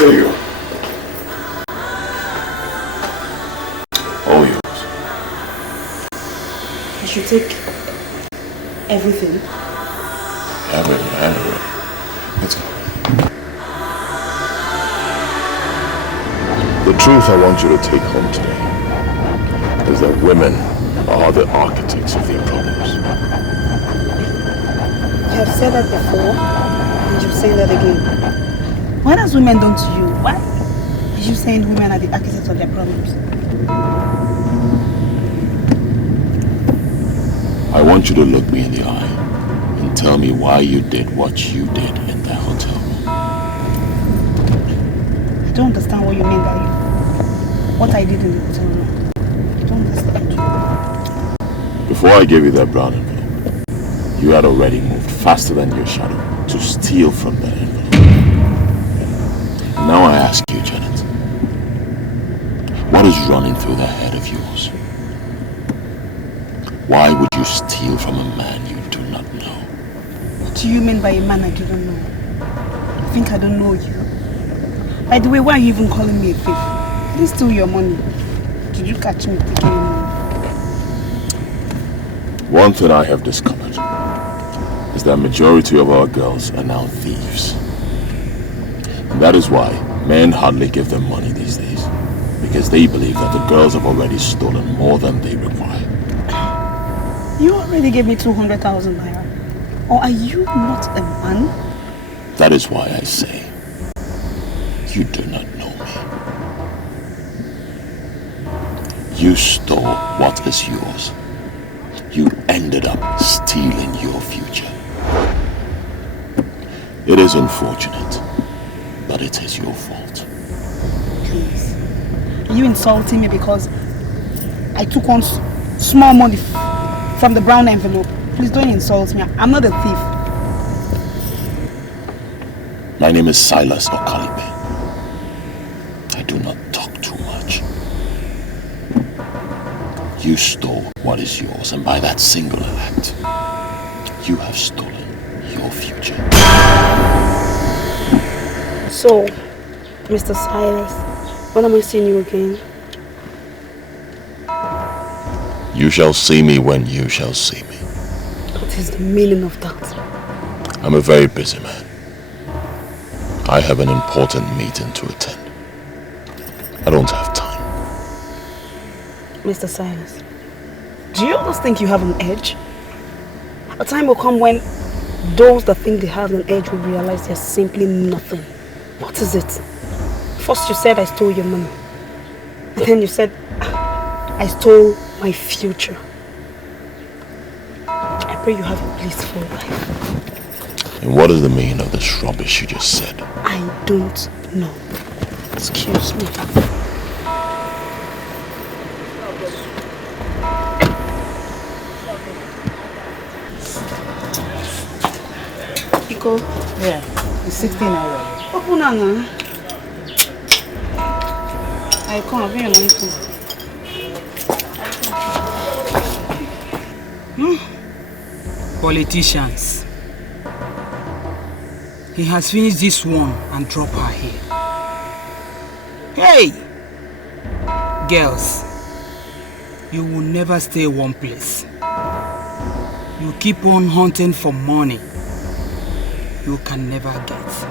There you go. All yours. You should take everything. Everything. Let's go. The truth I want you to take home today is that women are the architects of their problems. You have said that before, and you're saying that again. What has women done to you? Why are you saying women are the architects of their problems? I want you to look me in the eye and tell me why you did what you did in that hotel room. I don't understand what you mean by what I did in the hotel room. I don't understand you. Before I gave you that brown envelope, you had already moved faster than your shadow to steal from that envelope. Now I ask you, Janet, what is running through that head of yours? Why would you steal from a man you do not know? What do you mean by a man I do not know? I think I don't know you. By the way, why are you even calling me a thief? I didn't steal your money. Did you catch me taking your money? One thing I have discovered is that majority of our girls are now thieves. And that is why men hardly give them money these days. Because they believe that the girls have already stolen more than they require. You already gave me 200,000 naira. Or are you not a man? That is why I say, you do not know me. You stole what is yours. You ended up stealing your future. It is unfortunate, but it is your fault. Please. Are you insulting me because I took one small money from the brown envelope? Please don't insult me. I'm not a thief. My name is Silas Okalibe. I do not talk too much. You stole what is yours, and by that singular act, you have stolen your future. So, Mr. Silas, when am I seeing you again? You shall see me when you shall see me. What is the meaning of that? I'm a very busy man. I have an important meeting to attend. I don't have time. Mr. Silas, do you always think you have an edge? A time will come when those that think they have an edge will realize they're simply nothing. What is it? First you said I stole your money. And then you said I stole my future. I pray you have a blissful life. And what is the meaning of this rubbish you just said? I don't know. Excuse me. Etiko? Yeah, it's 16 hours. Open on. I can't be on Politicians. He has finished this one and dropped her here. Hey! Girls, you will never stay one place. You keep on hunting for money you can never get.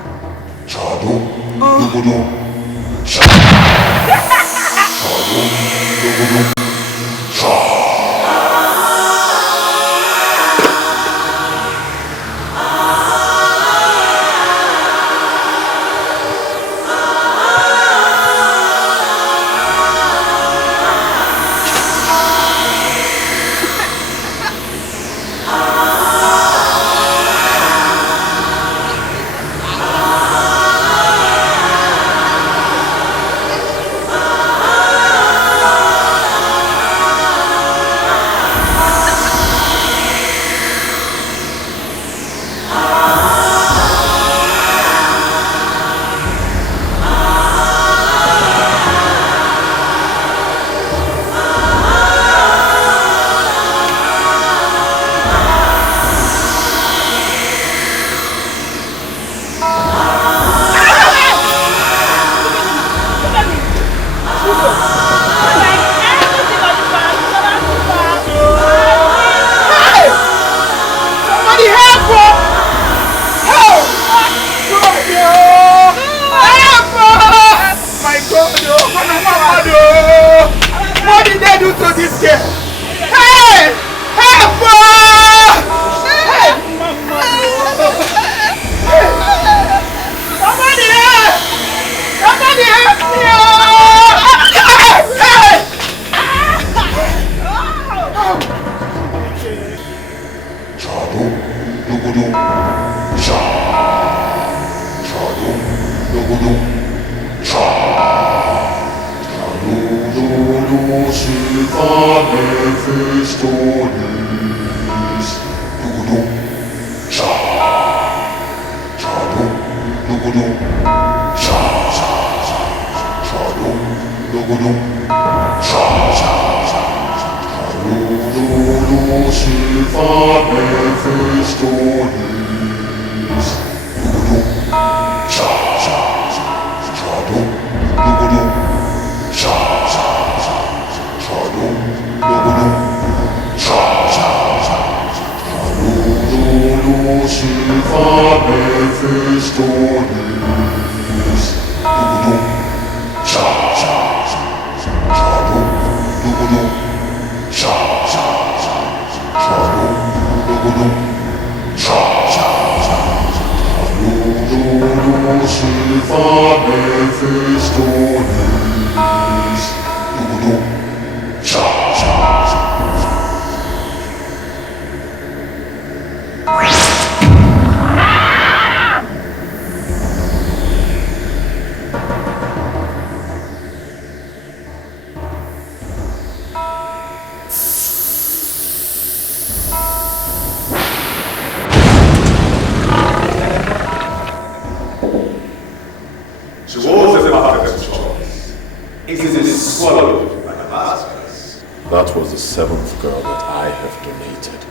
That was the 7th girl that I have donated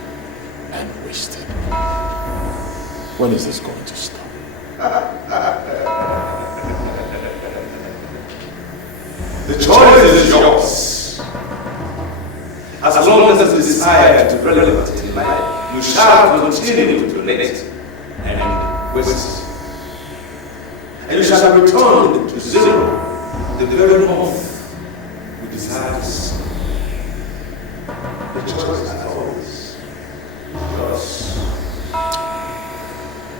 and wasted. When is this going to stop? The choice is yours. As long as you desire to be relevant in life, you shall continue to donate and waste. And you shall return to zero the very moment you desire to see. The choice is always yours.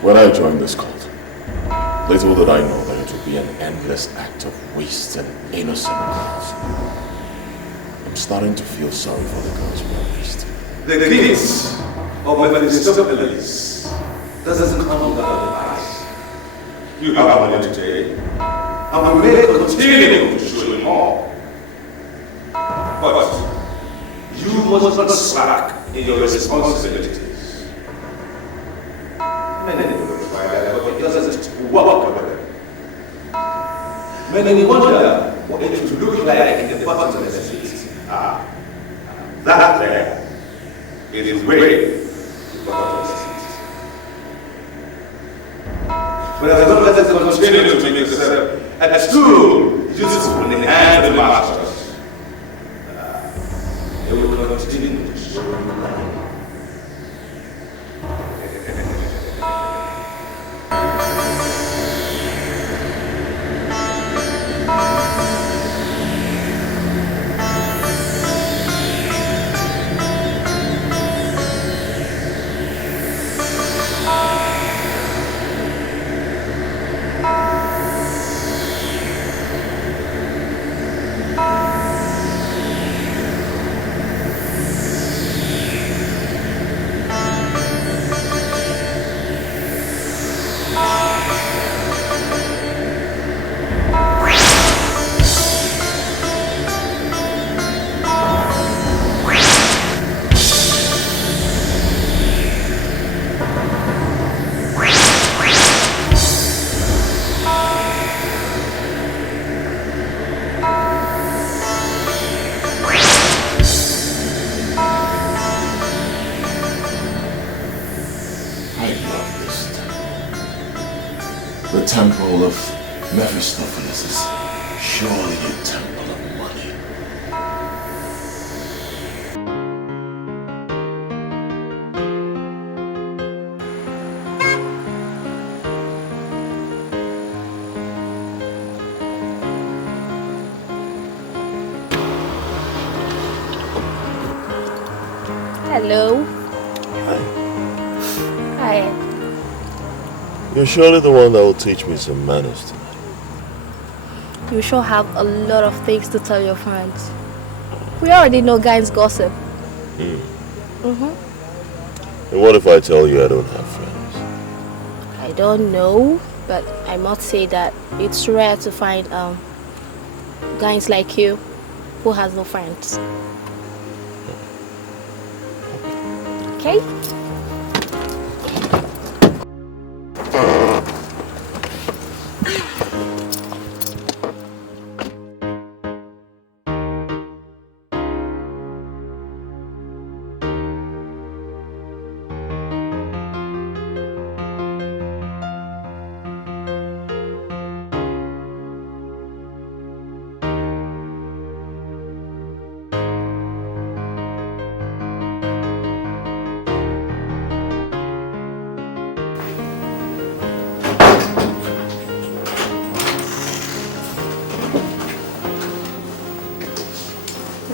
When I joined this cult, little did I know that it would be an endless act of wasting innocent girls. I'm starting to feel sorry for the girls we are wasting. The gifts of Mephistopheles doesn't come without the eyes. You have money today, and we may continue to show you more. But you must not slack in your responsibilities. Many people try that, but it doesn't work with them. Many wonder what it would look like in the bottom of the sea. That there is way to the bottom of the sea. But as long as it continues to make itself a tool useful in the hands of the masters, it will continue to show you light. Temple of Mephistopheles is surely a temple of money. Hello. Hi. You're surely the one that will teach me some manners tonight. You sure have a lot of things to tell your friends. We already know guys gossip. And what if I tell you I don't have friends? I don't know. but I must say that it's rare to find guys like you who has no friends. Okay?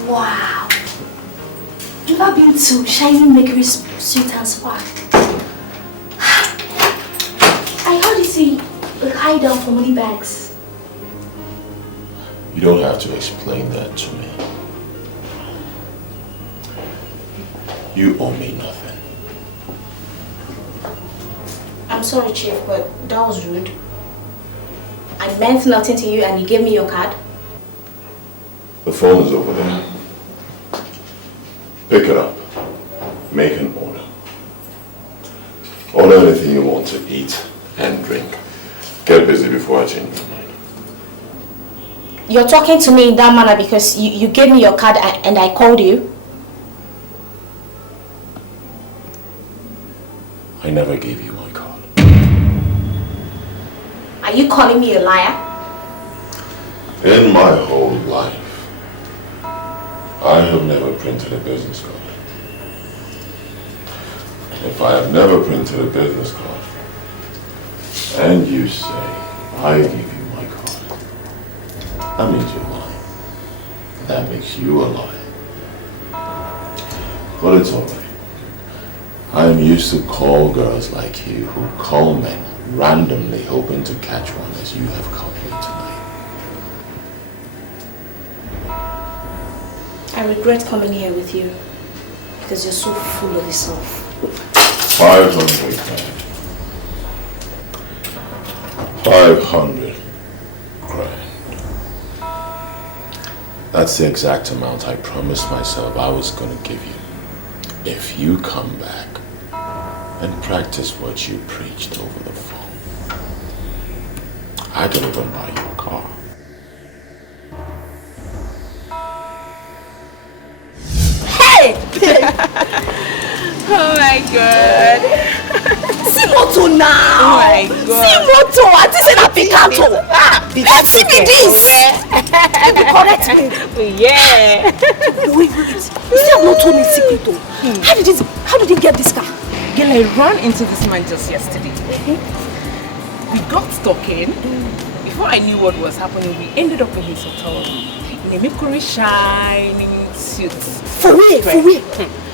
Wow! Never been to Shiny Makery's Sweet and Spark. I heard it's a hideout for money bags. You don't have to explain that to me. You owe me nothing. I'm sorry, Chief, but that was rude. I meant nothing to you and you gave me your card. The phone is over there. Pick it up. Make an order. Order anything you want to eat and drink. Get busy before I change my mind. You're talking to me in that manner because you gave me your card and I called you? I never gave you my card. Are you calling me a liar? In my whole life, I have never printed a business card. If I have never printed a business card, and you say I give you my card, that means you're lying. That makes you a liar. But it's alright. I am used to call girls like you who call men randomly hoping to catch one as you have caught me tonight. I regret coming here with you because you're so full of yourself. 500 grand. 500 grand. That's the exact amount I promised myself I was going to give you if you come back and practice what you preached over the phone. I can even buy you a car. Oh my god. See moto now. Oh my god. See moto. I just said a Picasso. Let's see me this. Let me correct me. Yeah. Wait. You still have not told me secret though. How did he get this car? Girl, I ran into this man just yesterday. We got talking. Before I knew what was happening, we ended up in his hotel room in a Mercury shining suit. For real?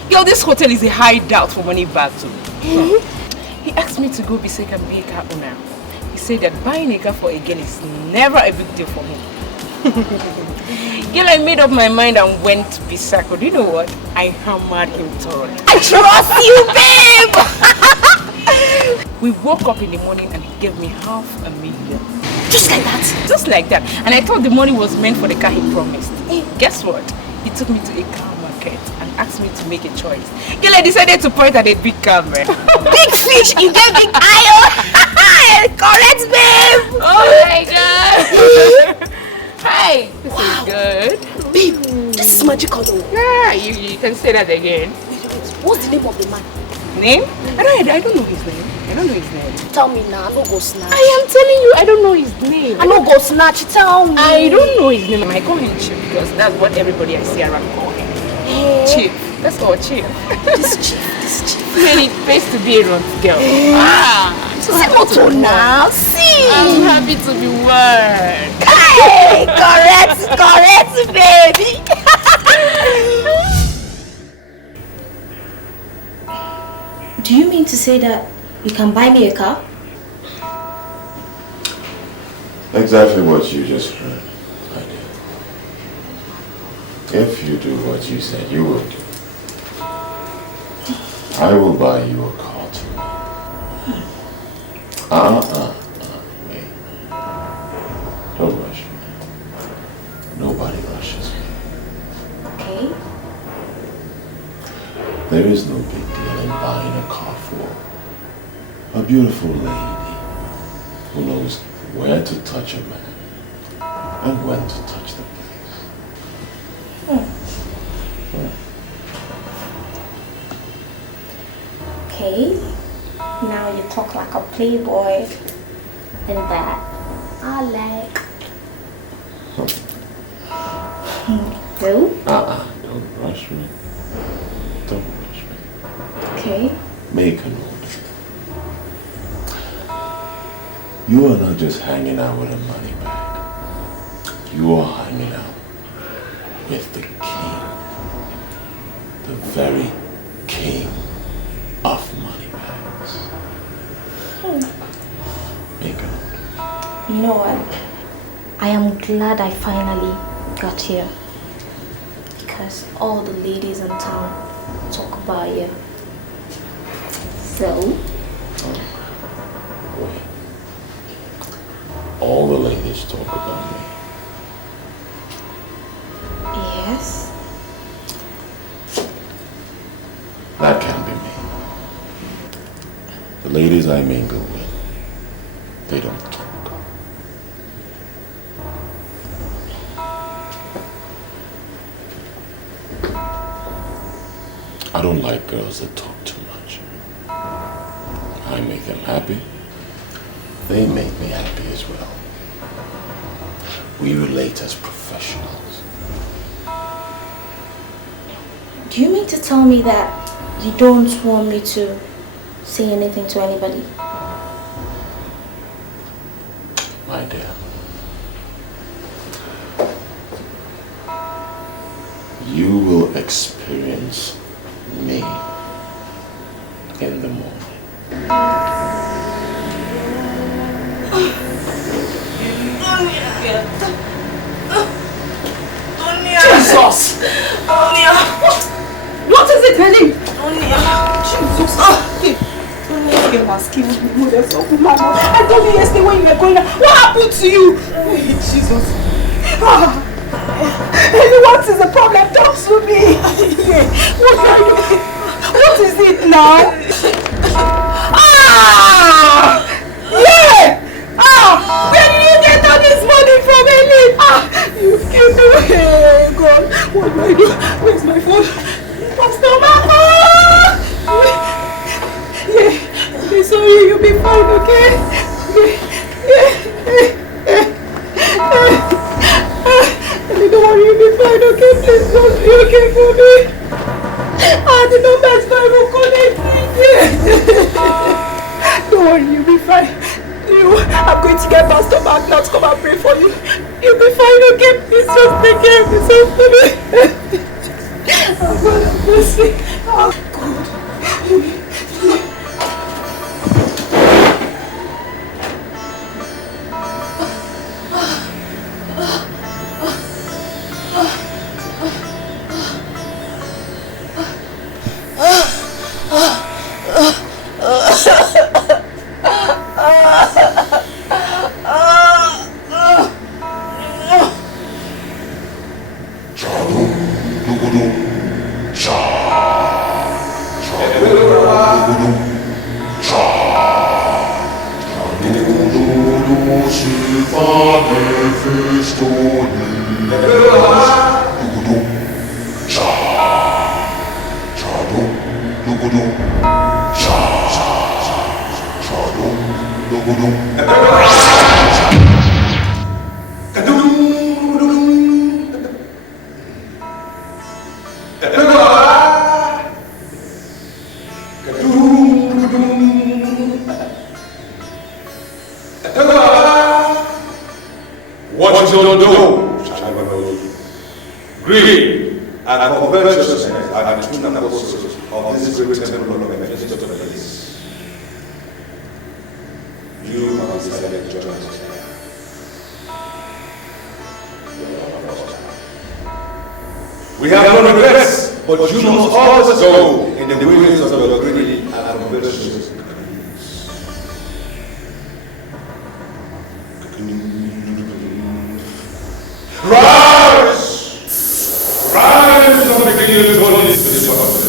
Yo, this hotel is a hideout for money bags too. He asked me to go be and be a car owner. He said that buying a car for a girl is never a big deal for him. Girl, I made up my mind and went to be Bisako. Do you know what? I hammered him thoroughly. I trust you, babe! We woke up in the morning and he gave me $500,000. Just like that? Just like that. And I thought the money was meant for the car he promised. Guess what? He took me to a car market and asked me to make a choice. Girl, I decided to point at a big car, man. Big fish, you get big eye. Correct, babe! Oh my god! Hi! This is good. Babe, this is magic Condom. Yeah, you can say that again. What's the name of the man? Name? I don't know his name. I don't know his name. Tell me now, I no go snatch. I am telling you, I don't know his name. I no go snatch, tell me. I don't know his name. I call him Chief because that's what everybody I see around call him. Hey. Chief. That's all Chief. This chief. Man, it pays to be a runt girl. See moto now, see. I'm happy to be one. Hey, correct, baby. Do you mean to say that you can buy me a car? Exactly what you just heard. I did. If you do what you said you would do, I will buy you a car tomorrow. crushes me. Okay. There is no big deal in buying a car for a beautiful lady who knows where to touch a man and when to touch the place. Okay. Now you talk like a playboy. And that I like. Do? Don't rush me. Don't rush me. Okay. Make a note. You are not just hanging out with a money bag. You are hanging out with the king. The very king of money bags. Make a note. You know what? I am glad I finally got here. Because all the ladies in town talk about you. So? Wait. All the ladies talk about me. Yes. That can't be me. The ladies I mingle with, they don't talk. I don't like girls that talk too much. I make them happy. They make me happy as well. We relate as professionals. Do you mean to tell me that you don't want me to say anything to anybody? My dear. You will experience me in the morning. Jesus! What is it, Helen? Jesus! You must kill me. I told you yesterday when you were going out. What happened to you? Jesus! Helen, what is the problem? Talk to me. What are you doing? What is it now? Where did you get all this money from, Helen? You killed me. Hey, God. What do I do? Where's my phone? Pastor Mama! Yeah, sorry, you'll be fine, okay? Don't worry, you'll be fine, okay? Please don't be okay for me. The number is not even connected. Don't worry, you'll be fine. I'm going to get Pastor Mark now to come and pray for you. You'll be fine, okay? Please just take care of yourself for me. Oh God, I'm blessing. Oh God. What you don't know, shall never know you. Greed and covetousness are the two apostles of this great temple of Ephesus. You have decided to join us. We have no regrets, but you must always go in the ways of your greed and covetous. Rise! continue to turn this to the purpose.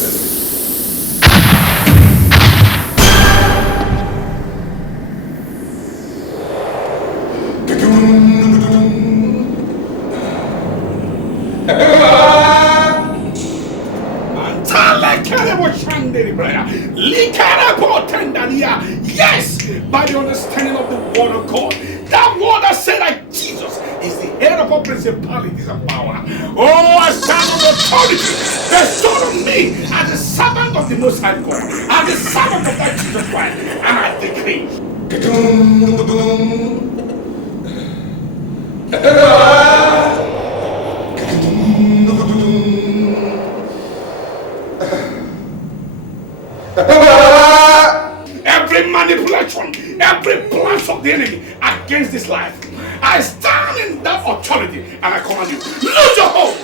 Yes, by the understanding of the word of God, that word that said that Jesus is the head of all principalities and power. Oh, I stand on authority bestowed on me as a servant of the Most High God, as a servant of that Jesus Christ, and I decree. Every manipulation, every plan of the enemy against this life, I stand in that authority and I command you, lose your hold,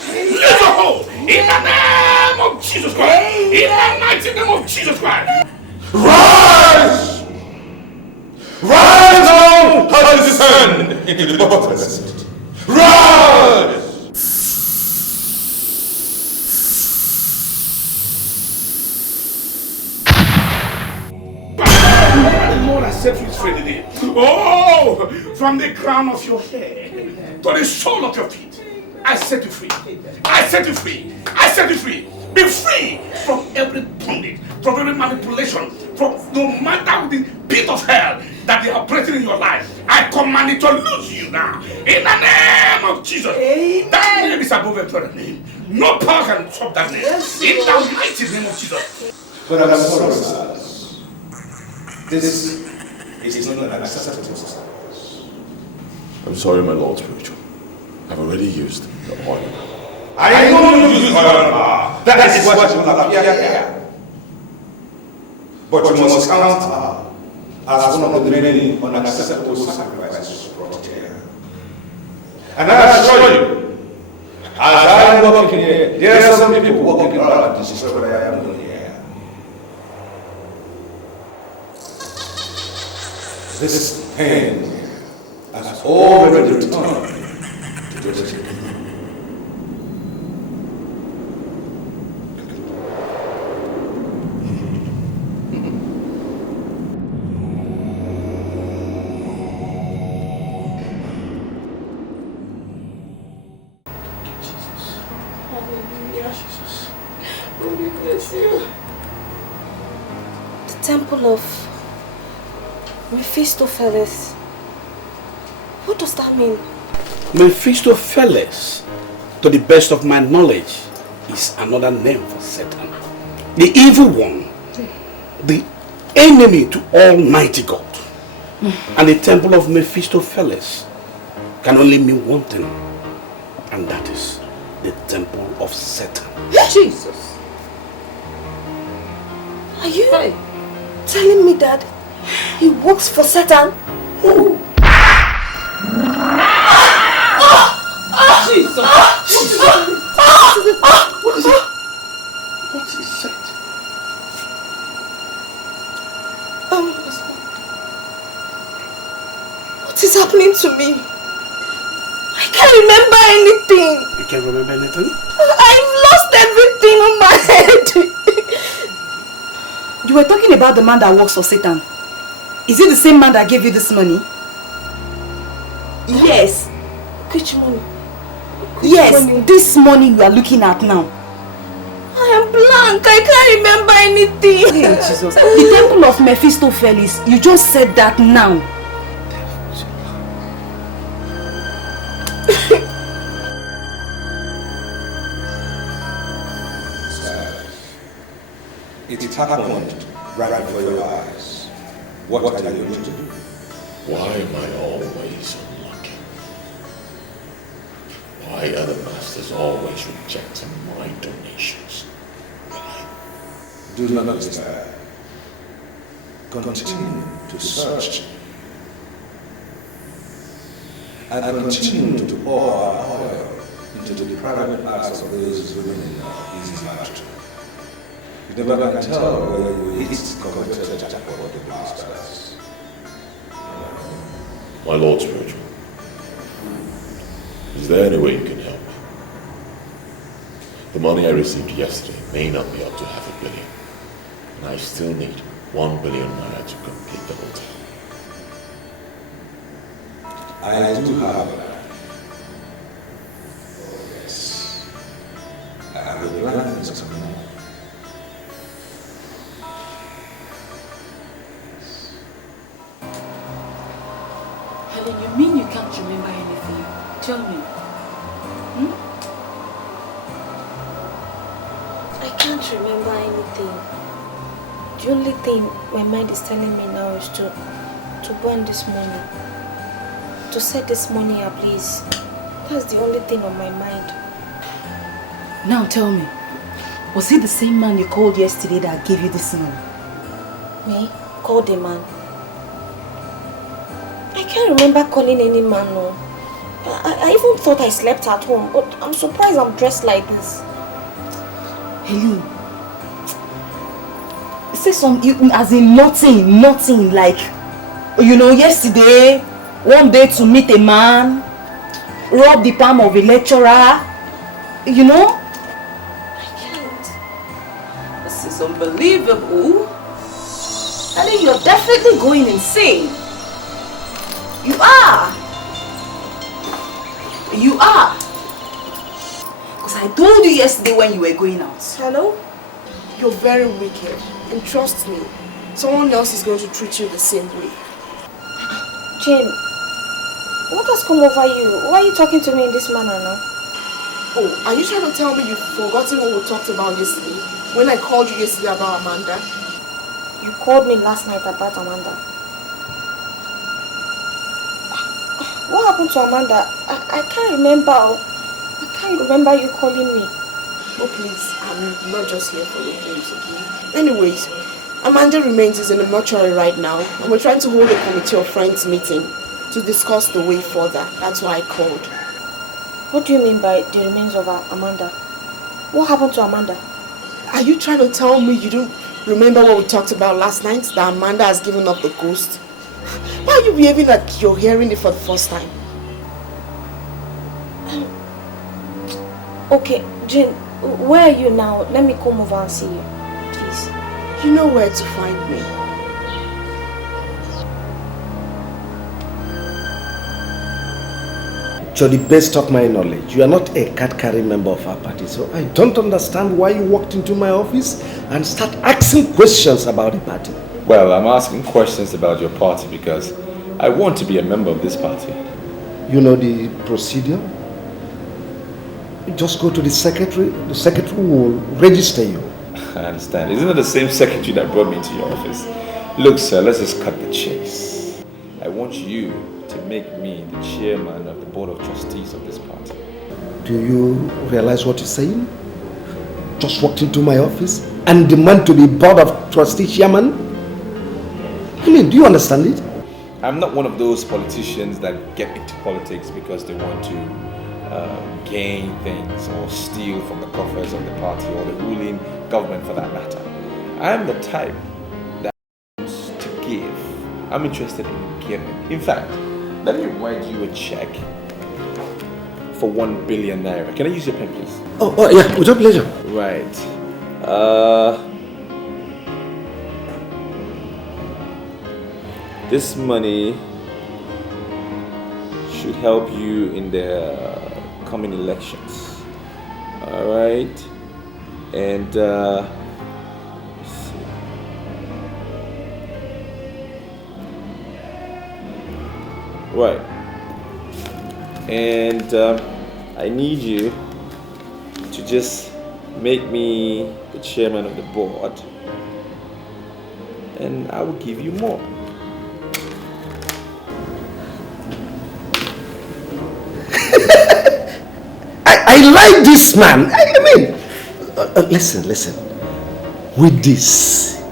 in the name of Jesus Christ, in the mighty name of Jesus Christ. Rise! Rise now and descend into the purpose. Rise! The Lord has set you free today. Oh, from the crown of your head to the sole of your feet, I set you free. I set you free. I set you free. Be free from every bondage, from every manipulation, from no matter the pit of hell that they are operating in your life. I command it to lose you now. In the name of Jesus. Amen. That name is above every other name. No power can stop that name. In the mighty name of Jesus. But I'm sorry, this is not an acceptable service. I'm sorry, my Lord Spiritual. I've already used the oil. I know you use oil. That is what you will appear here. But you must count her as one of the many unacceptable sacrifices brought here. And I assure you, as I am walking here, there are some people walking around to destroy what I am doing here. This pain has already returned to Edochie. The temple of Mephistopheles. What does that mean? Mephistopheles, to the best of my knowledge, is another name for Satan. The evil one, the enemy to Almighty God. And the temple of Mephistopheles can only mean one thing, and that is the temple of Satan. Jesus! Are you telling me that he works for Satan? Oh. Jesus! What is it? What's he said? What is happening to me? I can't remember anything. You can't remember anything? I've lost everything on my head. You were talking about the man that works for Satan. Is it the same man that gave you this money? Yes. Which money? Yes, this money you are looking at now. I am blank. I can't remember anything. Hey, Jesus. The temple of Mephistopheles, you just said that now. It happened right before your eyes. What are you going to do? Why am I always unlucky? Why are the masters always rejecting my donations? Why? Do not despair. Continue to search. And continue to pour our oil into the private parts of those women in easy marriage. You never can tell whether you hit coveted jackpot or the masters. My Lord Spiritual, is there any way you can help me? The money I received yesterday may not be up to 500 million. And I still need 1 billion naira to complete the hotel. I do have that. Yes. I will grant Mr. Condom. Helen, you mean you can't remember anything? Tell me. I can't remember anything. The only thing my mind is telling me now is to burn this money. To set this money ablaze. That's the only thing on my mind. Now tell me, was he the same man you called yesterday that gave you this money? Me? Called a man? I can't remember calling any man, no. I even thought I slept at home, but I'm surprised I'm dressed like this. Helen, say something as in nothing like, you know, yesterday, one day to meet a man, rob the palm of a lecturer, you know? I can't. This is unbelievable. Helen, you're definitely going insane. You are. You are. Because I told you yesterday when you were going out. Hello? You're very wicked. And trust me, someone else is going to treat you the same way. Jane, what has come over you? Why are you talking to me in this manner now? Oh, are you trying to tell me you've forgotten what we talked about yesterday? When I called you yesterday about Amanda? You called me last night about Amanda. What happened to Amanda? I can't remember. I can't remember you calling me. Oh please, I'm not just here for your games, okay? Anyways, Amanda remains in the mortuary right now, and we're trying to hold a committee of friends meeting to discuss the way further. That's why I called. What do you mean by the remains of Amanda? What happened to Amanda? Are you trying to tell me you don't remember what we talked about last night? That Amanda has given up the ghost? Why are you behaving like you're hearing it for the first time? Okay, Jane, where are you now? Let me come over and see you, please. You know where to find me. To the best of my knowledge, you are not a card-carrying member of our party, so I don't understand why you walked into my office and start asking questions about the party. Well, I'm asking questions about your party because I want to be a member of this party. You know the procedure? You just go to the secretary will register you. I understand. Isn't it the same secretary that brought me into your office? Look, sir, let's just cut the chase. I want you to make me the chairman of the board of trustees of this party. Do you realize what you're saying? Just walked into my office and demand to be board of trustee chairman? I mean, do you understand it? I'm not one of those politicians that get into politics because they want to gain things or steal from the coffers of the party or the ruling government for that matter. I'm the type that wants to give. I'm interested in giving. In fact, let me write you a check for 1 billion naira. Can I use your pen, please? Oh yeah, with your pleasure. Right. This money should help you in the coming elections. All right. And let's see. Right. And I need you to just make me the chairman of the board, and I will give you more. I like this man. I mean, listen. With this,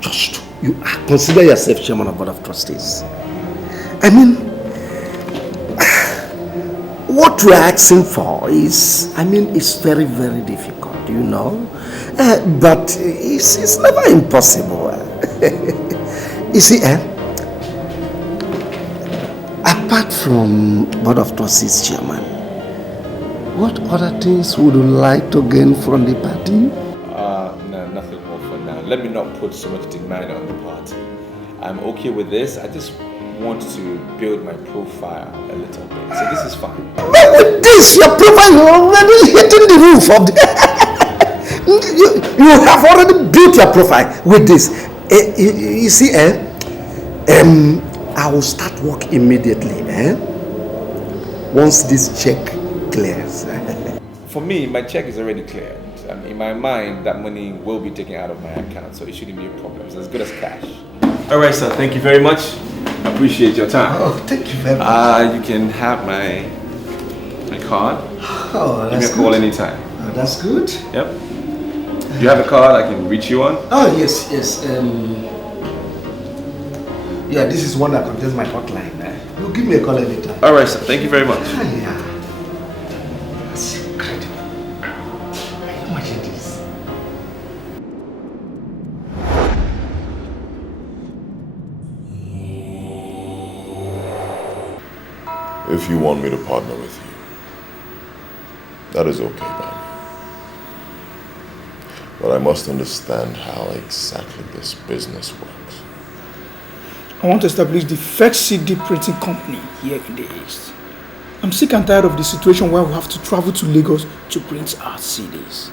just you consider yourself chairman of board of trustees. I mean, what we're asking for is, it's very, very difficult, you know. But it's never impossible. You see, apart from board of trustees chairman, What other things would you like to gain from the party? No, nothing more for now. Let me not put so much demand on the party. I'm okay with this. I just want to build my profile a little bit. So this is fine. But with this, your profile is already hitting the roof of the... you have already built your profile with this. You see, I will start work immediately. Once this check clears. For me, my check is already cleared. In my mind, that money will be taken out of my account, so it shouldn't be a problem. It's as good as cash. All right, sir. Thank you very much. I appreciate your time. Oh, thank you very much. You can have my card. Oh, that's Give me a call anytime. Oh, that's good. Yep. Do you have a card I can reach you on? Oh, yes. Yeah, this is one that contains my hotline. You give me a call anytime. All right, sir. Thank you very much. Yeah. That's incredible. Imagine this. If you want me to partner with you, that is okay by me. But I must understand how exactly this business works. I want to establish the first CD printing company here in the East. I'm sick and tired of the situation where we have to travel to Lagos to print our CDs.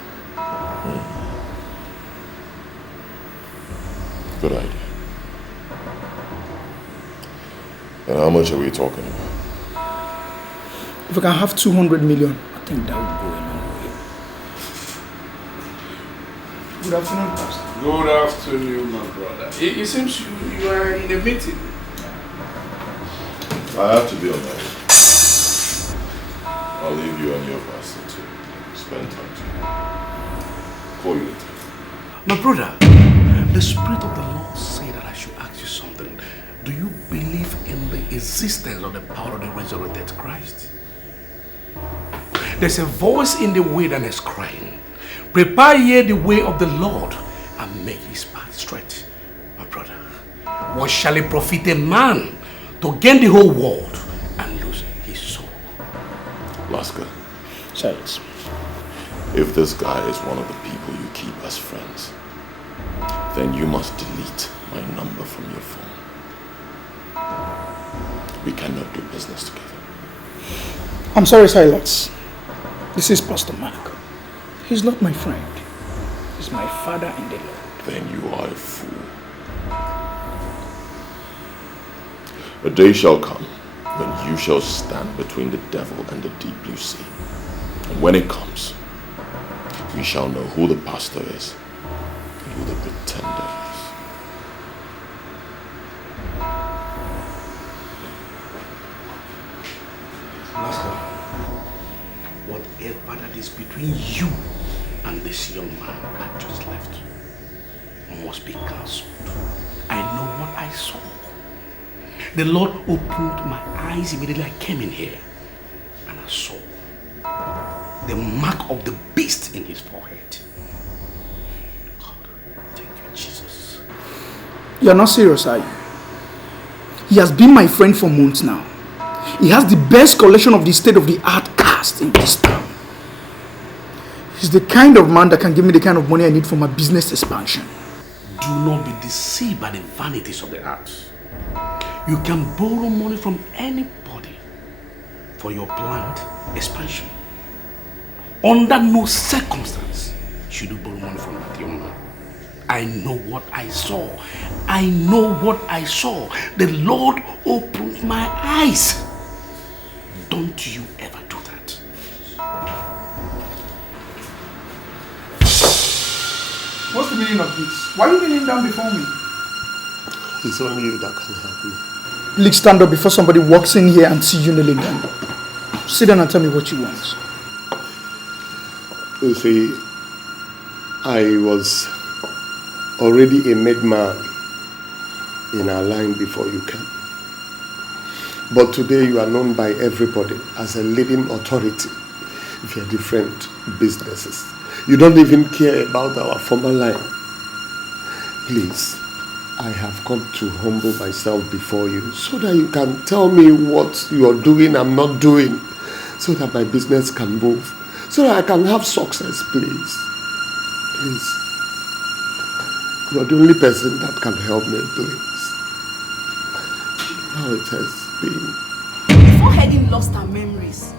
Good idea. And how much are we talking about? If I can have 200 million, I think that would go a long way. Good afternoon, Pastor. Good afternoon, my brother. It seems you are in a meeting. I have to be on that. I'll leave you and your pastor to spend time together. Call you later. My brother, the Spirit of the Lord said that I should ask you something. Do you believe in the existence of the power of the resurrected Christ? There's a voice in the wilderness crying, prepare ye the way of the Lord and make his path straight. My brother, what shall it profit a man to gain the whole world and lose his soul? Laska, Silence. if this guy is one of the people you keep as friends, then you must delete my number from your phone. We cannot do business together. I'm sorry, Silas. This is Pastor Mark. He's not my friend. He's my father in the Lord. Then you are a fool. A day shall come when you shall stand between the devil and the deep blue sea. And when it comes, we shall know who the pastor is and who the pretender is. Master, whatever that is between you and this young man that just left must be cancelled. I know what I saw. The Lord opened my eyes immediately I came in here, and I saw the mark of the beast in his forehead. God, thank you, Jesus. You're not serious, are you? He has been my friend for months now. He has the best collection of the state-of-the-art cast in this town. He's the kind of man that can give me the kind of money I need for my business expansion. Do not be deceived by the vanities of the earth. You can borrow money from anybody for your planned expansion. Under no circumstance should you borrow money from that young man. I know what I saw. I know what I saw. The Lord opened my eyes. Don't you ever do that. What's the meaning of this? Why are you kneeling down before me? It's only you that can help me. Please stand up before somebody walks in here and see you kneeling down. Sit down and tell me what you want. You see, I was already a made man in our line before you came. But today you are known by everybody as a leading authority with your different businesses. You don't even care about our former line. Please, I have come to humble myself before you so that you can tell me what you are doing I'm not doing, so that my business can move, so that I can have success, please. Please. You're the only person that can help me, please. How it has been. Before Helen lost her memories,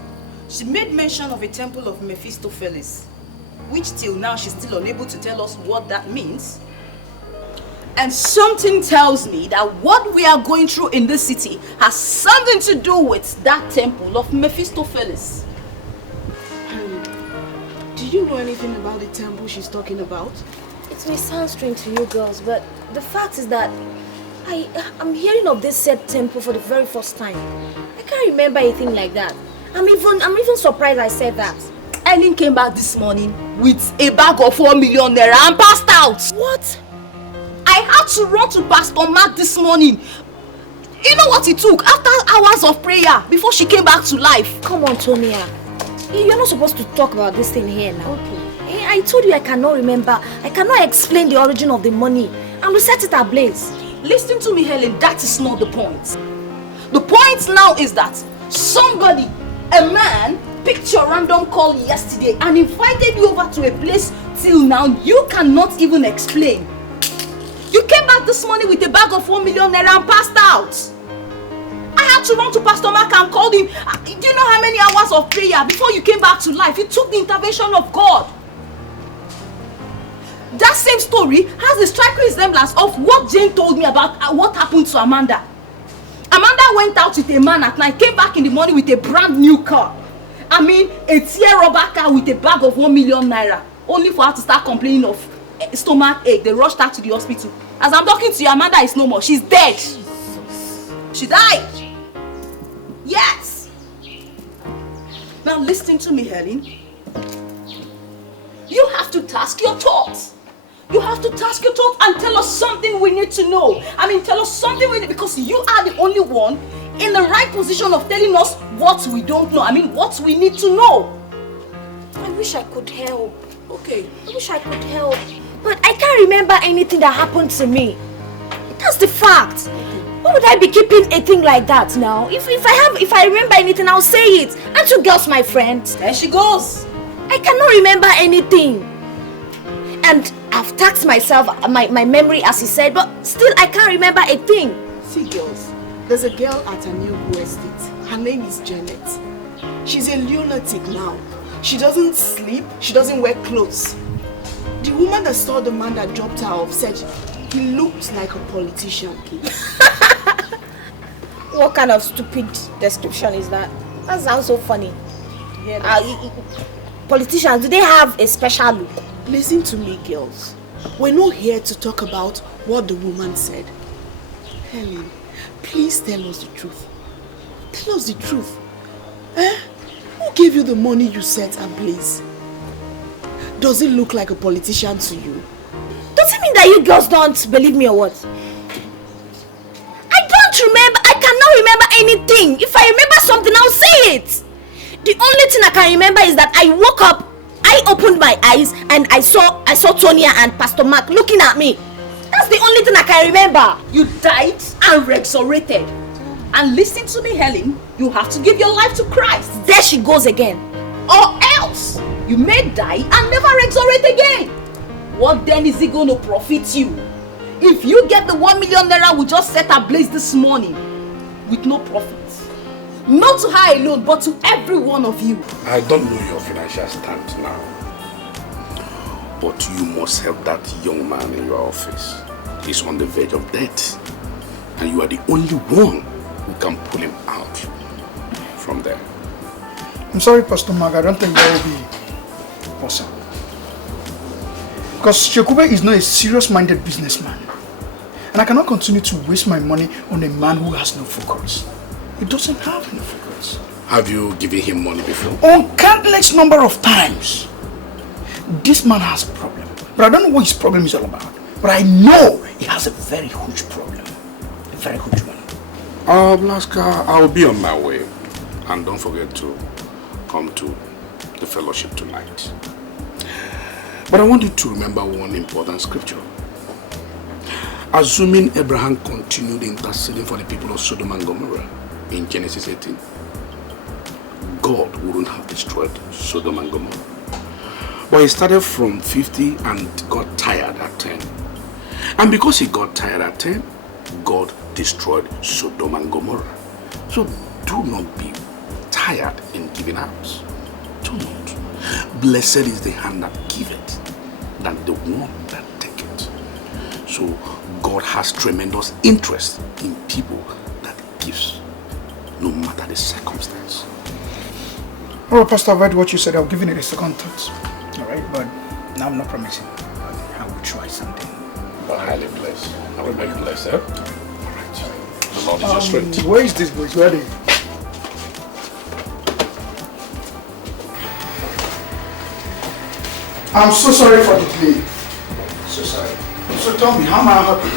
she made mention of a temple of Mephistopheles, which till now she's still unable to tell us what that means. And something tells me that what we are going through in this city has something to do with that temple of Mephistopheles. Do you know anything about the temple she's talking about? It may sound strange to you girls, but the fact is that I'm hearing of this said temple for the very first time. I can't remember anything like that. I'm even surprised I said that. Ellen came back this morning with a bag of 4 million naira and passed out. What? I had to run to Pastor Mark this morning. You know what it took? After hours of prayer, before she came back to life. Come on, Tonia. You're not supposed to talk about this thing here now. Okay. I told you I cannot remember. I cannot explain the origin of the money. And we set it ablaze. Listen to me, Helen. That is not the point. The point now is that somebody, a man, picked your random call yesterday and invited you over to a place till now you cannot even explain. You came back this morning with a bag of 4 million naira and passed out. I had to run to Pastor Mark and call him. Do you know how many hours of prayer before you came back to life? It took the intervention of God. That same story has a striking resemblance of what Jane told me about what happened to Amanda. Amanda went out with a man at night, came back in the morning with a brand new car. I mean, a tear rubber car with a bag of 1 million naira. Only for her to start complaining of stomach ache. They rushed her to the hospital. As I'm talking to you, Amanda is no more. She's dead. Jesus. She died. Yes. Now listen to me, Helen. You have to task your thoughts. You have to task your thoughts and tell us something we need to know. I mean, tell us something we need, because you are the only one in the right position of telling us what we don't know. I mean, what we need to know. I wish I could help. Okay. I wish I could help. But I can't remember anything that happened to me. That's the fact. Why would I be keeping a thing like that now? If I remember anything, I'll say it. Aren't you girls my friends? There she goes. I cannot remember anything. And I've taxed myself, my memory as he said, but still I can't remember a thing. See girls, there's a girl at a new estate. Her name is Janet. She's a lunatic now. She doesn't sleep, she doesn't wear clothes. The woman that saw the man that dropped her off said he looked like a politician. What kind of stupid description is that? That sounds so funny. Politicians, do they have a special look? Listen to me, girls. We're not here to talk about what the woman said. Helen, please tell us the truth. Tell us the truth. Who gave you the money you set ablaze? Does it look like a politician to you? Does it mean that you girls don't believe me or what? I don't remember. I cannot remember anything. If I remember something, I'll say it. The only thing I can remember is that I woke up, I opened my eyes, and I saw Tonia and Pastor Mark looking at me. That's the only thing I can remember. You died and resurrected. And listen to me, Helen. You have to give your life to Christ. There she goes again. Or else you may die and never resurrect again. What then is it going to profit you? If you get the 1 million naira we just set ablaze this morning with no profit. Not to her alone, but to every one of you. I don't know your financial stand now, but you must help that young man in your office. He's on the verge of death, and you are the only one who can pull him out from there. I'm sorry, Pastor Mark, I don't think that will be possible. Because Shekube is not a serious-minded businessman. And I cannot continue to waste my money on a man who has no focus. He doesn't have any focus. Have you given him money before? On countless number of times. This man has a problem. But I don't know what his problem is all about. But I know he has a very huge problem. A very huge one. Blaska, I'll be on my way. And don't forget to come to the fellowship tonight. But I want you to remember one important scripture. Assuming Abraham continued interceding for the people of Sodom and Gomorrah in Genesis 18, God wouldn't have destroyed Sodom and Gomorrah. But he started from 50 and got tired at 10. And because he got tired at 10, God destroyed Sodom and Gomorrah. So do not be tired in giving out. Do not. Blessed is the hand that giveth, than the one that taketh. So God has tremendous interest in people that gives, no matter the circumstance. Alright, Pastor, I've heard what you said. I'll give it a second thought. Alright, but now I'm not promising. But I will try something. But highly blessed. I will make blessed, eh? Alright. The Lord is your strength. Where is this boys? Where are they? I'm so sorry for the delay. So sorry. So tell me, how am I happy?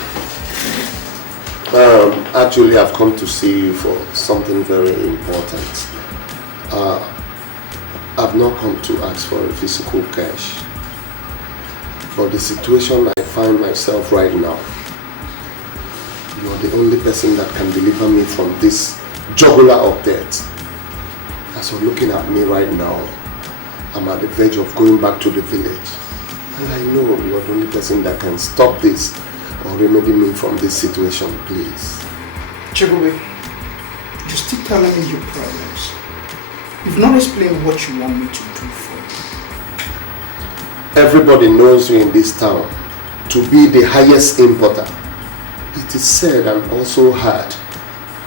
Actually, I've come to see you for something very important. I've not come to ask for a physical cash. For the situation I find myself right now, you're the only person that can deliver me from this jugular of death. As you're looking at me right now, I'm at the verge of going back to the village. And I know you're the only person that can stop this or remedy me from this situation, please. Chibube, you're still telling me your problems. You've not explained what you want me to do for you. Everybody knows you in this town to be the highest importer. It is said and also heard,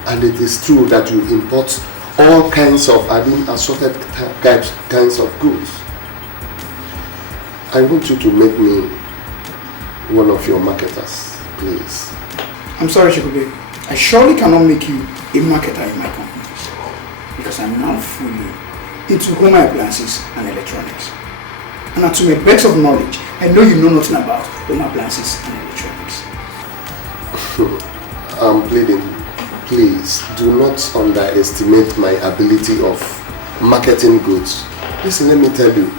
and it is true that you import all kinds of assorted kinds of goods. I want you to make me one of your marketers, please. I'm sorry, Chibube. I surely cannot make you a marketer in my company because I'm now fully into home appliances and electronics. And to my best of knowledge, I know you know nothing about home appliances and electronics. I'm pleading, please do not underestimate my ability of marketing goods. Listen, let me tell you,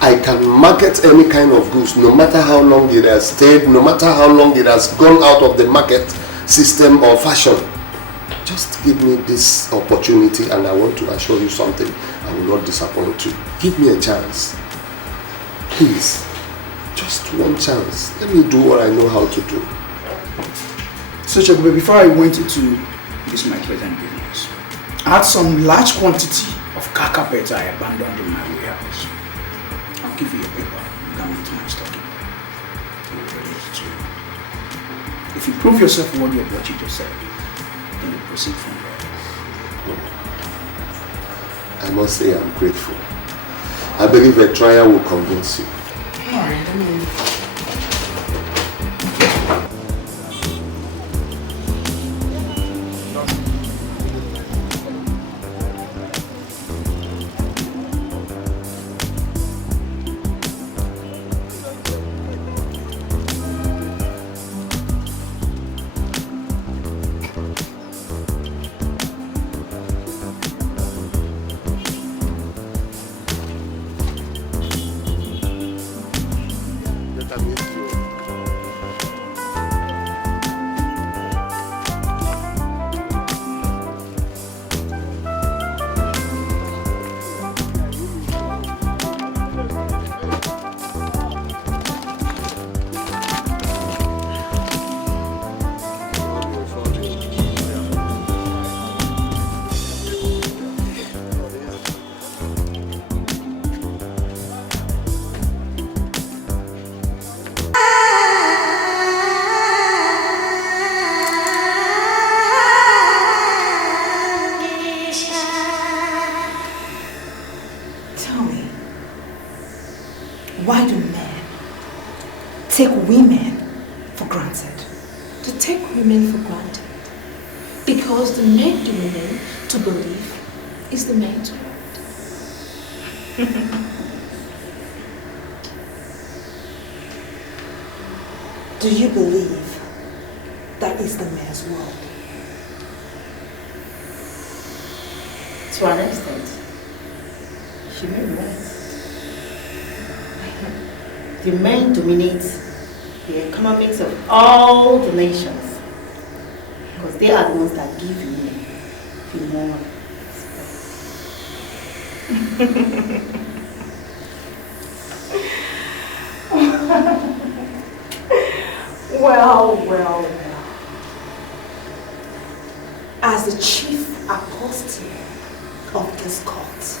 I can market any kind of goods, no matter how long it has stayed, no matter how long it has gone out of the market system or fashion. Just give me this opportunity and I want to assure you something. I will not disappoint you. Give me a chance. Please, just one chance. Let me do what I know how to do. So Chibube, before I went into this my present business, I had some large quantity of car carpets I abandoned in my warehouse. I'll give you a paper. You can move to my stocking. If you prove yourself worthy of what you just said, then we proceed from there. I must say I'm grateful. I believe a trial will convince you. Alright, let me... Why do men take women for granted? To take women for granted. Because the men to women to believe is the man to want. Do you believe that is the man's world? To an extent, she may be right. The men dominate the economics of all the nations because they are the ones that give women the more respect. Well. As the chief apostle of this cult,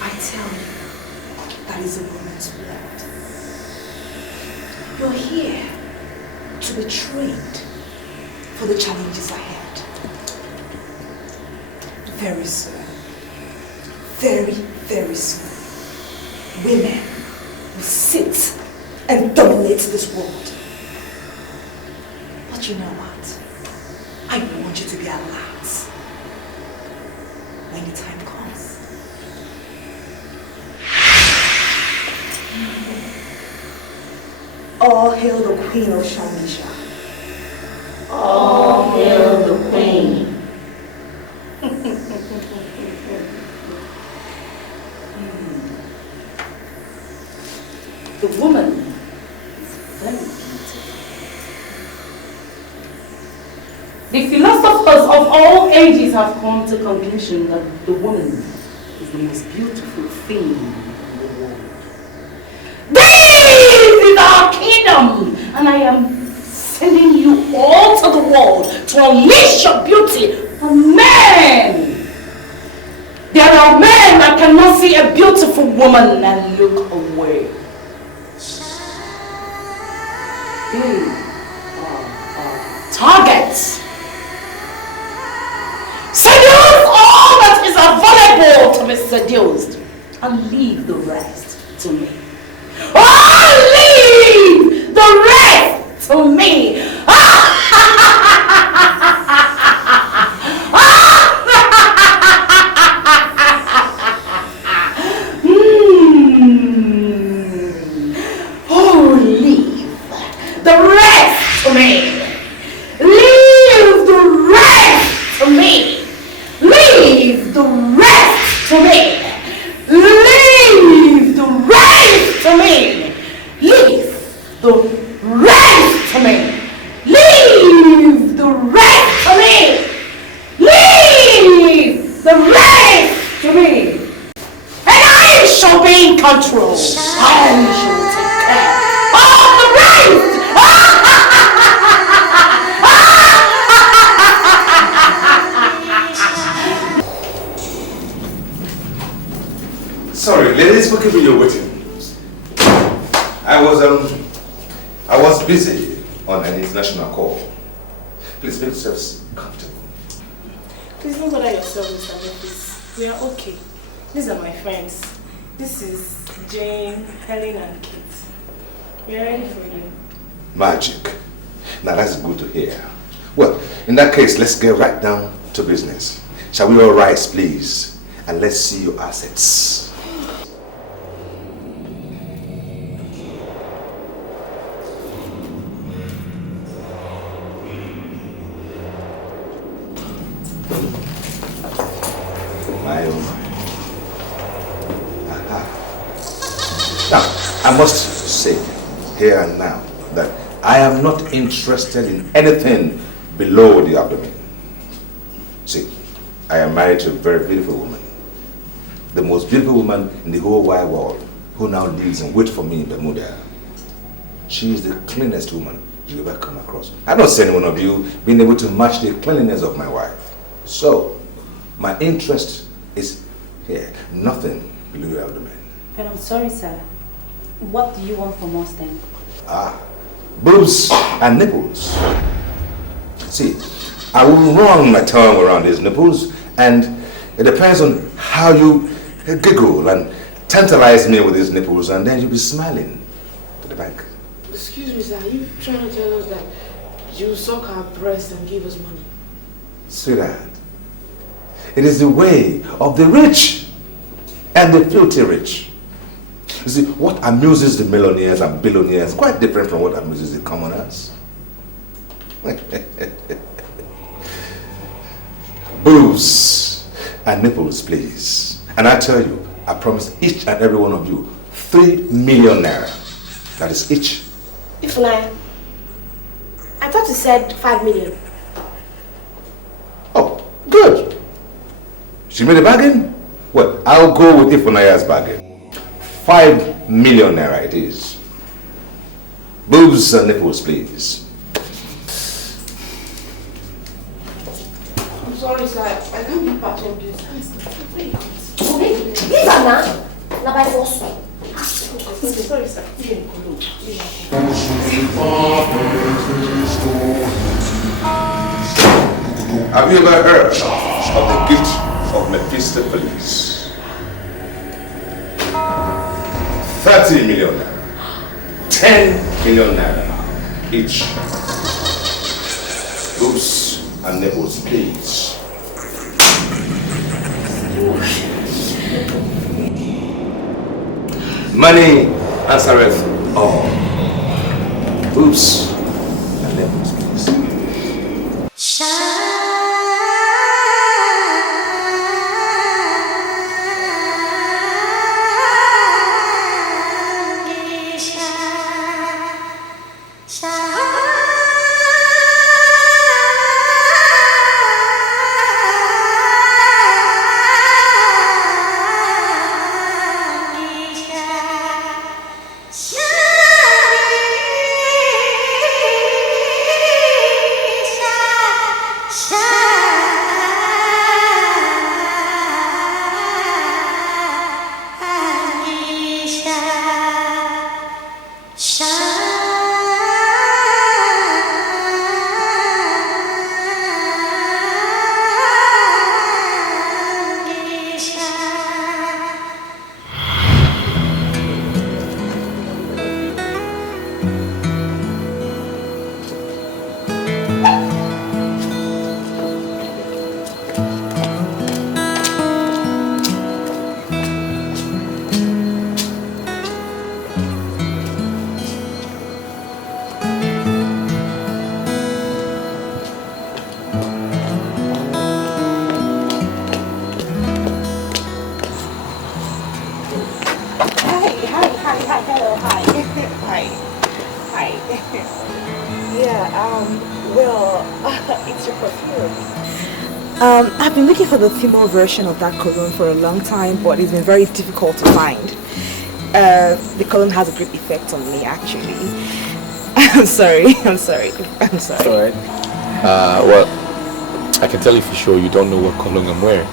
I tell you, that is a woman's blood. You're here to be trained for the challenges ahead. Very soon, very soon, women will sit and dominate this world. But you know what? I want you to be alert when the time comes. All hail the Queen of Shamisha. All hail the Queen. The woman is very beautiful. The philosophers of all ages have come to the conclusion that the woman is the most beautiful thing in the world. This is our kingdom, and I am sending you all to the world to unleash your beauty on men. There are men that cannot see a beautiful woman and look away. They are targets. Seduce all that is available to be seduced and leave the rest to me. Oh, leave the rest to me. Oh, leave the rest to me. Leave the rest to me. Leave the rest to me. Leave the rest to me. Leave the rest to me. Leave the rest to me. Leave the rest to me. And I shall be in control. I shall take care of the rest. Sorry, ladies, forgive me your waiting. I was busy on an international call. Please make yourselves comfortable. Please don't bother yourself, Mr. Memphis. We are okay. These are my friends. This is Jane, Helen, and Kate. We are ready for you. Magic. Now that's good to hear. Well, in that case, let's get right down to business. Shall we all rise, please? And let's see your assets. I must say here and now that I am not interested in anything below the abdomen. See, I am married to a very beautiful woman. The most beautiful woman in the whole wide world, who now lives and waits for me in Bermuda. She is the cleanest woman you ever come across. I don't see any one of you being able to match the cleanliness of my wife. So, my interest is here, nothing below your abdomen. But I'm sorry, sir. What do you want from us then? Boobs and nipples. See, I will run my tongue around these nipples, and it depends on how you giggle and tantalize me with these nipples, and then you'll be smiling to the bank. Excuse me, sir, are you trying to tell us that you suck our breasts and give us money? Sweetheart, it is the way of the rich and the filthy rich. You see, what amuses the millionaires and billionaires is quite different from what amuses the commoners. Boobs and nipples, please. And I tell you, I promise each and every one of you 3 million naira. That is each. If I thought you said 5 million. Oh, good. She made a bargain? Well, I'll go with Ifunaya's bargain. 5 million naira it is. Boobs and nipples, please. I'm sorry, sir. I can't be part of this. Leave her now. Now by force. Sorry, sir. Have you ever heard of the gift of Mephistopheles? 30 million naira. 10 million naira each. Boobs and nipples, please. Money answereth all. Boobs and nipples, please. I've been looking for the female version of that cologne for a long time, but it's been very difficult to find. The cologne has a great effect on me, actually. I'm sorry. Alright. Well, I can tell you for sure you don't know what cologne I'm wearing.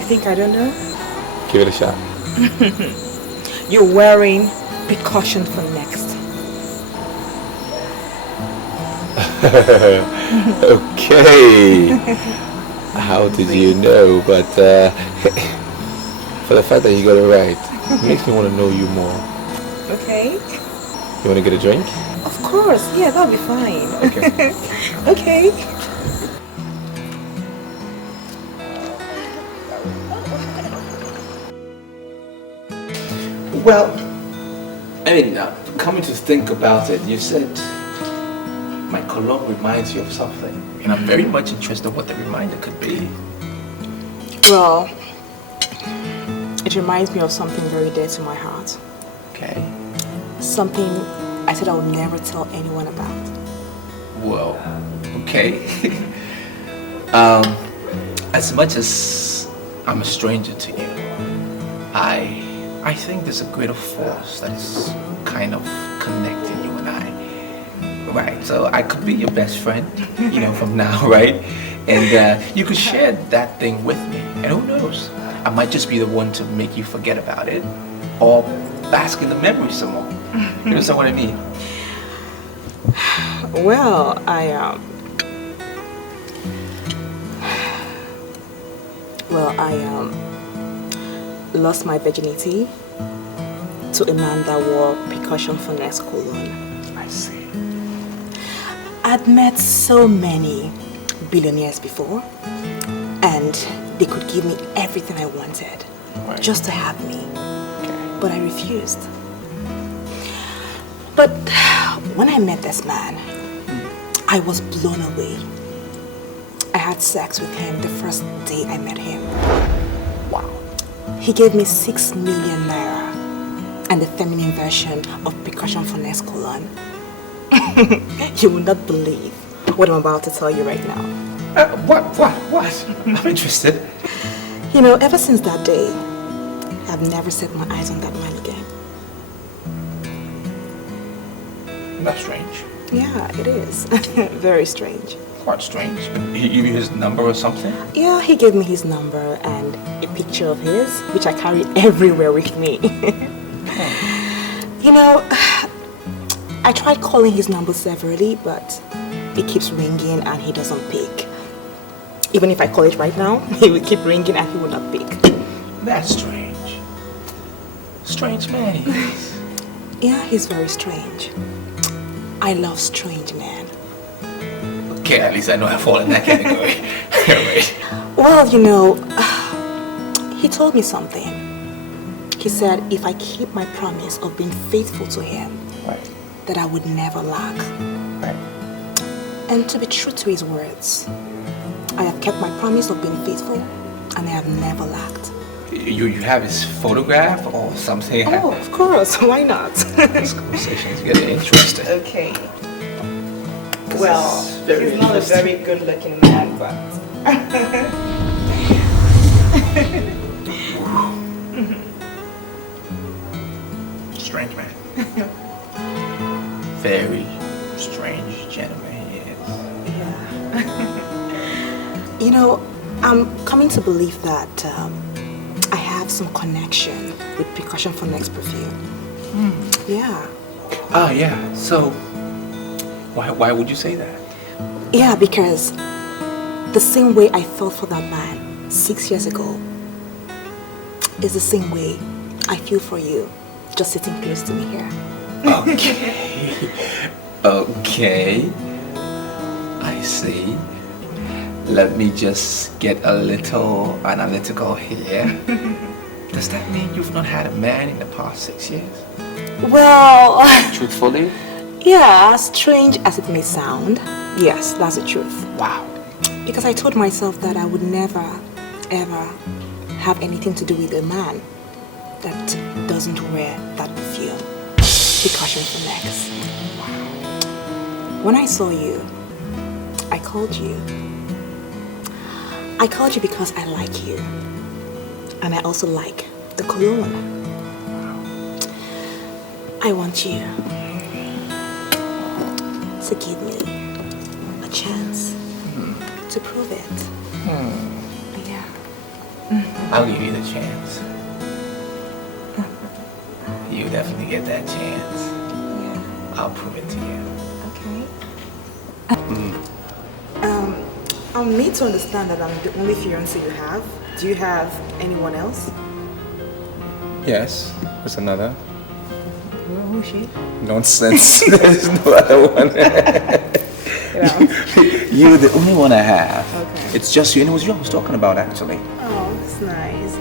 I think I don't know. Give it a shot. You're wearing precaution for next. Okay. How did you know? But for the fact that you got it right, it makes me want to know you more. Okay. You want to get a drink? Of course. Yeah, that'll be fine. Okay. Okay. Well, I mean, coming to think about it, you said my cologne reminds you of something, and I'm very much interested in what the reminder could be. Well, it reminds me of something very dear to my heart. Okay. Something I said I would never tell anyone about. Well, okay. As much as I'm a stranger to you, I think there's a greater force that is kind of connecting you and I. Right, so I could be your best friend, from now, right? And you could share that thing with me. And who knows? I might just be the one to make you forget about it or bask in the memory some more. You understand what I mean? Well, I lost my virginity to a man that wore precaution for next cologne. I see. I'd met so many billionaires before, and they could give me everything I wanted, just to have me. Okay. But I refused. But when I met this man, I was blown away. I had sex with him the first day I met him. Wow. He gave me 6 million naira and the feminine version of precaution for next cologne. You will not believe what I'm about to tell you right now. What? I'm interested. You know, ever since that day, I've never set my eyes on that man again. That's strange. Yeah, it is. Very strange. Quite strange. He gave you his number or something? Yeah, he gave me his number and a picture of his, which I carry everywhere with me. You know, I tried calling his number severally, but it keeps ringing and he doesn't pick. Even if I call it right now, he will keep ringing and he will not pick. That's strange. Strange man he is. Yeah, he's very strange. I love strange men. Okay, at least I know I fall in that category. Right. Well, you know, he told me something. He said if I keep my promise of being faithful to him, right, that I would never lack. Right. And to be true to his words, I have kept my promise of being faithful and I have never lacked. You have his photograph or something? Oh, of course. Why not? This conversation is getting interesting. Okay. Well, he's not a very good-looking man, but... Strange man. Very strange gentleman he is. Yeah. You know, I'm coming to believe that I have some connection with Percussion for Next Perfume. Yeah. Oh, yeah. So, why would you say that? Yeah, because the same way I felt for that man 6 years ago is the same way I feel for you just sitting close to me here. Okay. Okay. I see. Let me just get a little analytical here. Does that mean you've not had a man in the past 6 years? Well... Truthfully? Yeah, strange as it may sound, yes, that's the truth. Wow. Because I told myself that I would never, ever have anything to do with a man that doesn't wear that perfume. Percussion for Next. When I saw you, I called you. I called you because I like you. And I also like the cologne. I want you to give me a chance to prove it. Yeah. I'll give you the chance. You definitely get that chance. Yeah. I'll prove it to you. Okay. I'm made to understand that I'm the only fiancé you have. Do you have anyone else? Yes, there's another. Who's she? Nonsense. There's no other one. You're the only one I have. Okay. It's just you, and it was you I was talking about actually. Oh, that's nice.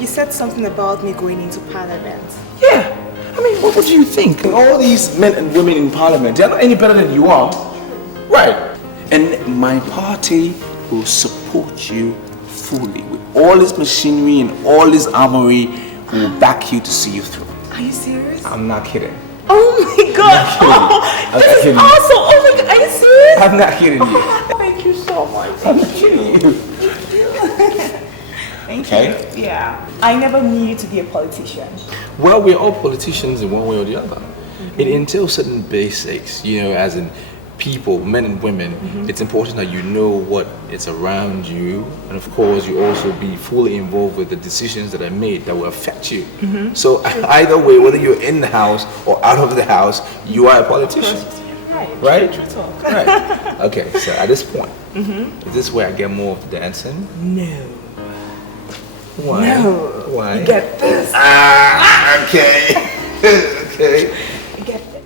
You said something about me going into Parliament. Yeah. I mean, what do you think? All these men and women in Parliament, they're not any better than you are. Right. And my party will support you fully with all this machinery and all this armory. We will back you to see you through. Are you serious? I'm not kidding. Oh my god! Oh, this is awesome! Oh my god, are you serious? I'm not kidding you. Thank you so much. I'm not kidding you. Thank Okay. you. Yeah. I never knew you to be a politician. Well, we're all politicians in one way or the other. It entails certain basics, you know, as in people, men and women. It's important that you know what is around you, and of course you also be fully involved with the decisions that are made that will affect you. So either way, whether you're in the house or out of the house, you are a politician. Right? True talk. Right. Okay, so at this point, is this where I get more of the dancing? No. Why? No. Why? You get this. Okay. Okay. You get this.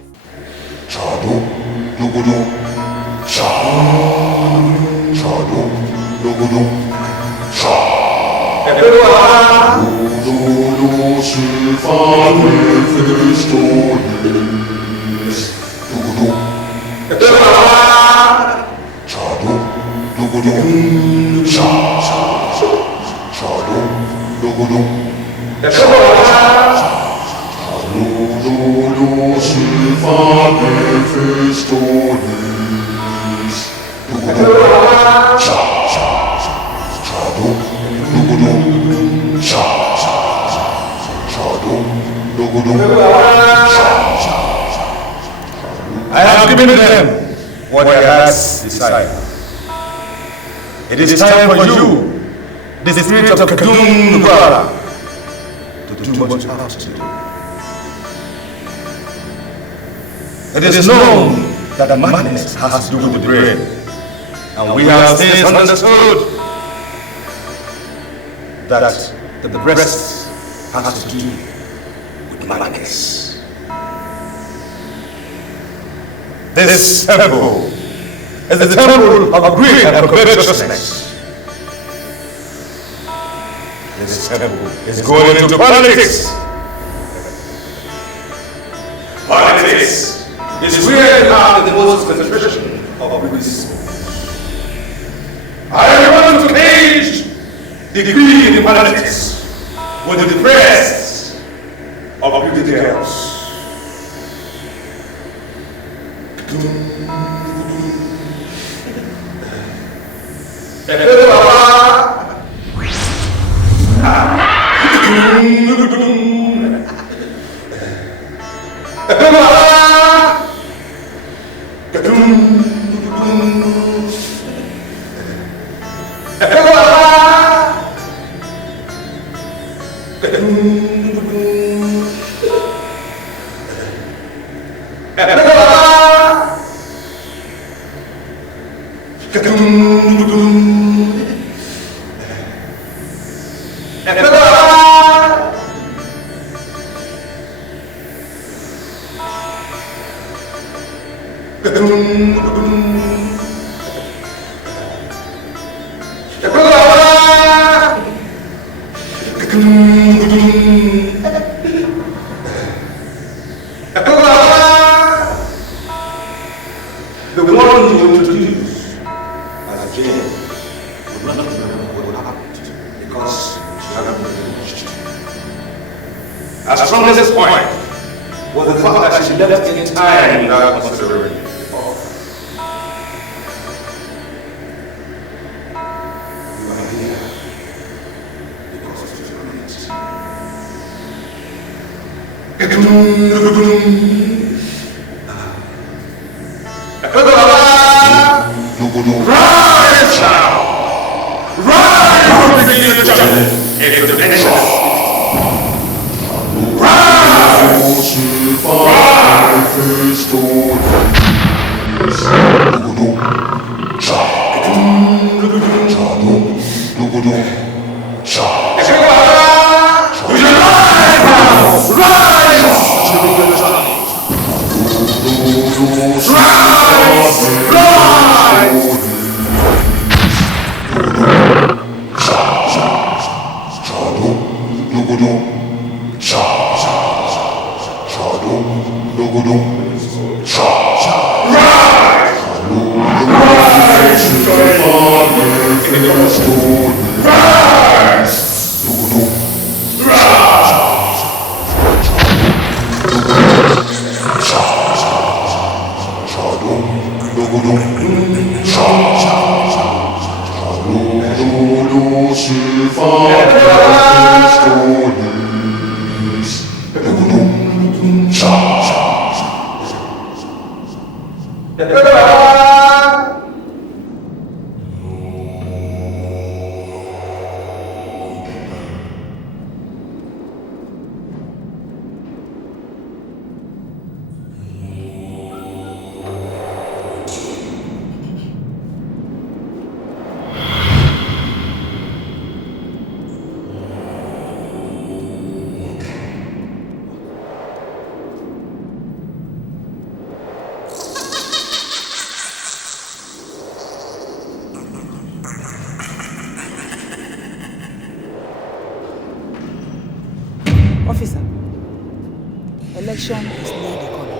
I have given them what their hearts desire. It is time for you, the spirit of Kadum Nubara, to do what you have to do. It is known that madness has to do with the brain, and we have since understood that the breast has to do with madness. This temple is the temple of greed and covetousness. This temple is going into politics. Politics is where you have the most concentration of greed. I want to cage the greed in politics with the breasts of greedy girls. The one you introduced as Jane would not remember what happened because she hadn't been watched. As from this point was the fact that she left in time without considering. You are here because of rise now! Rise from the jungle into the nation! Rise! Officer, election is near the corner.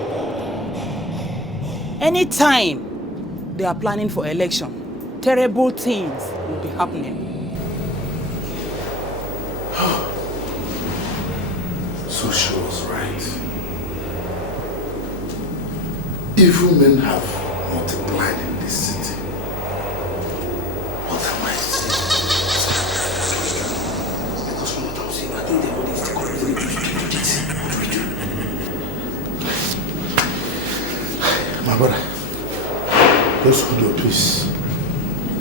Anytime they are planning for election, terrible things will be happening. So she was right. Evil men have multiplied in this city. What am I saying? Just hold your peace.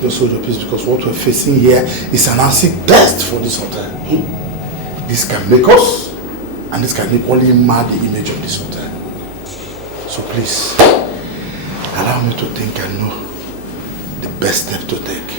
Just hold your peace, because what we're facing here is an acid test for this hotel. This can make us, and this can equally mar the image of this hotel. So please, allow me to think and know the best step to take.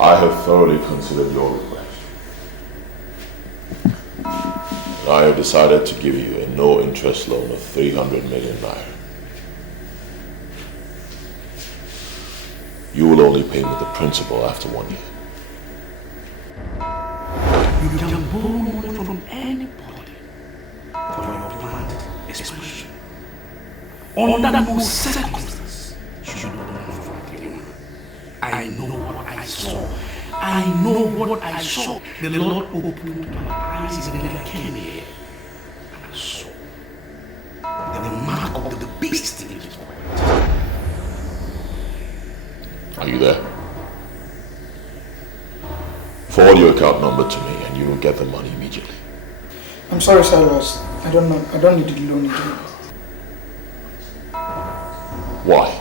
I have thoroughly considered your request. I have decided to give you a no-interest loan of 300 million naira. You will only pay me the principal after 1 year. You can borrow money from anybody for your planned expansion. Under no circumstance should you borrow from anyone. I know what I saw. I know what I saw. The Lord opened my eyes and then I came here. And I saw the mark of the beast in his pocket. Are you there? Forward your account number to me and you will get the money immediately. I'm sorry, Silas. I don't need the loan again. Why?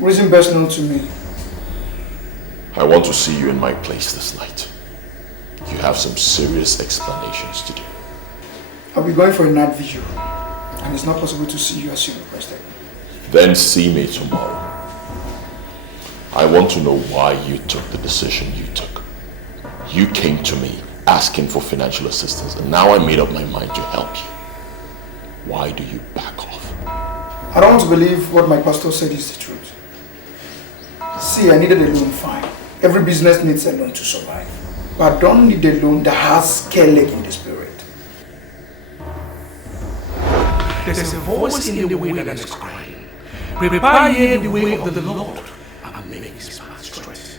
Reason best known to me. I want to see you in my place this night. You have some serious explanations to do. I'll be going for a night vigil, and it's not possible to see you as you requested. Then see me tomorrow. I want to know why you took the decision you took. You came to me asking for financial assistance, and now I made up my mind to help you. Why do you back off? I don't want to believe what my pastor said is the truth. See, I needed a loan, fine. Every business needs a loan to survive. But I don't need a loan that has scale leg in the spirit. There's a voice in the way that is crying. Prepare ye the way of the Lord, and make his path straight.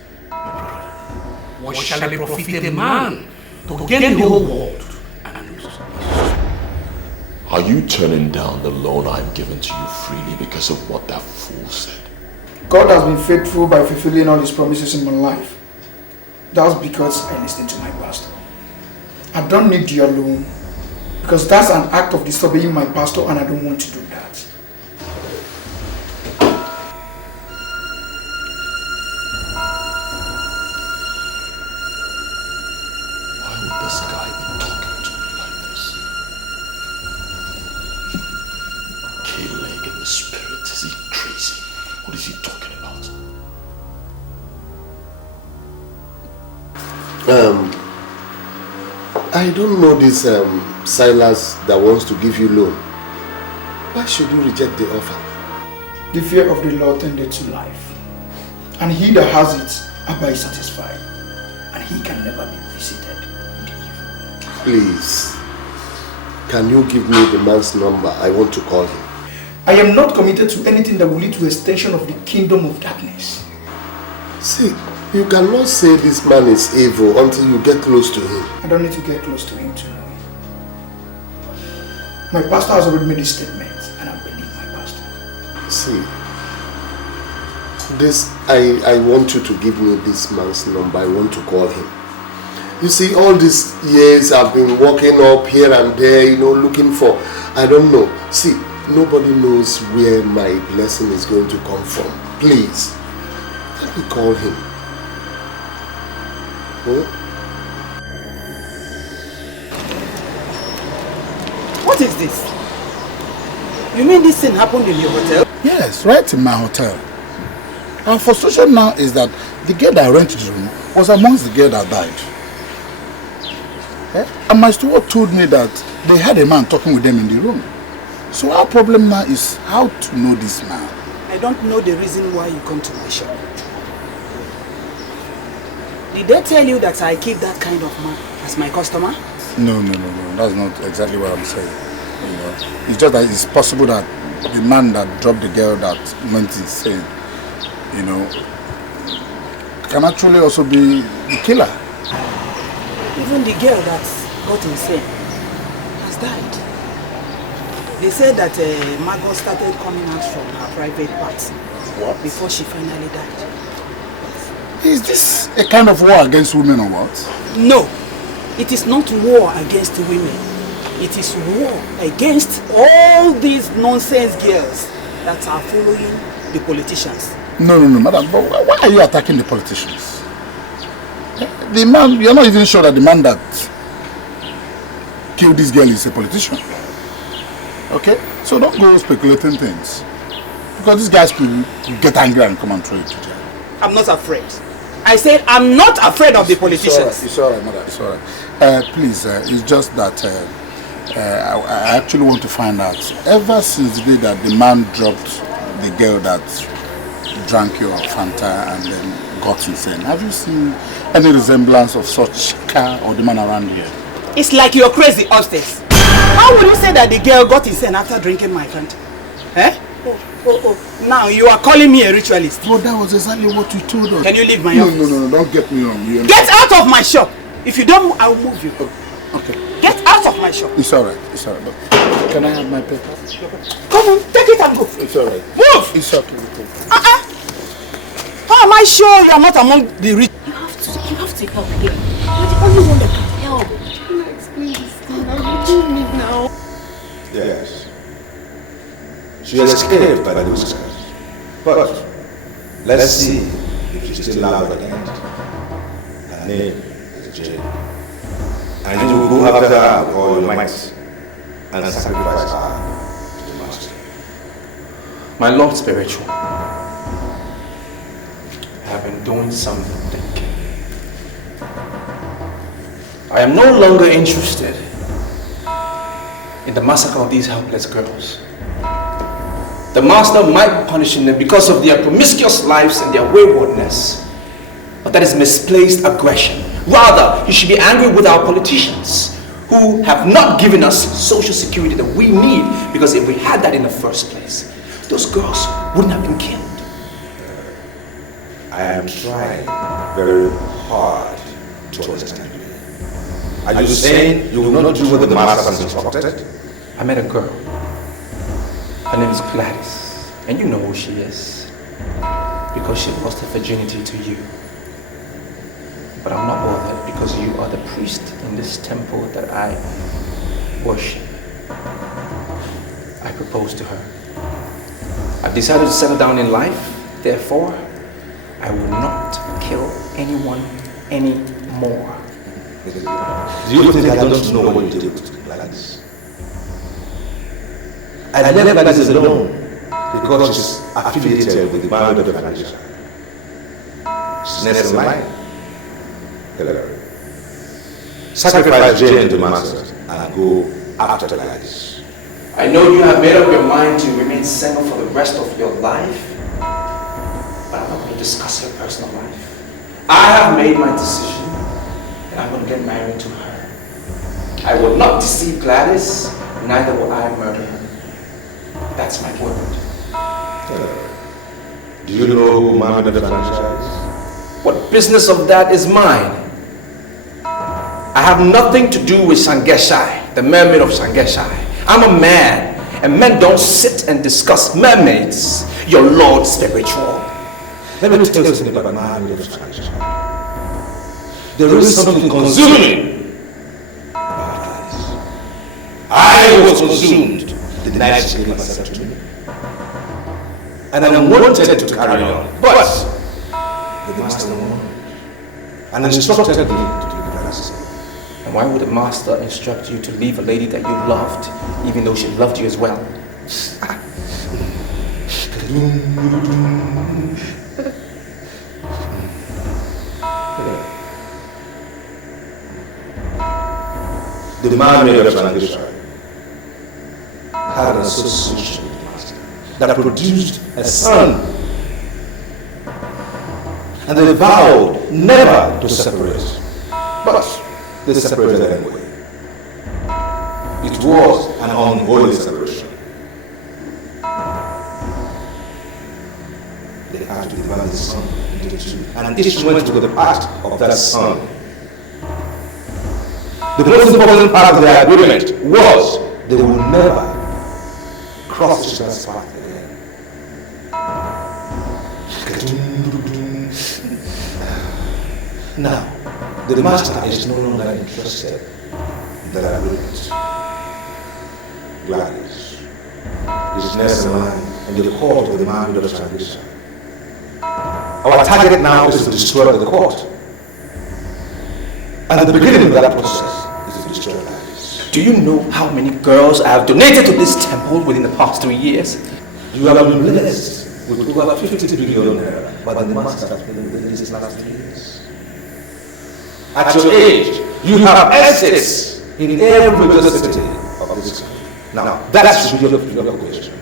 What shall it profit a man to gain the whole world and lose his soul? Are you turning down the loan I've given to you freely because of what that fool said? God has been faithful by fulfilling all his promises in my life. That's because I listened to my pastor. I don't need your loan because that's an act of disobeying my pastor and I don't want to do that. Why would this guy be talking to me like this? K-leg in the spirit, is he crazy? What is he talking about? I don't know this Silas that wants to give you loan. Why should you reject the offer? The fear of the Lord tended to life. And he that has it abide satisfied. And he can never be visited with evil. Please, can you give me the man's number? I want to call him. I am not committed to anything that will lead to extension of the kingdom of darkness. See, you cannot say this man is evil until you get close to him. I don't need to get close to him to know him. My pastor has already made a statement and I believe my pastor. See, this, I want you to give me this man's number. I want to call him. You see, all these years I've been walking up here and there, looking for, I don't know. See, nobody knows where my blessing is going to come from. Please, let me call him. Huh? What is this? You mean this thing happened in your hotel? Yes, right in my hotel. Our frustration now is that the girl that rented the room was amongst the girls that died. And my steward told me that they had a man talking with them in the room. So our problem now is how to know this man. I don't know the reason why you come to my shop. Did they tell you that I keep that kind of man as my customer? No. That's not exactly what I'm saying. It's just that it's possible that the man that dropped the girl that went insane, can actually also be the killer. Even the girl that got insane has died. They said that Margot started coming out from her private parts before she finally died. Is this a kind of war against women or what? No, it is not war against women. It is war against all these nonsense girls that are following the politicians. No, madam, but why are you attacking the politicians? The man, you're not even sure that the man that killed this girl is a politician. Okay? So don't go speculating things. Because these guys could get angry and come and throw it to jail. I'm not afraid. I said I'm not afraid of the politicians. It's alright, madam, it's alright. Please, it's just that I actually want to find out, ever since the day that the man dropped the girl that drank your Fanta and then got insane, have you seen any resemblance of such car or the man around here? It's like you're crazy upstairs. How would you say that the girl got insane after drinking my Fanta? Eh? Oh. Now you are calling me a ritualist. Well, that was exactly what you told us. Can you leave my office? No, don't get me wrong. Get out of my shop. If you don't, I will move you. Okay. Get out of my shop. It's alright. But can I have my paper? Come on, take it and go. It's alright. Move! It's okay. How am I sure you are not among the rich? You have to help here. You're the only one that can help. Can I explain this thing? I will me now. Yes. She escaped by the whiskers. But let's see if she's still alive at the end. Her name is Jane. And you will go after her with all your might and sacrifice her to the master. My Lord Spiritual, I have been doing some thinking. I am no longer interested in the massacre of these helpless girls. The master might be punishing them because of their promiscuous lives and their waywardness. But that is misplaced aggression. Rather, he should be angry with our politicians who have not given us social security that we need, because if we had that in the first place, those girls wouldn't have been killed. I am trying very hard to understand you. Are you saying you will not do what the master has instructed? I met a girl. Her name is Gladys, and you know who she is, because she lost her virginity to you. But I'm not bothered, because you are the priest in this temple that I worship. I proposed to her. I've decided to settle down in life, therefore, I will not kill anyone anymore. Do you think I don't know what you did with Gladys? I left Gladys alone because she's affiliated with the band of Nigeria. She's next in line. Hillary. Sacrifice Jane to the master and go after Gladys. I know you have made up your mind to remain single for the rest of your life, but I'm not going to discuss your personal life. I have made my decision, and I'm going to get married to her. I will not deceive Gladys, neither will I murder her. That's my word. Do you know who Mohammed the franchise? What business of that is mine? I have nothing to do with Shangeshai, the mermaid of Shangeshai. I'm a man, and men don't sit and discuss mermaids, your Lord Spiritual. Let me tell you something about Mohammed of Shangeshai. There is something consuming. I was consumed the night she gave herself to me. And I wanted to carry on, but the master warned and instructed me to do the same. And why would the master instruct you to leave a lady that you loved, even though she loved you as well? The man made of Shangeshai had an association with the master that produced a son. And they vowed never to separate. But they separated anyway. It was an unholy separation. They had to deliver the son 22, and each went to the part of that song. The most important part of the agreement was they would never cross each other's path again. Now, the master is no longer interested in that agreement. Gladys is next in line and the court of the man who does transition. Our target now is to destroy the court. And the beginning of that process is to destroy Gladys. Do you know how many girls I have donated to this temple within the past 3 years? You have been blessed with over 50 billion naira by the master has been in these last 3 years. At your age, you have assets in every major city of this country. Now, that should be your question.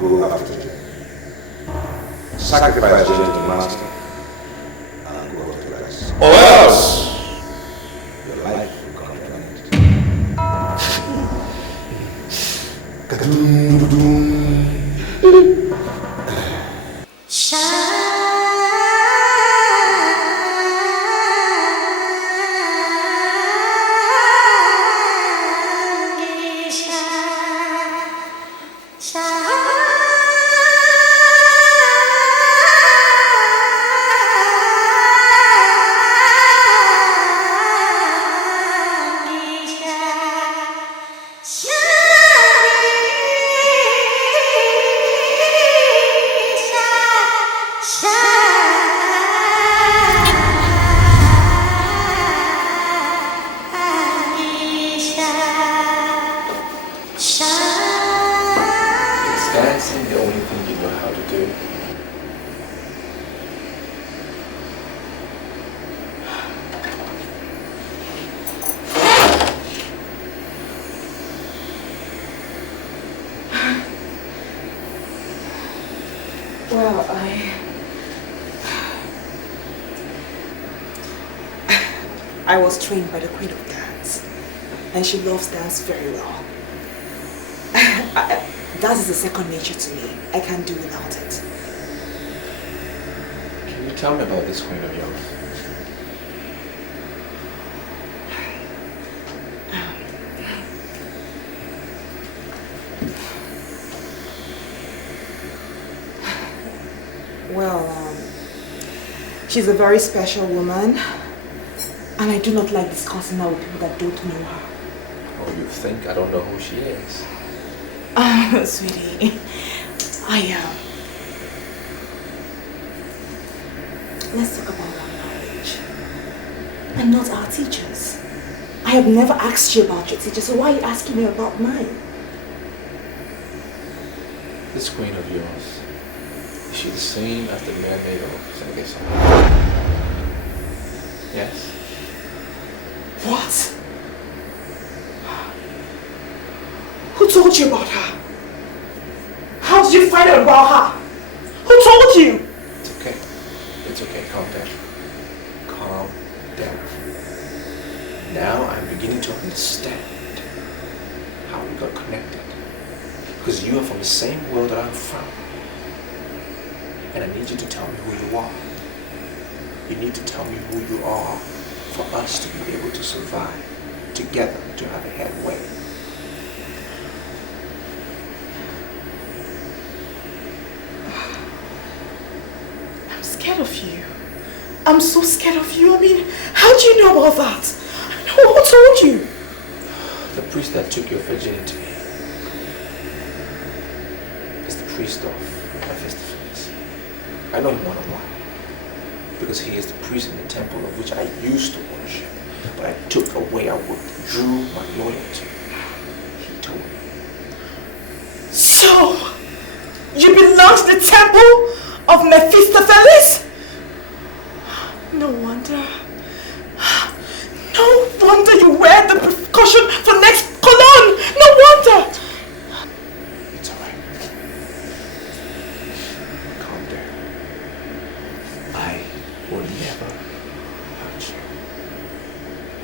Go after Jane. Sacrifice Jane to the master and go after the rest. Or else, your life will come to an end. Well, I was trained by the Queen of Dance, and she loves dance very well. Dance is a second nature to me. I can't do without it. Can you tell me about this queen of yours? Well, she's a very special woman, and I do not like discussing her with people that don't know her. Oh, you think I don't know who she is? Sweetie, let's talk about our marriage and not our teachers. I have never asked you about your teachers, so why are you asking me about mine? This queen of yours, is she the same as the mermaid of Sacrificial? Yes. What? Who told you about her? How did you find out about her? Who told you? It's okay. It's okay. Calm down. Calm down. Now I'm beginning to understand how we got connected. Because you are from the same world that I'm from. And I need you to tell me who you are. You need to tell me who you are for us to be able to survive together, to have a headway. I'm scared of you. I'm so scared of you. I mean, how do you know about that? I mean, who told you? The priest that took your virginity is the priest of Ephistophilus. I know him one-on-one because he is the priest in the temple of which I used to worship, but I took away, I withdrew my loyalty. He told me. So, you belong to the temple of Mephistopheles? No wonder. No wonder you wear the precaution for next cologne. No wonder. It's alright. Calm down. I will never hurt you.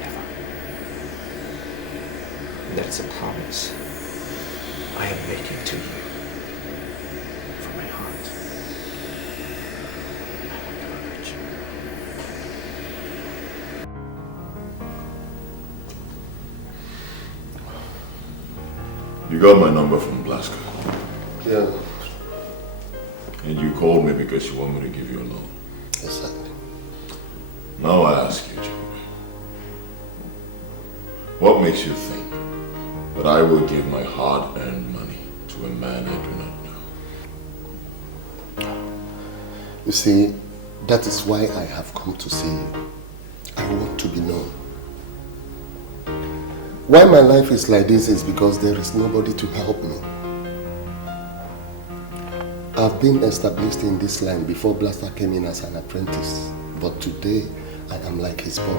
Never. And that is a promise I am making to you from my heart. I will never hurt you. You got my number from Blasco? Yeah. And you called me because you want me to give you a loan? Exactly. Now I ask you, Jacob, what makes you think that I will give my hard-earned money to a man I do not know? You see, that is why I have come to see you. I want to be known. Why my life is like this is because there is nobody to help me. I've been established in this line before Blaster came in as an apprentice, but today I am like his boy.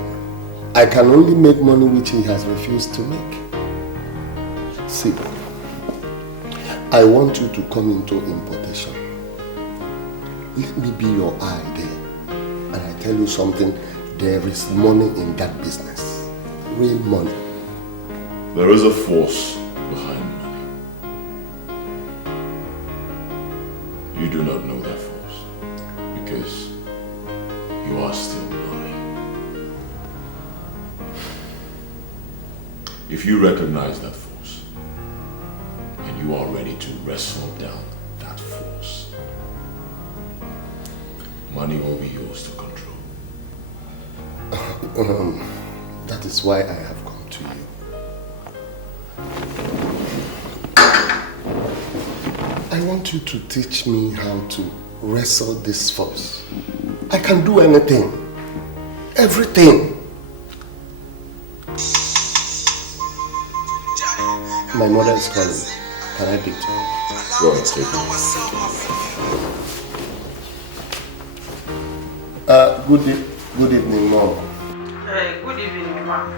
I can only make money which he has refused to make. See, I want you to come into importation. Let me be your eye there. And I tell you something, there is money in that business. Real money. There is a force behind money. You do not know that force because you are still blind. If you recognize that force and you are ready to wrestle down that force, money will be yours to control. That is why I have come to you. I want you to teach me how to wrestle this force. I can do anything. Everything. My mother is calling. Can I pick her? Go ahead, take it. Good evening, Mom. Hey, good evening, Mom.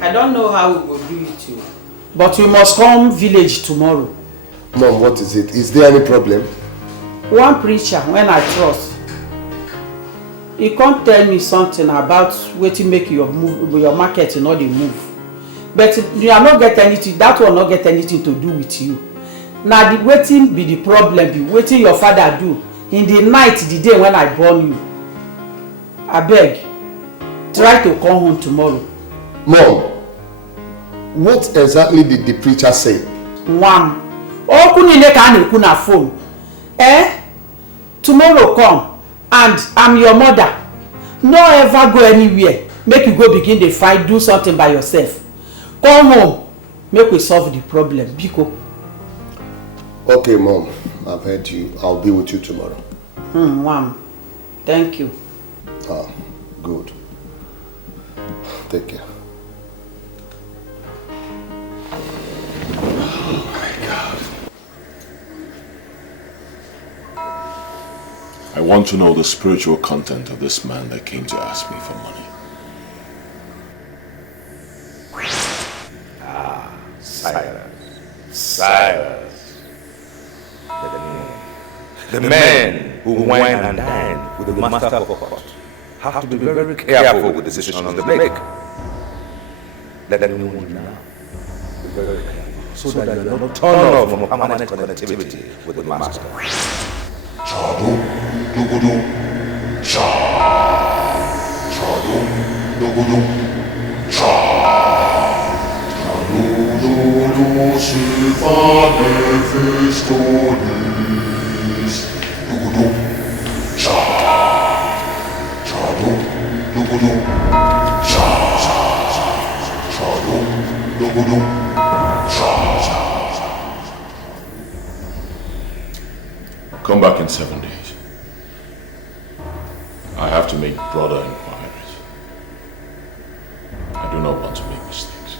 I don't know how we will do it, but you must come village tomorrow. Mom, what is it? Is there any problem? One preacher, when I trust, he can't tell me something about waiting make your market not the move. But you are not get anything, that will not get anything to do with you. Now the waiting be the problem, be waiting your father do in the night, the day when I born you. I beg, try to come home tomorrow. Mom, what exactly did the preacher say? One. Oh, phone. Tomorrow come and I'm your mother. No ever go anywhere. Make you go begin the fight, do something by yourself. Come home. Make we solve the problem. Biko. Okay, Mom. I've heard you. I'll be with you tomorrow. Mom. Thank you. Ah, good. Take care. Oh my God. I want to know the spiritual content of this man that came to ask me for money. Silence. The men who wine and dine with the master of a pot have to be very careful with the decisions they make. Let them know you now. Be very careful so that you are not turned off from permanent connectivity with the master. Chadu, dugudu, cha. Chadu, dugudu, cha. Chadu, dugudu, silvane festonis. Dugudu, cha. Chadu, dugudu, cha. Chadu, dugudu, cha. Come back in 7 days. I have to make broader inquiries. I do not want to make mistakes.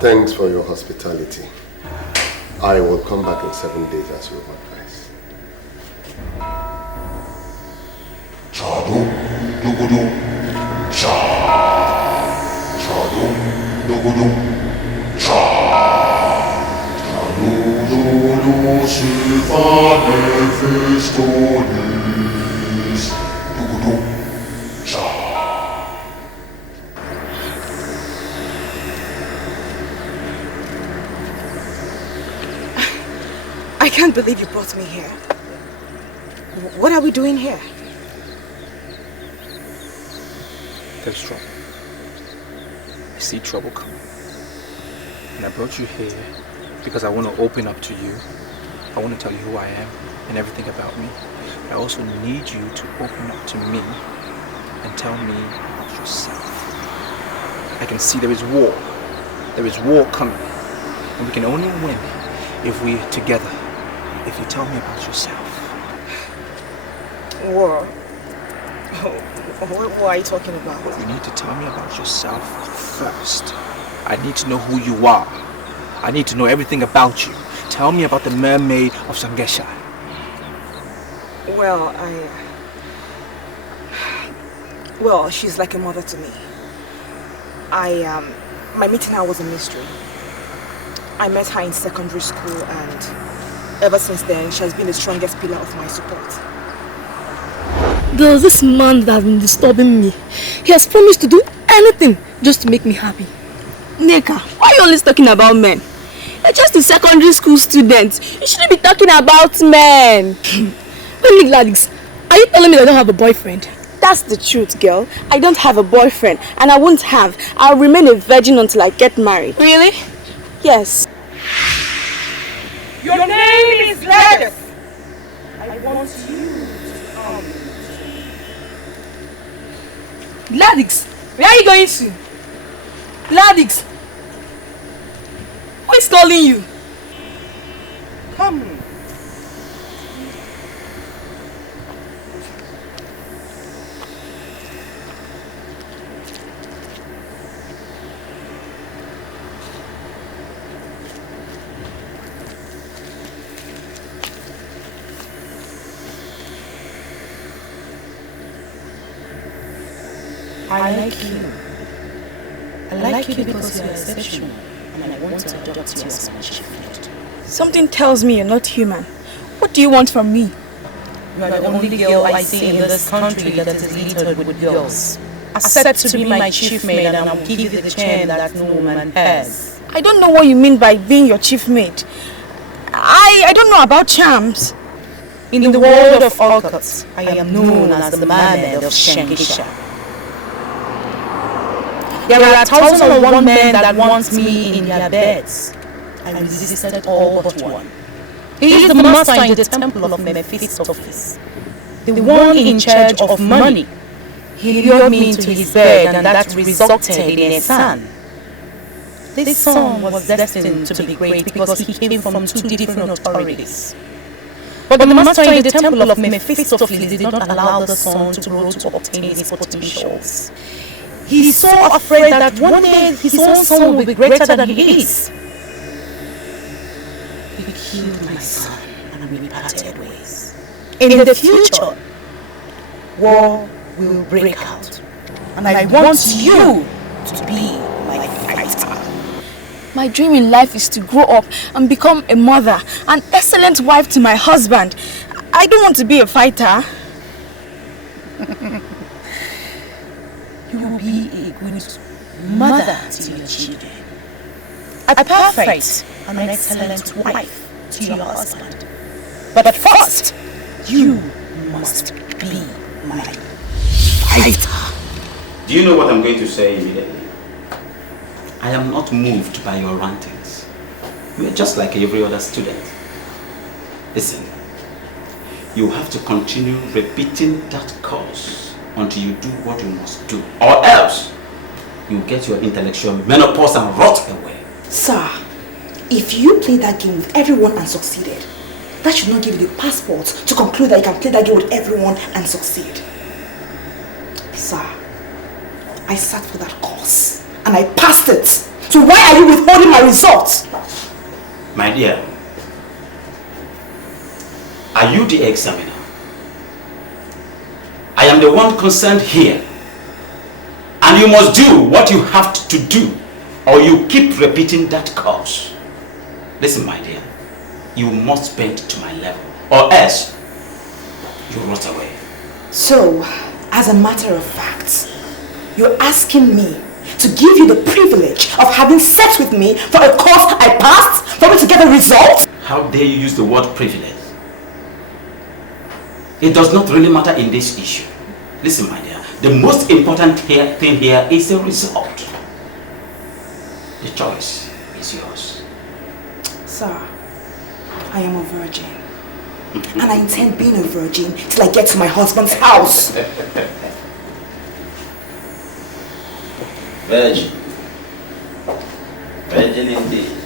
Thanks for your hospitality. I will come back in 7 days as you advise. Chadu, dugudu, cha. Chadu, dugudu, cha. Chadu, dugudu, silvane festonis. can't believe you brought me here. What are we doing here? There's trouble. I see trouble coming. And I brought you here because I want to open up to you. I want to tell you who I am and everything about me. I also need you to open up to me and tell me about yourself. I can see there is war. There is war coming. And we can only win if we're together. If you tell me about yourself. War? What are you talking about? You need to tell me about yourself first. I need to know who you are. I need to know everything about you. Tell me about the mermaid of Sangesha. Well, she's like a mother to me. My meeting her was a mystery. I met her in secondary school and ever since then, she has been the strongest pillar of my support. There's this man that has been disturbing me. He has promised to do anything just to make me happy. Neka, why are you always talking about men? You're just a secondary school student. You shouldn't be talking about men. Let me, Gladys, are you telling me that I don't have a boyfriend? That's the truth, girl. I don't have a boyfriend and I won't have. I'll remain a virgin until I get married. Really? Yes. Your name is Gladys. I want you to come. Gladys, where are you going to? Gladys, who is calling you? Come. I like you. I like you because you're exceptional, and I want to adopt you as my chief lead. Something tells me you're not human. What do you want from me? You are the only girl I see in this country that is littered with girls. Accept to be my chief maid and I'll give you the charm that no woman has. I don't know what you mean by being your chief maid. I don't know about charms. In the world of orchids, I am known as the mermaid of Shangisha. There are 1,001 men that want me in their beds. I resisted all but one. He is the master in the temple of Mephistopheles, the one in charge of money. He lured me into his bed and that resulted in a son. This son was destined to be great because he came from two different authorities. But the master in the temple of Mephistopheles did not allow the son to grow to obtain his potentials. He is so afraid that one day his own son will be greater than he is. He killed my son and we parted ways. In the future, war will break out. And I want you to be my fighter. My dream in life is to grow up and become a mother, an excellent wife to my husband. I don't want to be a fighter. You will be a good mother to your children, a perfect and excellent wife to your husband. But first, you must be my fighter. Do you know what I'm going to say immediately? I am not moved by your rantings. You are just like every other student. Listen, you have to continue repeating that course until you do what you must do, or else you get your intellectual menopause and rot away. Sir, if you play that game with everyone and succeeded, that should not give you the passport to conclude that you can play that game with everyone and succeed. Sir, I sat for that course and I passed it. So why are you withholding my results? My dear, are you the examiner? I am the one concerned here. And you must do what you have to do, or you keep repeating that course. Listen, my dear, you must bend to my level, or else you rot away. So, as a matter of fact, you're asking me to give you the privilege of having sex with me for a course I passed for me to get a result? How dare you use the word privilege? It does not really matter in this issue. Listen, my dear, the most important thing here is the result. The choice is yours. Sir, I am a virgin. And I intend being a virgin till I get to my husband's house. Virgin. Virgin indeed.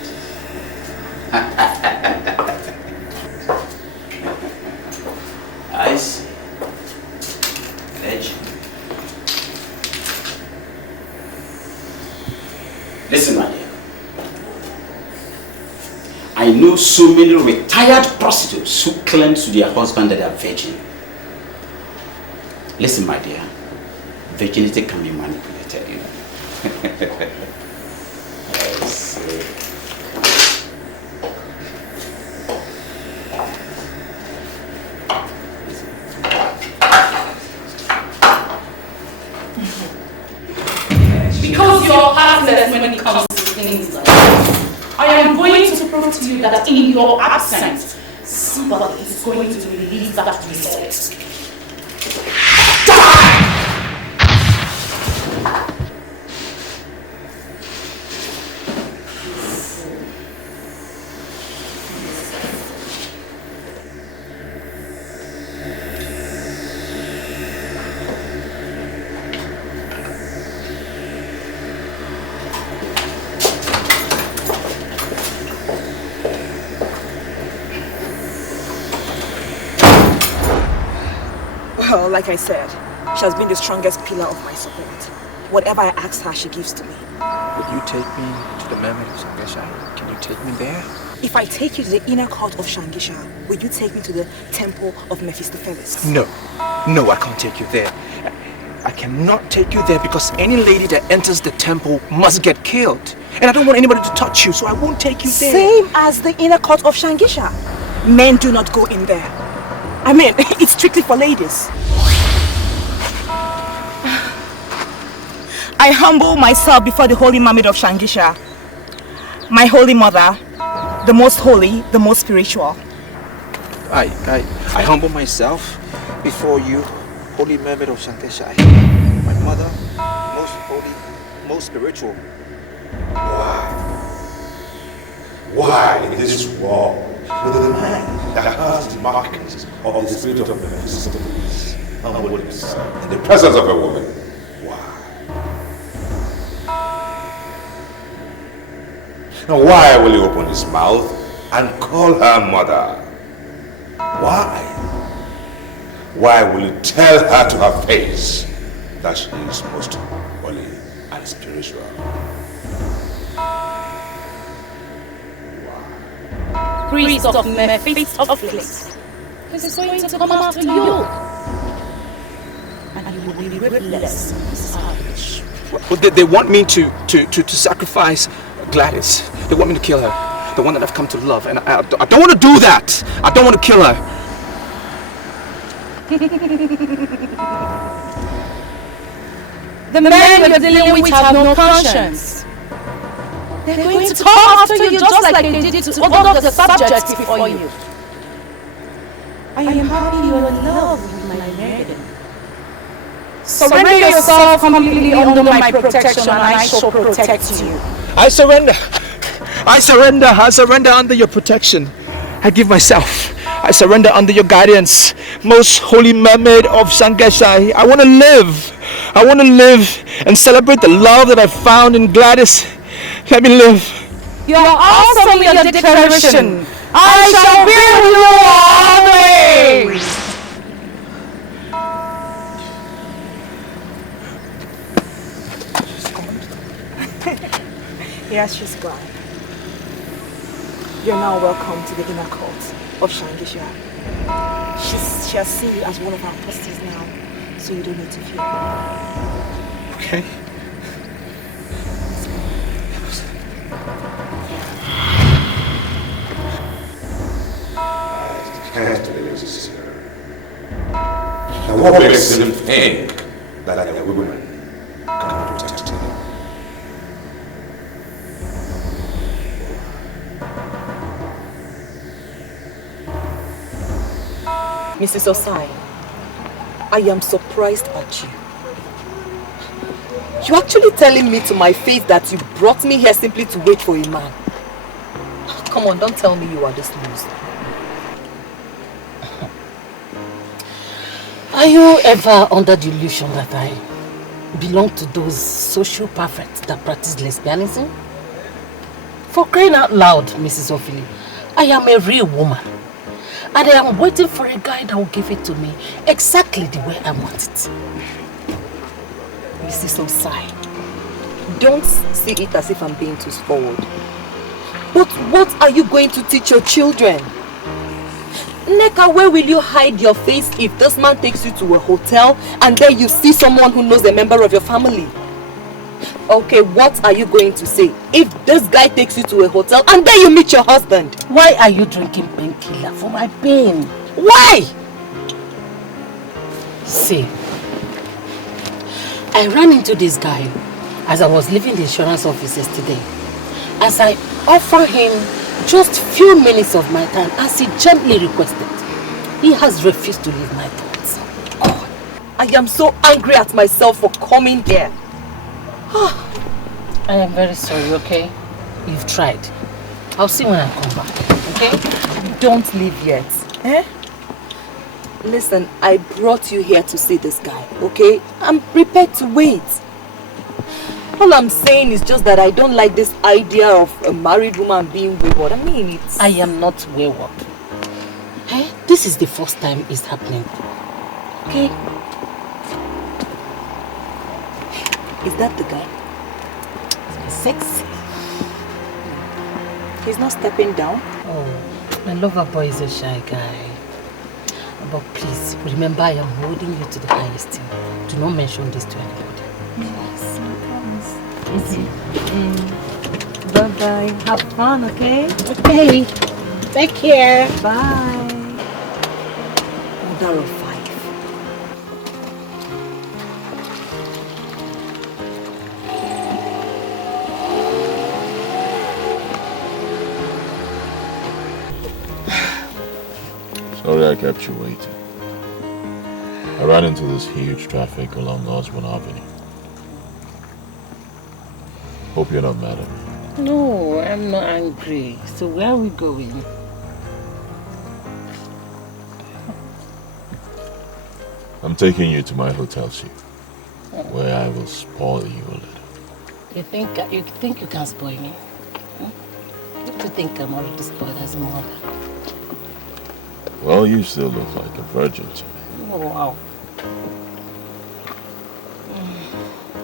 I see. Virgin. Listen, my dear. I know so many retired prostitutes who claim to their husband that they are virgin. Listen, my dear. Virginity can be manipulated, you know. I see. Because you're heartless when it comes to things like that. I am going to prove to you that in your absence, somebody is going to release that result. Well, like I said, she has been the strongest pillar of my support. Whatever I ask her, she gives to me. Will you take me to the mermaid of Shangisha? Can you take me there? If I take you to the inner court of Shangisha, will you take me to the temple of Mephistopheles? No. No, I can't take you there. I cannot take you there because any lady that enters the temple must get killed. And I don't want anybody to touch you, so I won't take you there. Same as the inner court of Shangisha. Men do not go in there. I mean, it's strictly for ladies. I humble myself before the holy mermaid of Shangisha. My holy mother, the most holy, the most spiritual. I humble myself before you, holy mermaid of Shangisha. My mother, most holy, most spiritual. Why in this world with a man that has the markings of the spirit of Mephistopheles humble himself in the presence of a woman? Now why will he open his mouth and call her mother? Why? Why will he tell her to her face that she is most holy and spiritual? Priest of Mephistopheles is going to come after you. And you will be ruthless. They want me to sacrifice Gladys. They want me to kill her. The one that I've come to love. And I don't want to do that. I don't want to kill her. The men you're dealing with have no conscience. They're going to come after you just like they did to all of the subjects before you. I am happy you're in love with my maiden. Surrender yourself completely under my protection and I shall protect you. I surrender. I surrender. I surrender under your protection. I give myself. I surrender under your guidance. Most holy mermaid of Shangisha. I want to live. I want to live and celebrate the love that I found in Gladys. Let me live. You are awesome with your declaration. I shall be with you always. Yes, she's gone. You're now welcome to the inner court of Shangisha. She has seen you as one of our apostles now, so you don't need to fear. Okay. Can't believe this. Now what makes him think that a woman can protect him? Mrs. Osai, I am surprised at you. You're actually telling me to my face that you brought me here simply to wait for a man. Come on, don't tell me you are this loose. Are you ever under the illusion that I belong to those social perfects that practice lesbianism? For crying out loud, Mrs. Ophili, I am a real woman. And I am waiting for a guy that will give it to me exactly the way I want it. Mrs. Osai, don't see it as if I'm being too forward. But what are you going to teach your children? Neka, where will you hide your face if this man takes you to a hotel and then you see someone who knows a member of your family? Okay, what are you going to say if this guy takes you to a hotel and then you meet your husband? Why are you drinking painkiller for my pain? Why? See, I ran into this guy as I was leaving the insurance office yesterday. As I offered him just few minutes of my time as he gently requested, he has refused to leave my thoughts. God, I am so angry at myself for coming here. I am very sorry, okay? You've tried. I'll see when I come back, okay? Don't leave yet. Eh? Listen, I brought you here to see this guy, okay? I'm prepared to wait. All I'm saying is just that I don't like this idea of a married woman being wayward. I mean, it's... I am not wayward. Eh? This is the first time it's happening. Okay? Is that the guy? Sexy. He's not stepping down? Oh, my lover boy is a shy guy. But please, remember I am holding you to the highest esteem. Do not mention this to anybody. Yes, I promise. Easy. Bye-bye. Have fun, okay? Okay. Take care. Bye. Order of 5. Sorry I kept you waiting. I ran into this huge traffic along Osborne Avenue. Hope you're not mad at me. No, I'm not angry. So where are we going? I'm taking you to my hotel suite, where I will spoil you a little. You think you can spoil me? You think I'm already spoiled as a mother? Well, you still look like a virgin to me. Oh, wow.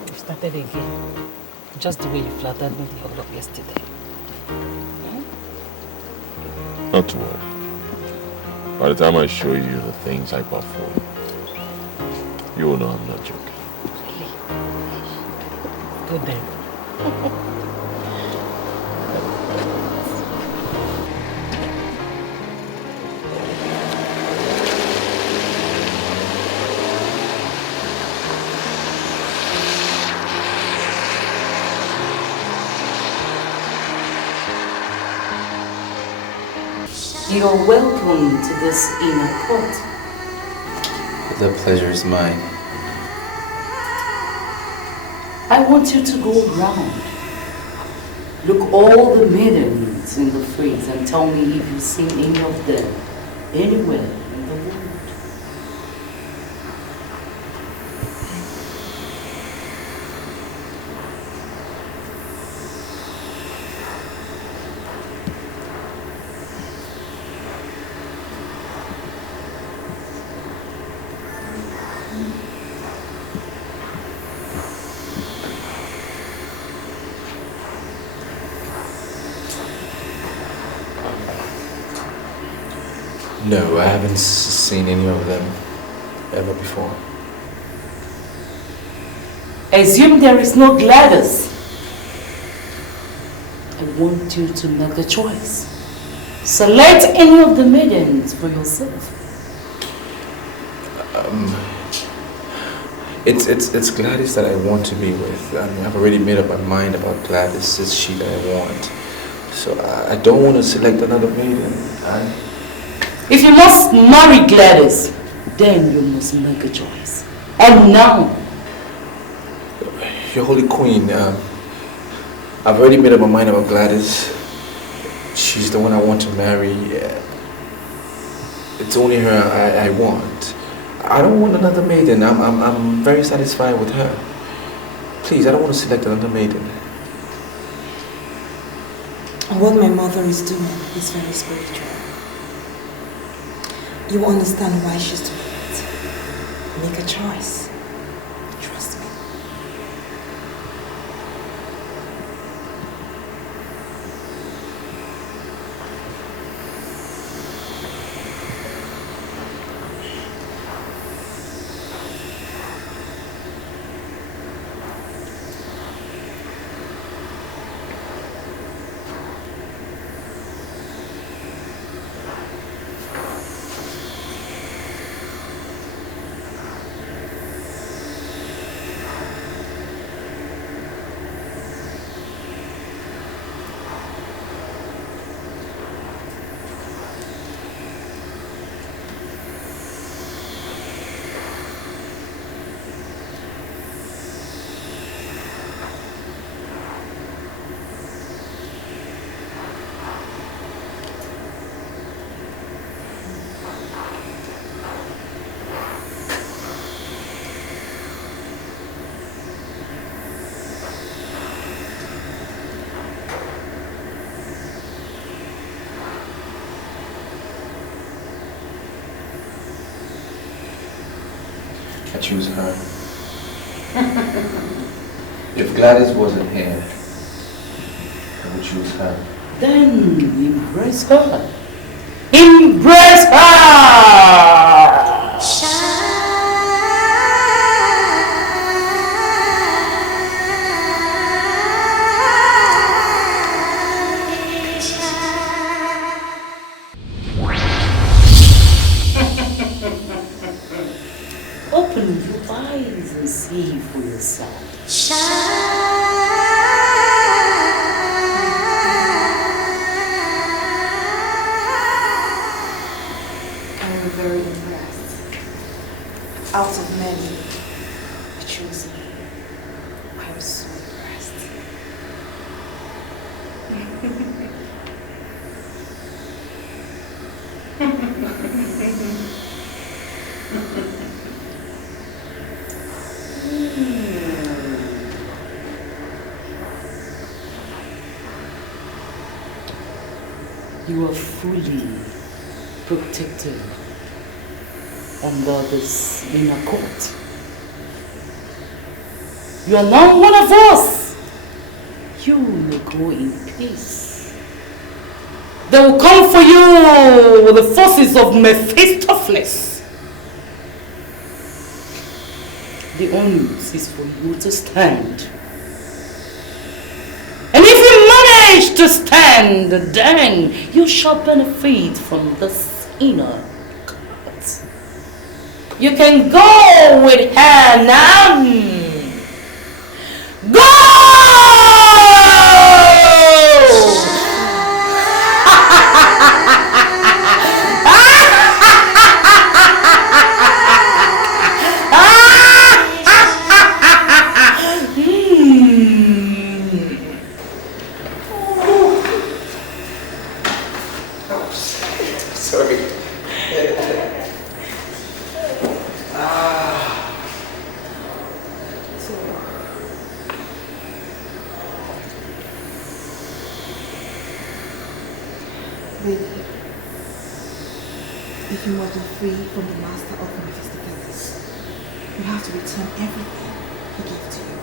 You started again. Just the way you flattered me the whole of yesterday. Not to worry. By the time I show you the things I bought for you, you will know I'm not joking. Good then. You're welcome to this inner court. The pleasure is mine. I want you to go around. Look all the maidens in the phrase and tell me if you've seen any of them anywhere in the world. No, I haven't seen any of them ever before. Assume there is no Gladys. I want you to make the choice. Select any of the maidens for yourself. It's Gladys that I want to be with. I mean, I've already made up my mind about Gladys. It's she that I want. So I don't want to select another maiden. If you must marry Gladys, then you must make a choice. And now. Your Holy Queen, I've already made up my mind about Gladys. She's the one I want to marry. It's only her I want. I don't want another maiden. I'm very satisfied with her. Please, I don't want to select another maiden. What my mother is doing is very spiritual. You understand why she's doing it. Make a choice. Trust me. I choose her. If Gladys wasn't here, I would choose her. Then embrace her. Embrace her! Open your eyes and see for yourself. I'm very impressed. Out of many, I chose you. I was so impressed. You are fully protected under this inner court. You are now one of us. You may go in peace. They will come for you with the forces of Mephistopheles. The onus is for you to stand. And if you manage to stand, then you shall benefit from this inner court. You can go with her now. Go! Sorry. Baby, if you want to free from the master of Mephistopheles, you have to return everything he gave to you.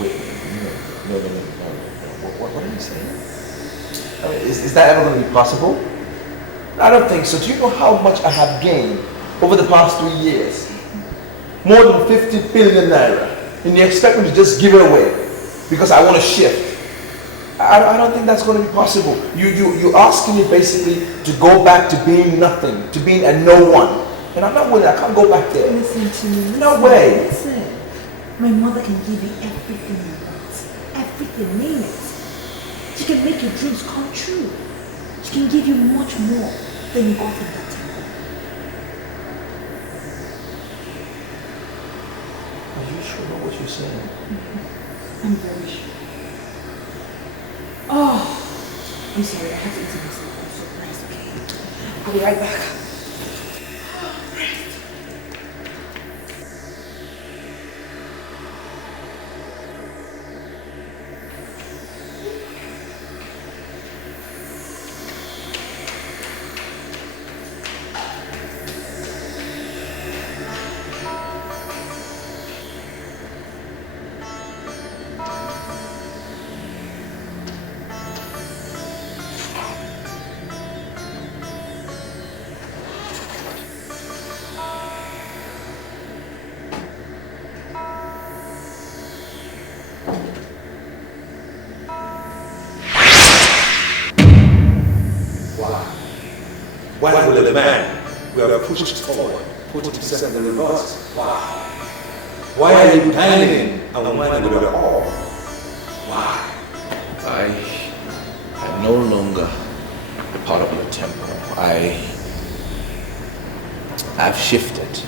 Wait, no. What are you saying? I mean, is that ever going to be possible? I don't think so. Do you know how much I have gained over the past 3 years? More than 50 billion naira. And you expect me to just give it away because I want to shift? I don't think that's going to be possible. You're asking me basically to go back to being nothing, to being a no one. And I'm not willing. I can't go back there. Listen to me. No way. Listen. My mother can give you everything you want. Everything, name it. She can make your dreams come true. She can give you much more than you got in that temple. Are you sure about what you're saying? I'm very sure. Oh, I'm sorry, I have to eat myself. I'm so surprised, okay? I'll be right back. Why will a man who have pushed forward put himself in reverse? Why? Why are you dining and why we are all? Why? I'm no longer a part of your temple. I've shifted.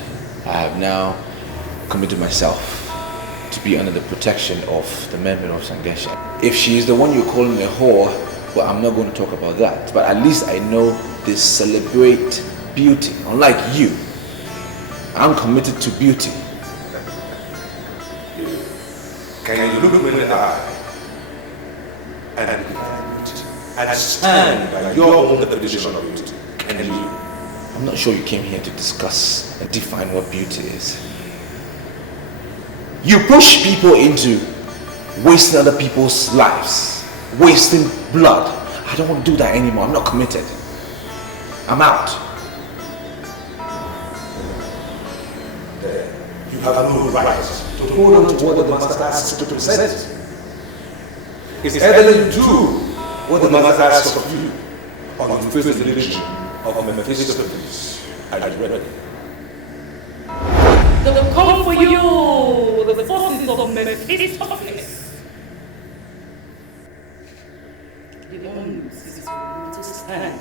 I have now committed myself to be under the protection of the member of Sangesha. If she is the one you're calling a whore, well, I'm not going to talk about that. But at least I know they celebrate beauty. Unlike you, I'm committed to beauty. Can you look me in the eye and beauty and stand by your own definition of beauty? Can you? I'm not sure you came here to discuss and define what beauty is. You push people into wasting other people's lives, wasting blood. I don't want to do that anymore. I'm not committed. I'm out. You have no right to hold on to what the master asks you to present. It's either you do what the master asks of you, or you face the religion of Mephistopheles. Are you ready? They will come for you, the forces of Mephistopheles. The onmovies is going to stand.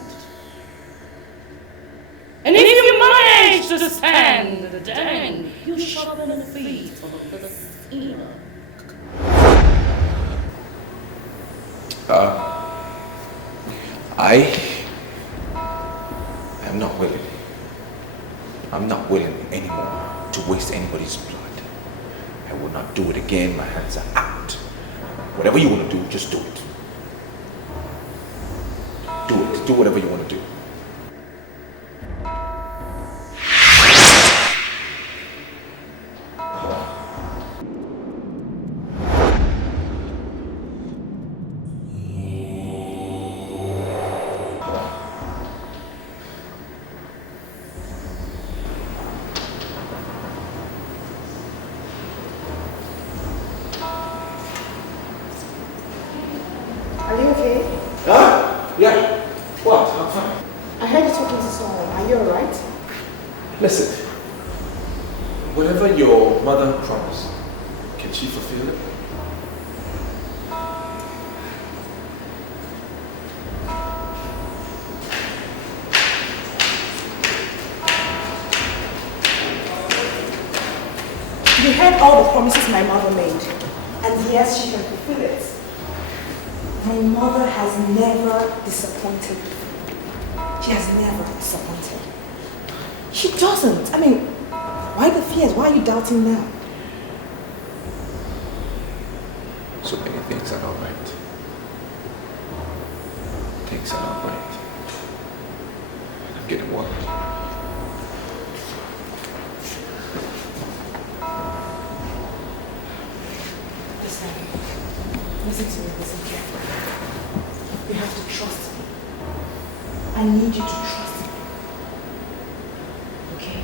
And if you manage to stand, then you shall benefit of the sinner. I am not willing. I'm not willing anymore to waste anybody's blood. I will not do it again. My hands are out. Whatever you want to do, just do it. Do it. Do whatever you want to do. Are you okay? Huh? Yeah. What? I'm fine. I heard you talking to someone. Are you alright? Listen. Whatever your mother promised, can she fulfill it? You heard all the promises my mother made. And yes, she can fulfill it. My mother has never disappointed me. She has never disappointed. She doesn't. I mean, why the fears? Why are you doubting now? So many things are not right. Things are not right. I'm getting worried. Listen to me, listen carefully. You have to trust me. I need you to trust me. Okay?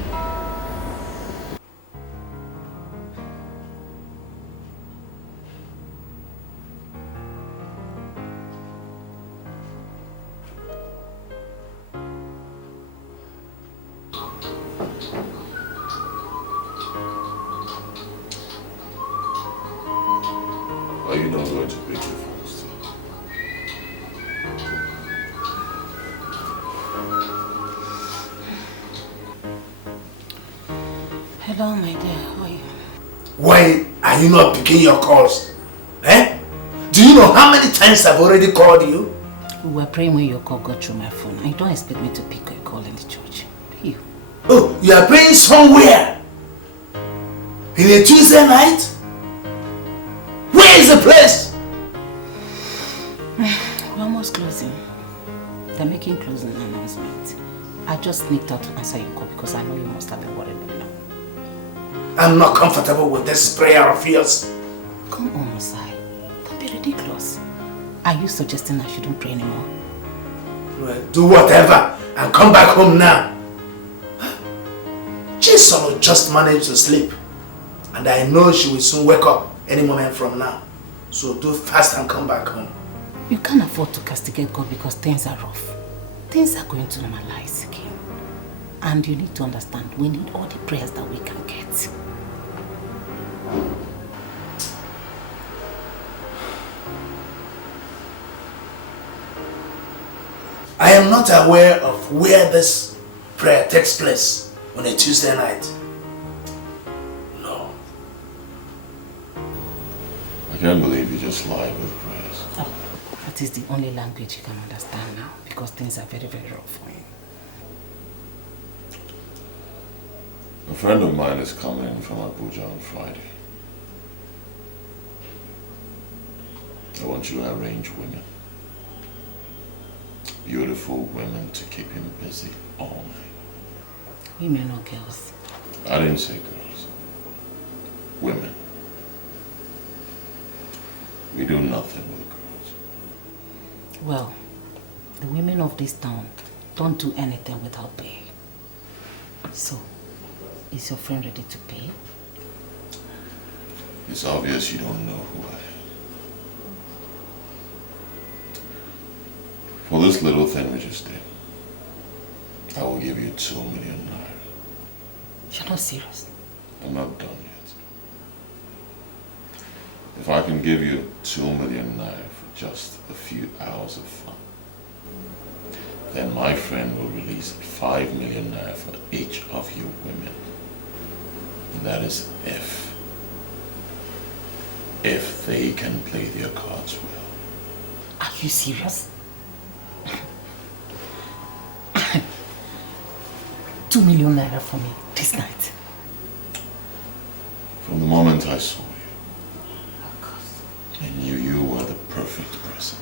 Are you not going to break the fast? Hello, my dear. How are you? Why are you not picking your calls? Eh? Do you know how many times I've already called you? We were praying when your call got through my phone. You don't expect me to pick a call in the church. You. Oh, you are praying somewhere? In a Tuesday night? Where is the place? We're almost closing. They're making closing announcement. I just sneaked out to answer your call because I know you must have been worried by now. I'm not comfortable with this prayer of yours. Come on, Osai. Don't be ridiculous. Are you suggesting I shouldn't pray anymore? Well, do whatever and come back home now. Jason will just manage to sleep. And I know she will soon wake up any moment from now. So do fast and come back home. You can't afford to castigate God because things are rough. Things are going to normalize again. And you need to understand, we need all the prayers that we can get. I am not aware of where this prayer takes place on a Tuesday night. No. I can't believe you just lied with prayers. Oh, that is the only language you can understand now because things are very, very rough for you. A friend of mine is coming in from Abuja on Friday. I want you to arrange women. Beautiful women to keep him busy all night. Women or girls? I didn't say girls. Women. We do nothing with girls. Well, the women of this town don't do anything without pay. So, is your friend ready to pay? It's obvious you don't know who I am. For this little thing we just did, I will give you 2 million naira. You're not serious? I'm not done yet. If I can give you 2 million naira for just a few hours of fun, then my friend will release 5 million naira for each of you women. And that is if they can play their cards well. Are you serious? 2 million naira for me this night. From the moment I saw you, I knew you were the perfect person.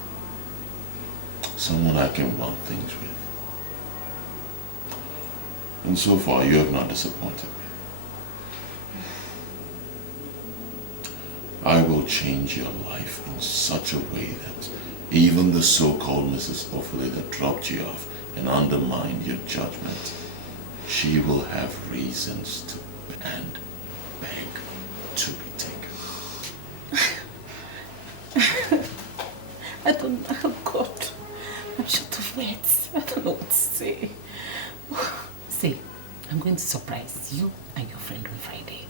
Someone I can run things with. And so far, you have not disappointed me. I will change your life in such a way that even the so-called Mrs. Offley that dropped you off and undermined your judgment, she will have reasons to and beg to be taken. I don't know, oh God. I'm short of words. I don't know what to say. See, I'm going to surprise you and your friend on Friday.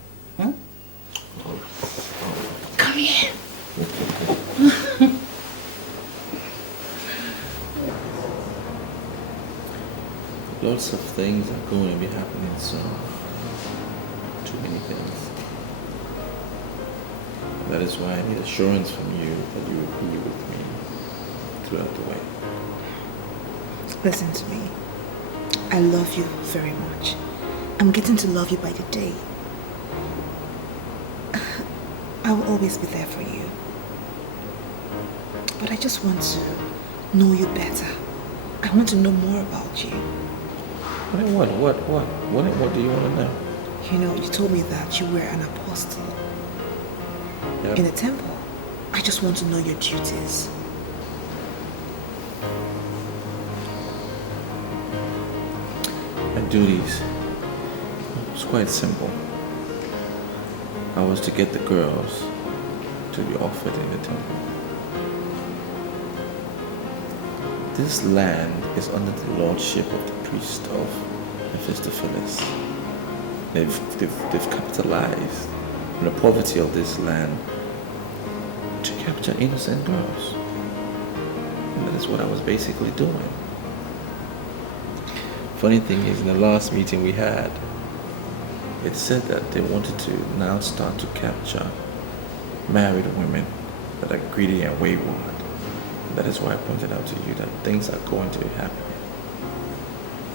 Come here. Lots of things are going to be happening soon. Too many things. That is why I need assurance from you that you will be with me throughout the way. Listen to me. I love you very much. I'm getting to love you by the day. I will always be there for you. But I just want to know you better. I want to know more about you. What do you want to know? You know, you told me that you were an apostle in the temple. I just want to know your duties. My duties. It's quite simple. I was to get the girls to be offered in the temple. This land is under the lordship of the priest of Mephistopheles. They've capitalized on the poverty of this land to capture innocent girls. And that is what I was basically doing. Funny thing is, in the last meeting we had, it said that they wanted to now start to capture married women that are greedy and wayward. That is why I pointed out to you that things are going to happen.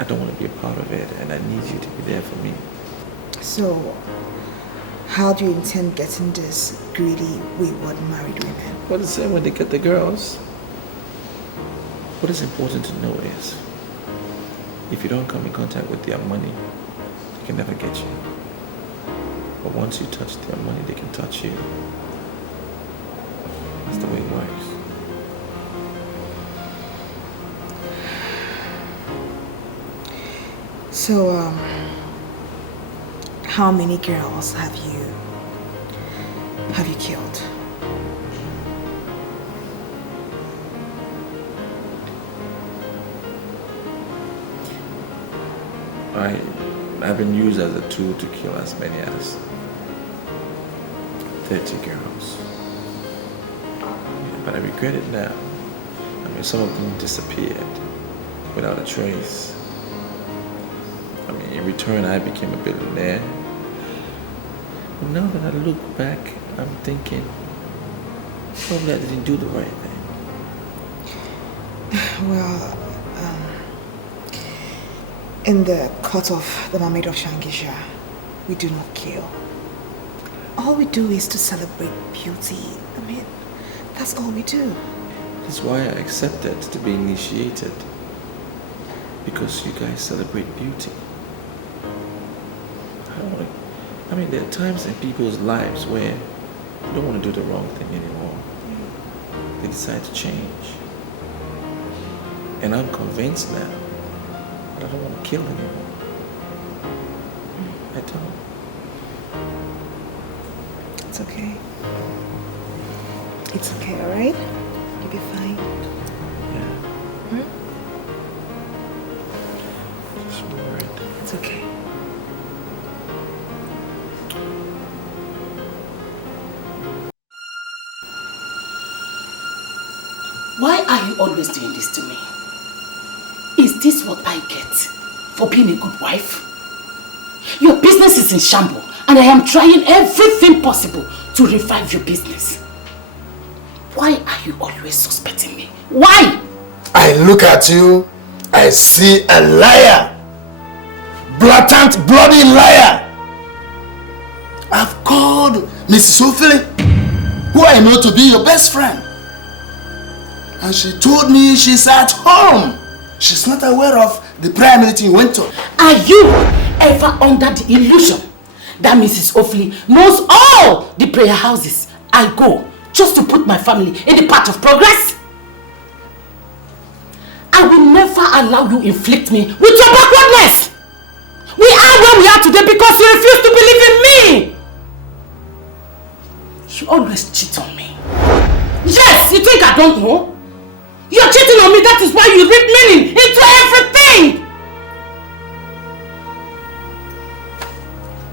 I don't want to be a part of it, and I need you to be there for me. So, how do you intend getting these greedy, wayward married women? Well, the same when they get the girls. What is important to know is, if you don't come in contact with their money, they can never get you. But once you touch their money, they can touch you. That's the way it works. So, how many girls have you killed? I've been used as a tool to kill as many as 30 girls. But I regret it now. I mean, some of them disappeared without a trace. I mean, in return, I became a billionaire. But now that I look back, I'm thinking, probably I didn't do the right thing. Well, in the court of the Mermaid of Shangisha, we do not kill. All we do is to celebrate beauty. I mean, that's all we do. That's why I accepted to be initiated. Because you guys celebrate beauty. I mean, there are times in people's lives where you don't want to do the wrong thing anymore. They decide to change. And I'm convinced now that I don't want to kill anyone. I don't. It's okay. It's okay, alright? You'll be fine. Yeah. Hmm? Just worried. It's okay. Why are you always doing this to me? Is this what I get for being a good wife? Your business is in shambles, and I am trying everything possible to revive your business. Why are you always suspecting me? Why? I look at you, I see a liar. Blatant, bloody liar. I've called Mrs. Ophelia, who I know to be your best friend. And she told me she's at home. She's not aware of the prayer meeting you went to. Are you ever under the illusion that Mrs. Ophelia knows all the prayer houses I go just to put my family in the path of progress? I will never allow you inflict me with your backwardness. We are where we are today because you refuse to believe in me. You always cheat on me. Yes, you think I don't know? You're cheating on me, that is why you read meaning into everything!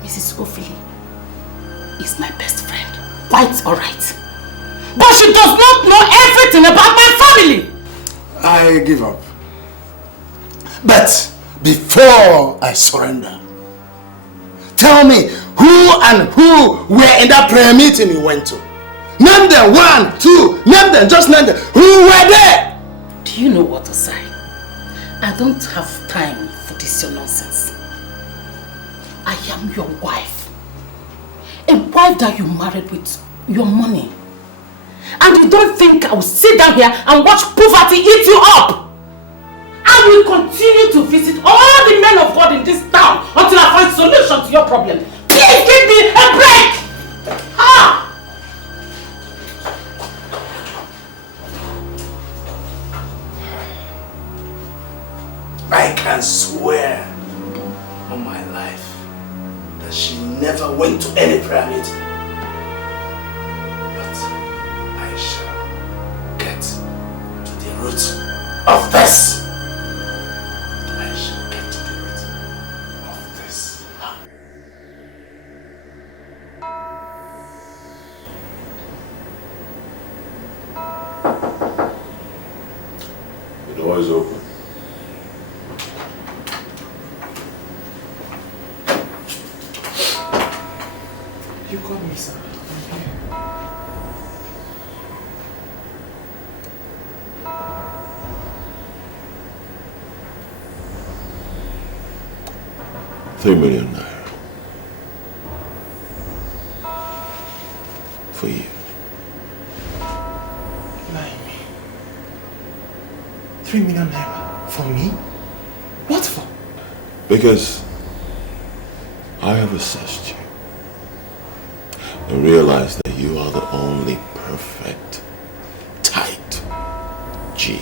Mrs. Ophelia is my best friend. Quite alright. But she does not know everything about my family! I give up. But before I surrender, tell me who and who were in that prayer meeting you went to? Name them, 1, 2, name them, just name them. Who were there? Do you know what to say? I don't have time for this your nonsense. I am your wife. A wife that you married with your money. And you don't think I will sit down here and watch poverty eat you up? I will continue to visit all the men of God in this town until I find solution to your problem. Please give me a break! Ah! I can swear on my life that she never went to any prayer meeting. But I shall get to the root of this. I shall get to the root of this. The door is open. 3 million naira. For you. Lie me. 3 million naira for me? What for? Because I have assessed you and realized that you are the only perfect, tight G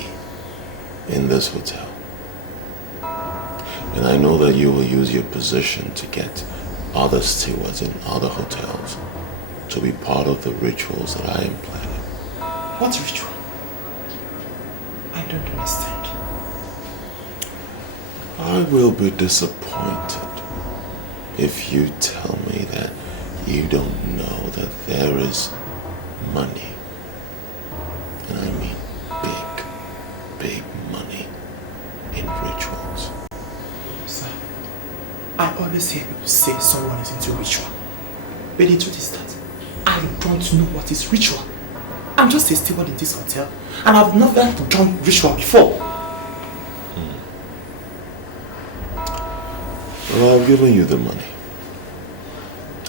in this hotel. And I know that you will use your position to get other stewards in other hotels to be part of the rituals that I am planning. What ritual? I don't understand. I will be disappointed if you tell me that you don't know that there is money, and I mean big, big money in rituals. Sir, I always hear people say someone is into ritual. But the truth is that I don't know what is ritual. I'm just a steward in this hotel, and I've never done ritual before. Well, I've given you the money.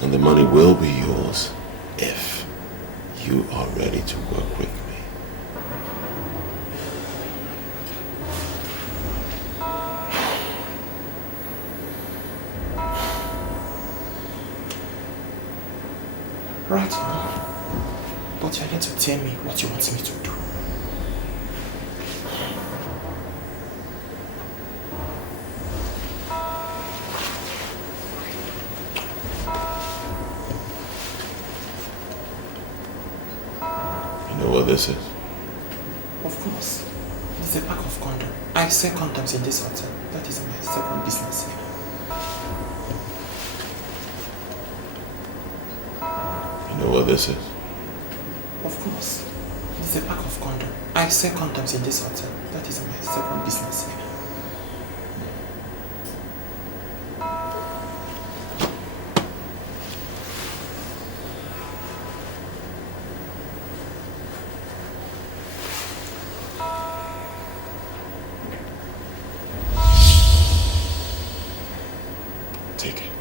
And the money will be yours if you are ready to work with me. Right now. But you're here to tell me what you want me to do. You know what this is? Of course. It's a pack of condoms. I sell condoms in this hotel. That is my second business here. You know what this is? Of course. It's a pack of condoms. I sell condoms in this hotel. That is my second business here. Take it.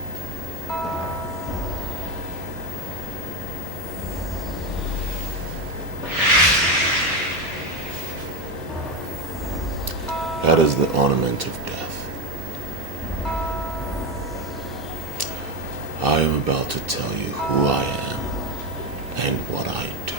That is the ornament of death. I am about to tell you who I am and what I do.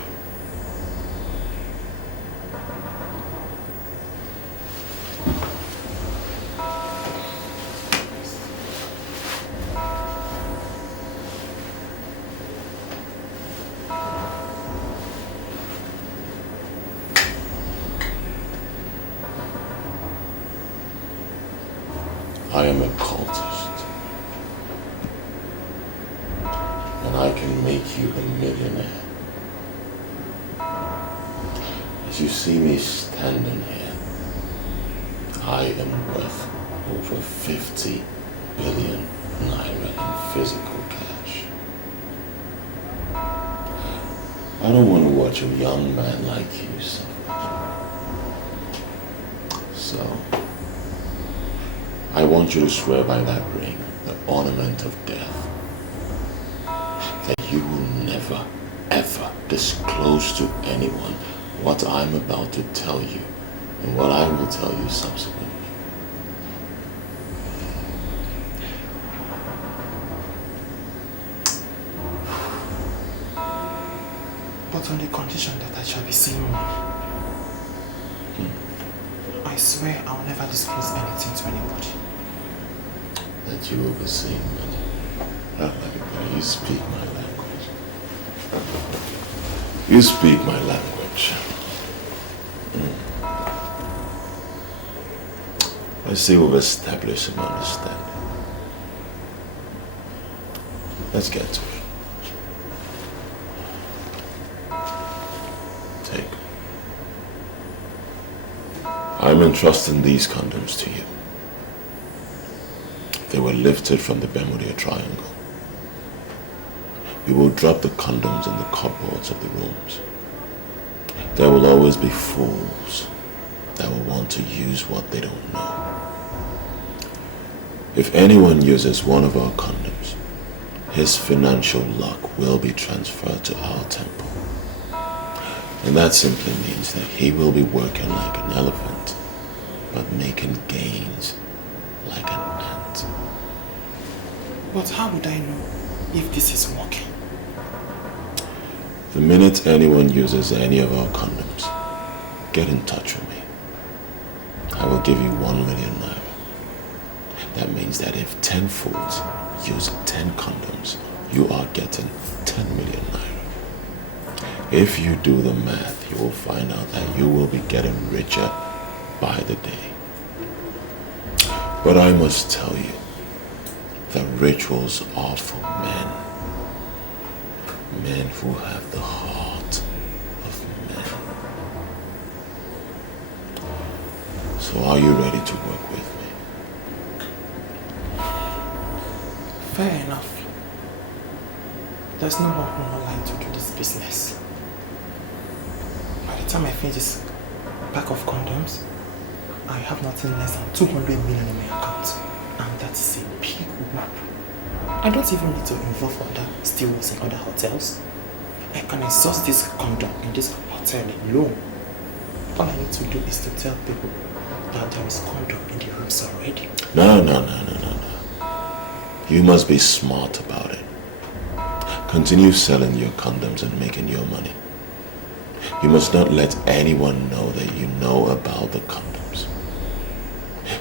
I am a cultist, and I can make you a millionaire. As you see me standing here, I am worth over 50 billion naira in physical cash. I don't want to watch a young man like you suffer. So, I want you to swear by that ring, the ornament of death, that you will never, ever disclose to anyone what I'm about to tell you and what I will tell you subsequently. But on the condition that I shall be seeing money. I swear I'll never disclose anything to anybody. That you will be seeing money. You speak my language. You speak my language. I see we've established some understanding. Let's get to it. Take. I'm entrusting these condoms to you. They were lifted from the Bermuda Triangle. You will drop the condoms in the cupboards of the rooms. There will always be fools that will want to use what they don't know. If anyone uses one of our condoms, his financial luck will be transferred to our temple. And that simply means that he will be working like an elephant, but making gains like an ant. But how would I know if this is working? The minute anyone uses any of our condoms, get in touch with me. I will give you 1 million naira. That means that if 10 fools use 10 condoms, you are getting 10 million naira. If you do the math, you will find out that you will be getting richer by the day. But I must tell you that rituals are for men. Men who have the heart of men. So are you ready to work with me? Fair enough. There's no more online to do this business. By the time I finish this pack of condoms, I have nothing less than 200 million in my account. And that is a big whoop. I don't even need to involve other stewards in other hotels. I can exhaust this condom in this hotel alone. All I need to do is to tell people that there is condom in the rooms already. No. You must be smart about it. Continue selling your condoms and making your money. You must not let anyone know that you know about the condoms.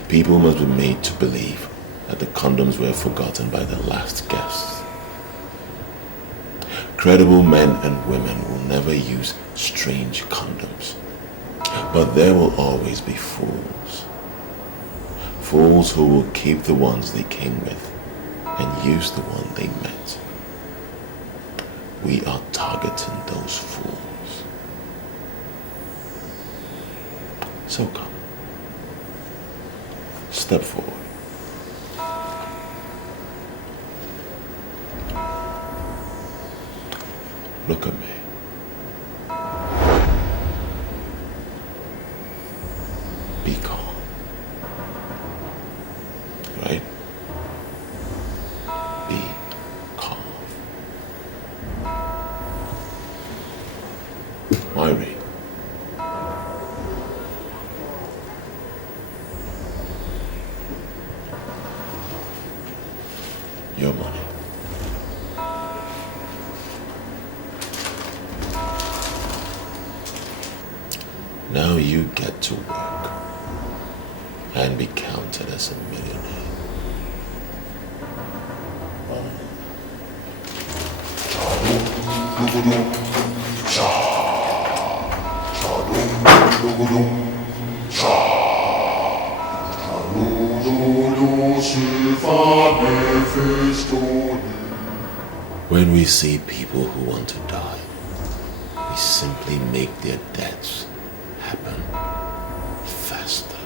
People must be made to believe that the condoms were forgotten by the last guests. Credible men and women will never use strange condoms. But there will always be fools. Fools who will keep the ones they came with and use the one they met. We are targeting those fools. So come. Step forward. Look at me. Be calm. Right? Be calm. Myri. Your money. Now you get to work and be counted as a millionaire. When we see people who want to die, we simply make their deaths happen faster.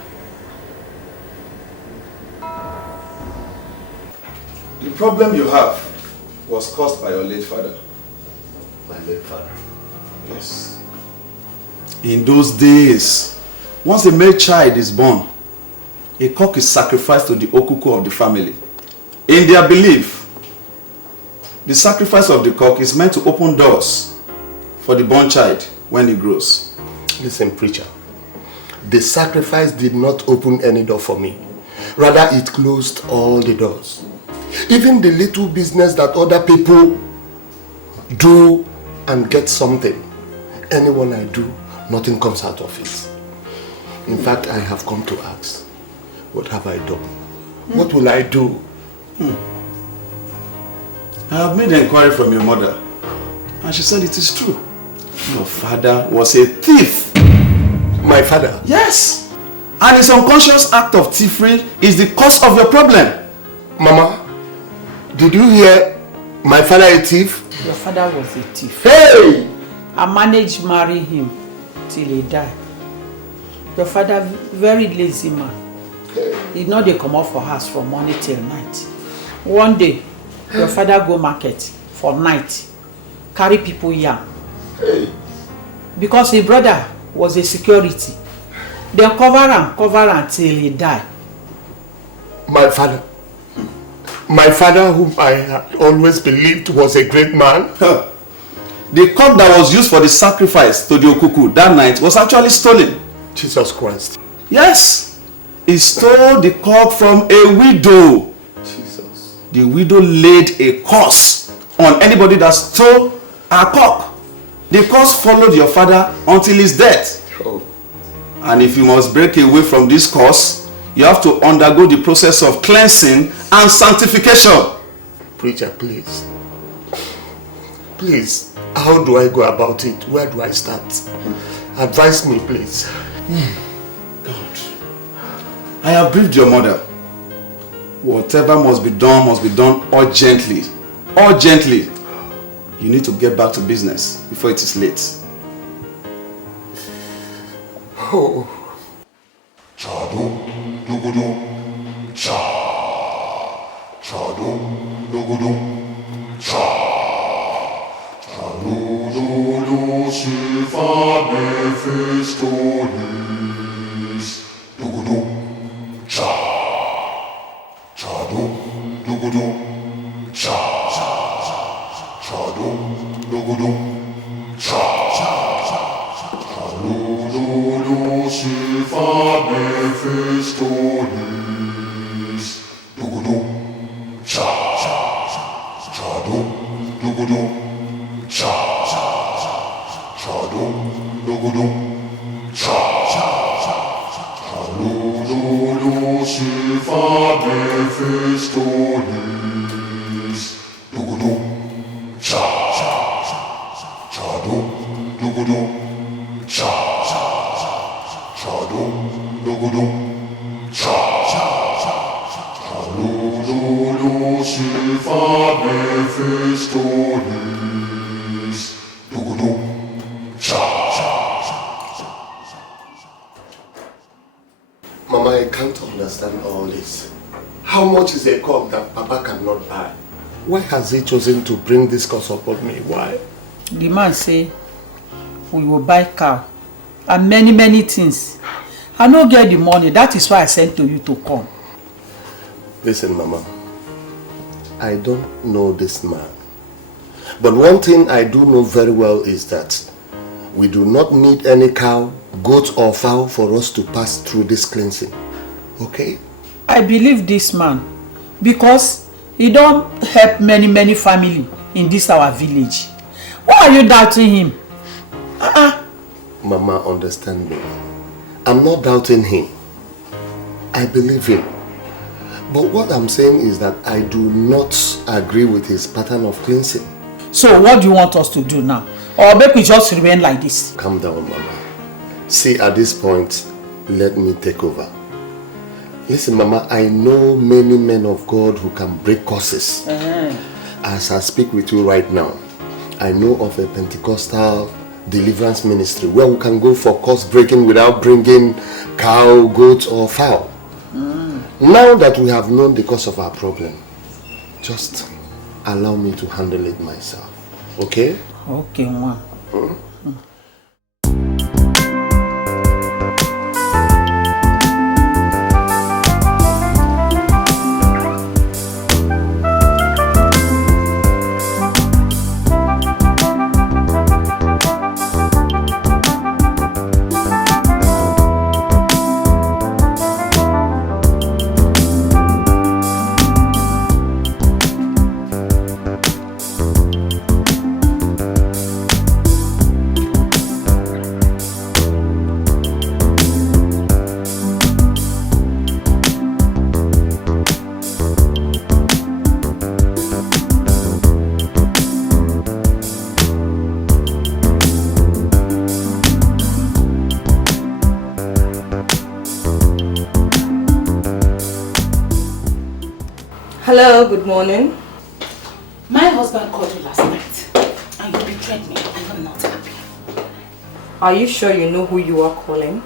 The problem you have was caused by your late father. My late father? Yes. In those days, once a male child is born, a cock is sacrificed to the okuko of the family. In their belief, the sacrifice of the cock is meant to open doors for the born child when he grows. Listen, preacher. The sacrifice did not open any door for me. Rather, it closed all the doors. Even the little business that other people do and get something, anyone I do, nothing comes out of it. In fact, I have come to ask, what have I done? What will I do? I have made an inquiry from your mother, and she said it is true. Your father was a thief. My father? Yes. And his unconscious act of thievery is the cause of your problem. Mama, did you hear my father a thief? Your father was a thief. Hey! I managed to marry him till he died. Your father, very lazy man. He know they come out for house from morning till night. One day, your father go market for night, carry people yam. Because his brother was a security. They cover him till he died. My father? My father, whom I had always believed was a great man. The cup that was used for the sacrifice to the Okuku that night was actually stolen. Jesus Christ. Yes. He stole the cup from a widow. Jesus. The widow laid a curse on anybody that stole her cup. The curse followed your father until his death. Oh. And if you must break away from this curse, you have to undergo the process of cleansing and sanctification. Preacher, please. Please, how do I go about it? Where do I start? Advise me, please. God. I have briefed your mother. Whatever must be done urgently. Urgently. You need to get back to business before it is late. Oh. Chadum dugudum cha. Chadum dugudum cha. Chadudulu shifa mefistolis. Dugudum cha. Chadum dugudum cha. Chadum dugudum cha. Chadudulu shifa mefistolis. Dugudum cha. Chadum dugudum cha. Chadum dugudum cha. Chadudulu shifa mefistolis. Dugudum cha. Chadum dugudum cha. Chadum dugudum cha. Chadudulu shifa mefistolis. Dugudum cha. Mama, I can't understand all this. How much is a cup that Papa cannot buy? Why has he chosen to bring this curse upon me? Why? The man say, we will buy cow and many things. I no get the money. That is why I sent to you to come. Listen, Mama. I don't know this man. But one thing I do know very well is that we do not need any cow, goat or fowl for us to pass through this cleansing. Okay? I believe this man because he don't help many family in this our village. Why are you doubting him? Mama, understand me. I'm not doubting him. I believe him. But what I'm saying is that I do not agree with his pattern of cleansing. So what do you want us to do now? Or make we just remain like this? Calm down, Mama. See, at this point, let me take over. Listen, Mama, I know many men of God who can break curses. As I speak with you right now, I know of a Pentecostal deliverance ministry where we can go for curse breaking without bringing cow, goat or fowl. Now that we have known the cause of our problem, just allow me to handle it myself. Okay? Okay, ma. Hello, good morning. My husband called you last night and you betrayed me and I'm not happy. Are you sure you know who you are calling?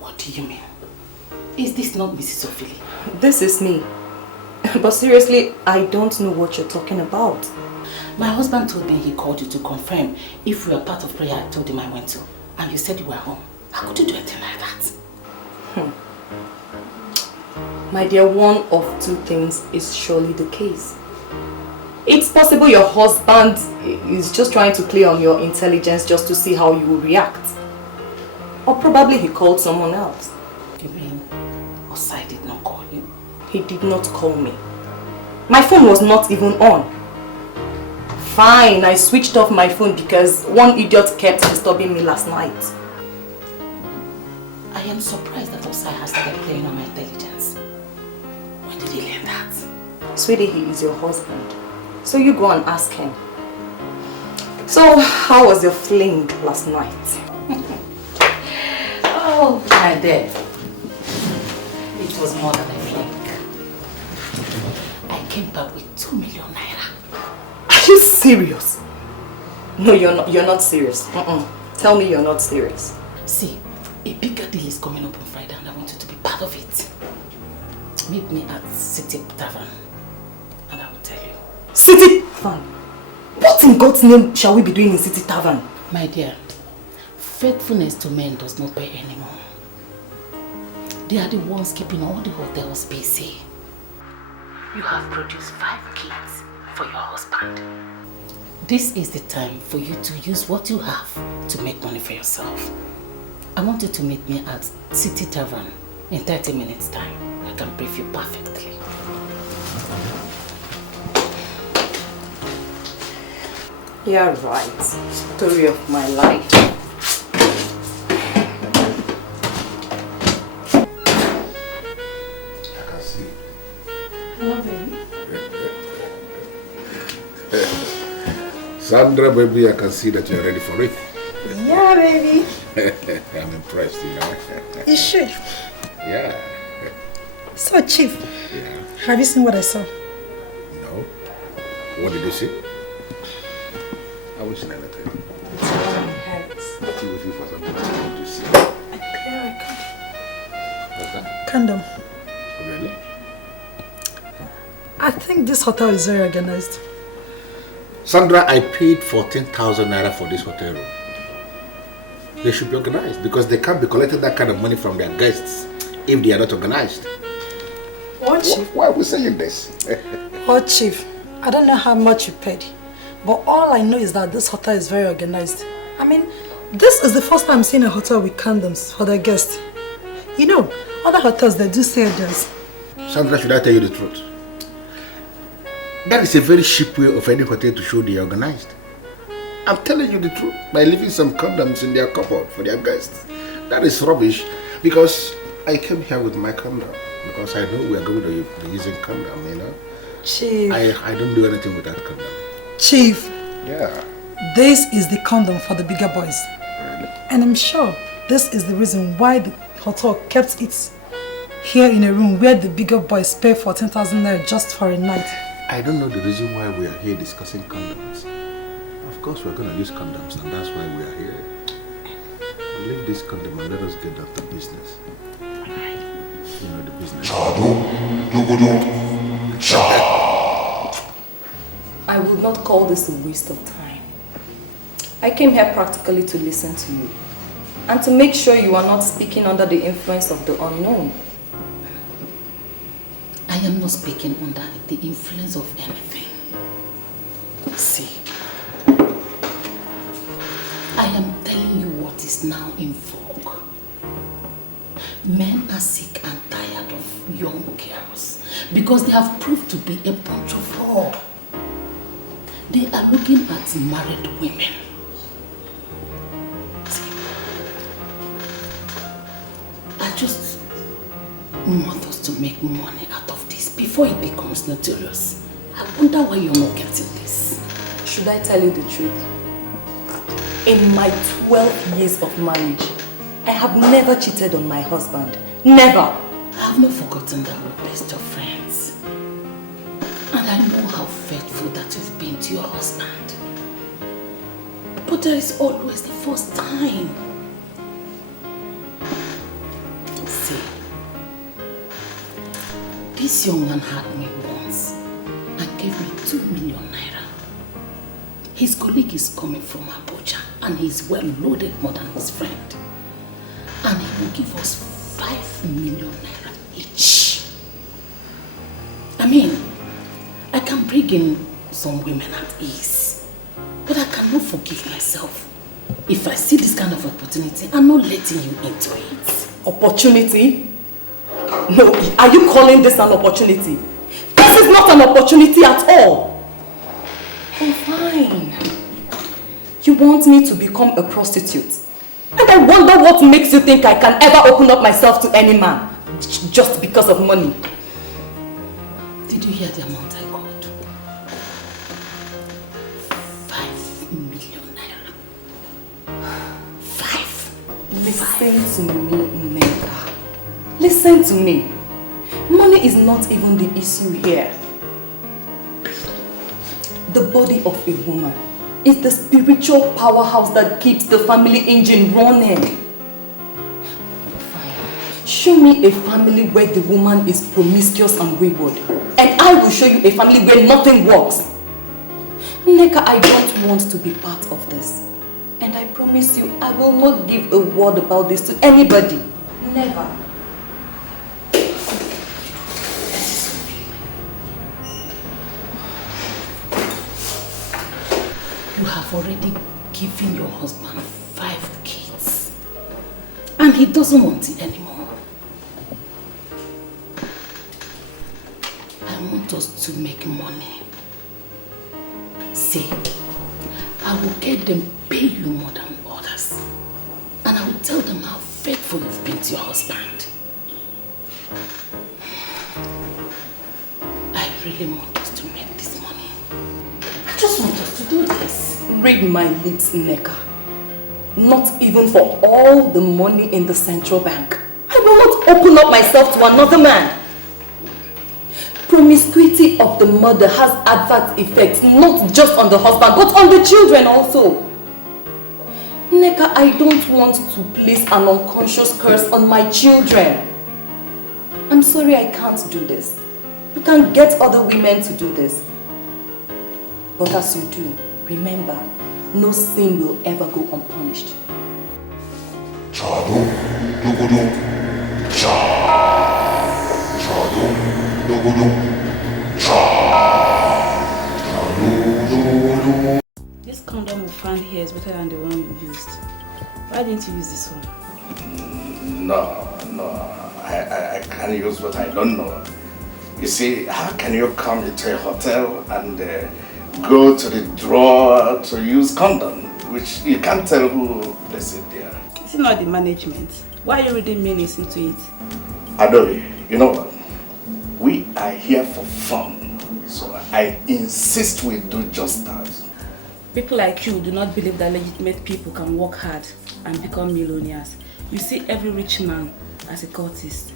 What do you mean? Is this not Mrs. Ophelia? This is me. But seriously, I don't know what you're talking about. My husband told me he called you to confirm if we were part of prayer I told him I went to. And you said you were home. How could you do a thing like that? My dear, one of two things is surely the case. It's possible your husband is just trying to play on your intelligence just to see how you will react. Or probably he called someone else. You mean Osai did not call you? He did not call me. My phone was not even on. Fine, I switched off my phone because one idiot kept disturbing me last night. I am surprised that Osai has started playing on my intelligence. When did he learn that? Sweetie, he is your husband. So you go and ask him. So, how was your fling last night? Oh, my dear. It was more than a fling. I came back with 2 million naira. Are you serious? No, you're not serious. Tell me you're not serious. See, a bigger deal is coming up on Friday and I want you to be part of it. Meet me at City Tavern and I will tell you. City Tavern? What in God's name shall we be doing in City Tavern? My dear, faithfulness to men does not pay anymore. They are the ones keeping all the hotels busy. You have produced 5 kids for your husband. This is the time for you to use what you have to make money for yourself. I want you to meet me at City Tavern in 30 minutes time. I can brief you perfectly. You're right. Story of my life. I can see. Hello, baby. Sandra, baby, I can see that you're ready for it. Yeah, baby. I'm impressed, you know. You should. Yeah. So, Chief, Yeah. have you seen what I saw? No. What did you see? I wish I never tell you. What you waiting for something to see? What's that? Condom. Really? I think this hotel is very organized. Sandra, I paid 14,000 naira for this hotel room. They should be organized because they can't be collecting that kind of money from their guests if they are not organized. What, Chief? Why are we saying this? What, Chief? I don't know how much you paid, but all I know is that this hotel is very organized. I mean, this is the first time I'm seeing a hotel with condoms for their guests. You know, other hotels, they do say this. Sandra, should I tell you the truth? That is a very cheap way of any hotel to show they are organized. I'm telling you the truth by leaving some condoms in their cupboard for their guests. That is rubbish because I came here with my condom because I know we are going to be using condom, you know. Chief. I don't do anything with that condom. Chief. Yeah. This is the condom for the bigger boys. Really? And I'm sure this is the reason why the hotel kept it here in a room where the bigger boys pay 14,000 naira just for a night. I don't know the reason why we are here discussing condoms. Of course we're going to use condoms and that's why we are here. Leave this condom and let us get down to business. You know the business. I would not call this a waste of time. I came here practically to listen to you and to make sure you are not speaking under the influence of the unknown. I am not speaking under the influence of anything. See, I am telling you what is now in vogue. Men are sick and tired of young girls because they have proved to be a bunch of whore. They are looking at married women. See, I just want us to make money out of this before it becomes notorious. I wonder why you're not getting this. Should I tell you the truth? In my 12 years of marriage, I have never cheated on my husband. Never! I have not forgotten that we're best of friends. And I know how faithful that you've been to your husband. But there is always the first time. See, this young man had me once and gave me 2 million naira. His colleague is coming from Abuja and he's well loaded more than his friend. And he will give us 5 million naira each. I mean, I can bring in some women at ease, but I cannot forgive myself if I see this kind of opportunity. I'm not letting you into it. Opportunity? No, are you calling this an opportunity? This is not an opportunity at all. Oh, fine. You want me to become a prostitute? And I wonder what makes you think I can ever open up myself to any man just because of money. Did you hear the amount I got? 5 million naira. 5. Listen to me, Neka. Listen to me. Money is not even the issue here. The body of a woman is the spiritual powerhouse that keeps the family engine running. Fine. Show me a family where the woman is promiscuous and wayward, and I will show you a family where nothing works. Neka, I don't want to be part of this. And I promise you, I will not give a word about this to anybody. Never. You have already given your husband 5 kids. And he doesn't want it anymore. I want us to make money. See, I will get them pay you more than others. And I will tell them how faithful you've been to your husband. I really want us to make this money. I just want us to do this. Read my lips, Neka. Not even for all the money in the central bank. I will not open up myself to another man. Promiscuity of the mother has adverse effects, not just on the husband, but on the children also. Neka, I don't want to place an unconscious curse on my children. I'm sorry I can't do this. You can get other women to do this. But as you do, remember, no sin will ever go unpunished. This condom we found here is better than the one you used. Why didn't you use this one? No. I can't use what I don't know. You see, how can you come into a hotel and go to the drawer to use condom, which you can't tell who placed it there? Is it not the management? Why are you reading meanings into it? Adobe, you know what? We are here for fun, so I insist we do just that. People like you do not believe that legitimate people can work hard and become millionaires. You see every rich man as a cultist.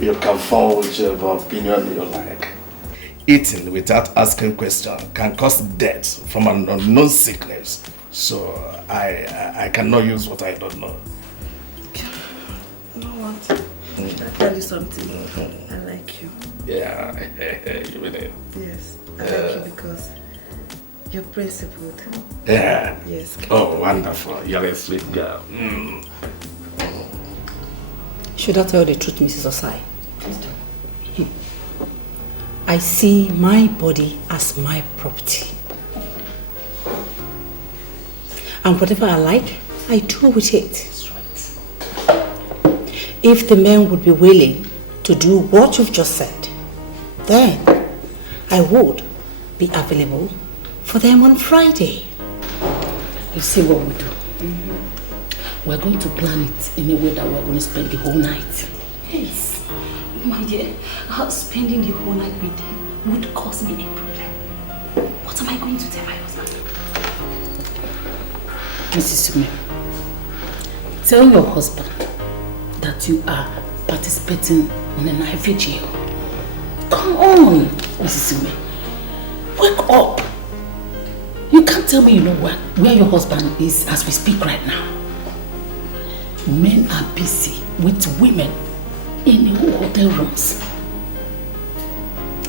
You can form whichever opinion you like. Eating without asking questions can cause death from an unknown sickness. So I cannot use what I don't know. You know what? Should I tell you something? I like you. Yeah, you mean it? Yes, I like you because you're principled. Yeah. Yes. Oh, wonderful. You're a sweet girl. Should I tell the truth, Mrs. Osai? I see my body as my property. And whatever I like, I do with it. That's right. If the men would be willing to do what you've just said, then I would be available for them on Friday. You see what we do? We're going to plan it in a way that we're going to spend the whole night. Yes, my dear, spending the whole night with them would cause me a problem. What am I going to tell my husband? Mrs. Sume, tell your husband that you are participating in an IV jail. Come on, Mrs. Sume. Wake up. You can't tell me you know where your husband is as we speak right now. Men are busy with women in hotel rooms.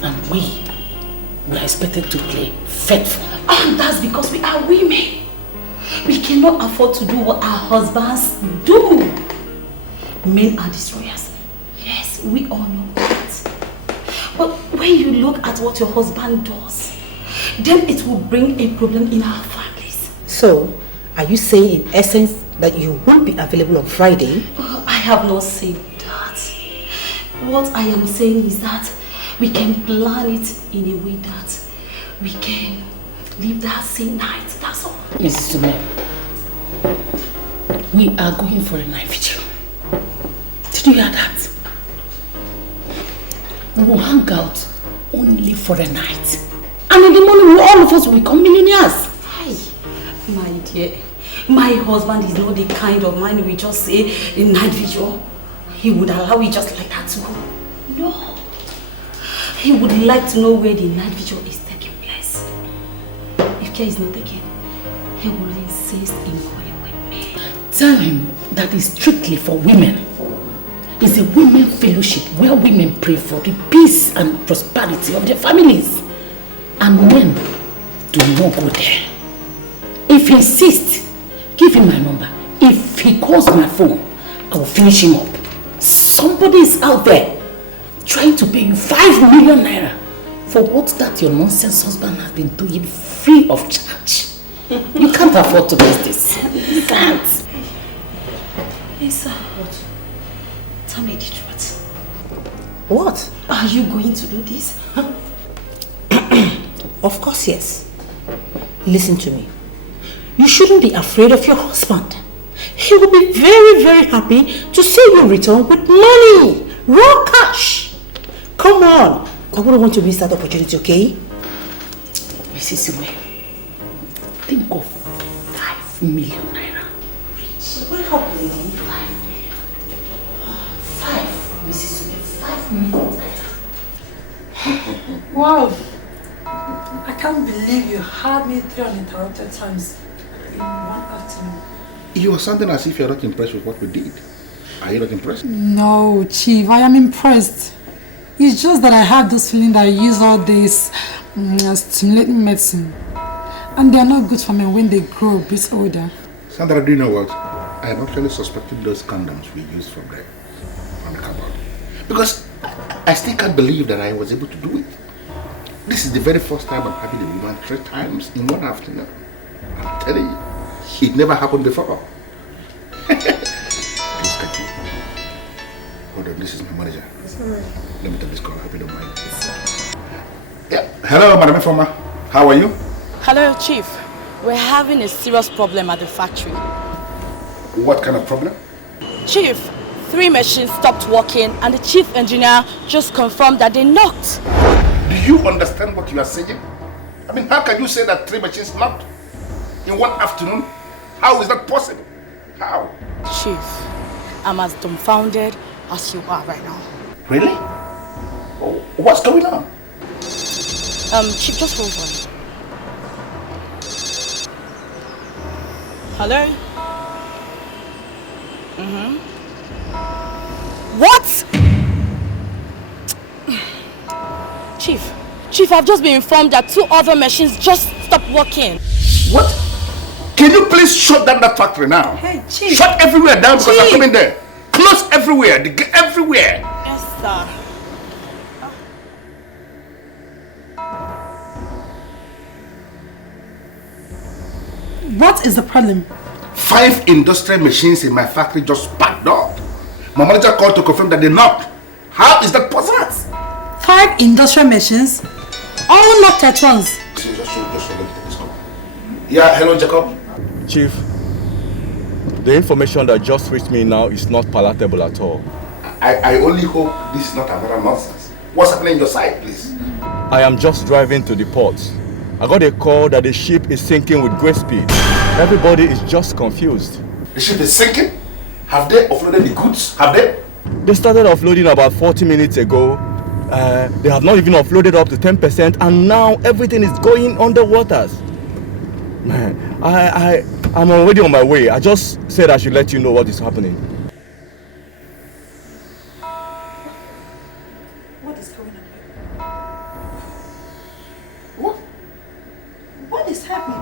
And we are expected to play faithful. And that's because we are women. We cannot afford to do what our husbands do. Men are destroyers. Yes, we all know that. when you look at what your husband does, then it will bring a problem in our families. So, are you saying in essence that you won't be available on Friday? I have not said that. What I am saying is that we can plan it in a way that we can leave that same night, that's all. Mrs. Sume, we are going for a night vigil. Did you hear that? We will hang out only for a night. And in the morning, all of us will become millionaires. Hi, my dear. My husband is not the kind of man we just say a night vigil. He would allow it just like that to go. No. He would like to know where the night vigil is taking place. If care is not taken, he will insist in going with me. Tell him that it's strictly for women. It's a women fellowship where women pray for the peace and prosperity of their families. And men do not go there. If he insists, give him my number. If he calls my phone, I will finish him up. Somebody is out there trying to pay you 5 million naira for what that your nonsense husband has been doing free of charge. You can't afford to miss this. You can't. Lisa, what? Tell me the truth. What? Are you going to do this? Of course, yes. Listen to me. You shouldn't be afraid of your husband. He will be very, very happy to see you return with money. Raw cash. Come on. I wouldn't want to miss that opportunity, okay? Mrs. Sume, think of 5 million naira. Wake up, lady. 5 million. 5, Mrs. Sume, 5 million naira. Wow. I can't believe you had me 3 uninterrupted times in one afternoon. You are sounding as if you're not impressed with what we did. Are you not impressed? No, Chief, I am impressed. It's just that I have this feeling that I use all this stimulating medicine. And they are not good for me when they grow a bit older. Sandra, do you know what? I am actually suspecting those condoms we used from the cupboard. Because I still can't believe that I was able to do it. This is the very first time I'm having a woman 3 times in one afternoon. I'm telling you, it never happened before. Please, thank you. Hold on, this is my manager. Let me take this call, I hope you don't mind. Yeah. Hello, Madam Informer. How are you? Hello, Chief. We're having a serious problem at the factory. What kind of problem? Chief, 3 machines stopped working and the chief engineer just confirmed that they knocked. Do you understand what you are saying? I mean, how can you say that 3 machines knocked in one afternoon? How is that possible? How? Chief, I'm as dumbfounded as you are right now. Really? Oh, what's going on? Chief, just hold on. Hello? What? Chief, I've just been informed that 2 other machines just stopped working. What? Can you please shut down that factory now? Hey, Chief. Shut everywhere down because I'm coming there. Close everywhere, everywhere. Yes, sir. What is the problem? 5 industrial machines in my factory just packed up. My manager called to confirm that they knocked. How is that possible? 5 industrial machines, all knocked at once. Yeah, hello, Jacob. Chief, the information that just reached me now is not palatable at all. I only hope this is not another nonsense. What's happening on your side, please? I am just driving to the port. I got a call that the ship is sinking with great speed. Everybody is just confused. The ship is sinking? Have they offloaded the goods? Have they? They started offloading about 40 minutes ago. They have not even offloaded up to 10%, and now everything is going underwaters. Man, I'm already on my way. I just said I should let you know what is happening. What is going on here? What is happening?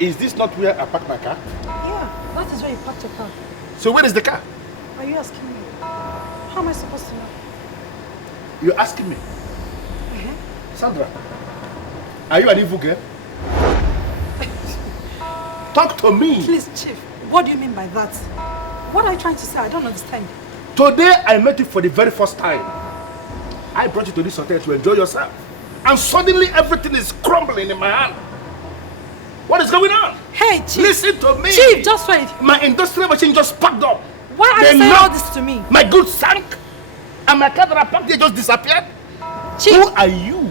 Is this not where I parked my car? Yeah, that is where you parked your car. So where is the car? Are you asking me? How am I supposed to know? You're asking me? Sandra, are you an evil girl? Talk to me. Please, Chief, what do you mean by that? What are you trying to say? I don't understand. Today I met you for the very first time. I brought you to this hotel to enjoy yourself. And suddenly everything is crumbling in my hand. What is going on? Hey, Chief. Listen to me. Chief, just wait. My industrial machine just packed up. Why are you saying all this to me? My goods sank. And my car that I parked there just disappeared. Chief. Who are you?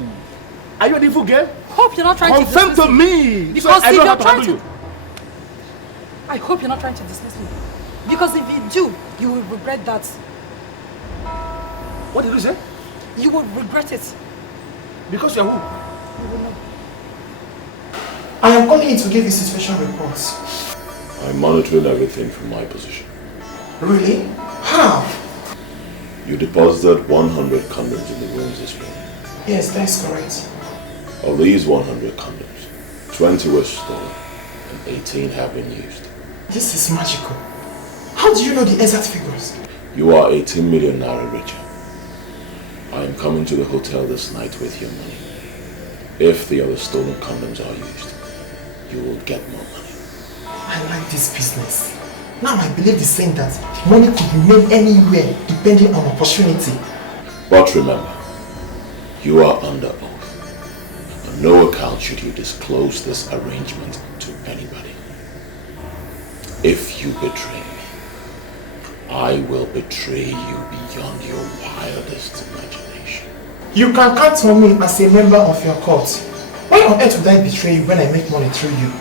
Are you an evil girl? Hope you're not trying to confirm dismiss to me. Because so I if know you're how to trying handle to... you. I hope you're not trying to dismiss me. Because if you do, you will regret that. What did you say? You will regret it. Because you're who? You will know. I am calling in to give you situation reports. I'm monitoring everything from my position. Really? How? You deposited 100 condoms in the rooms this morning. Yes, that is correct. Of these 100 condoms, 20 were stolen and 18 have been used. This is magical. How do you know the exact figures? You are 18 million naira richer. I am coming to the hotel this night with your money. If the other stolen condoms are used, you will get more money. I like this business. Now I believe the saying that money could be made anywhere depending on opportunity. But remember, you are under oath. On no account should you disclose this arrangement to anybody. If you betray me, I will betray you beyond your wildest imagination. You can count on me as a member of your court. Why on earth would I betray you when I make money through you?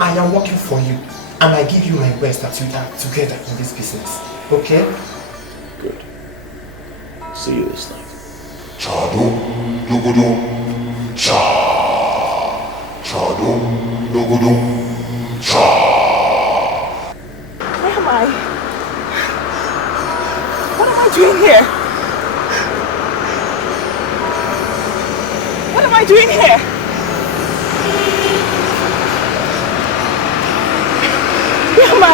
I am working for you, and I give you my best that we are together in this business. Okay? Good. See you this night. Chadum dugudum cha. Chadum dugudum cha. Where am I? What am I doing here? What am I doing here? Where am I?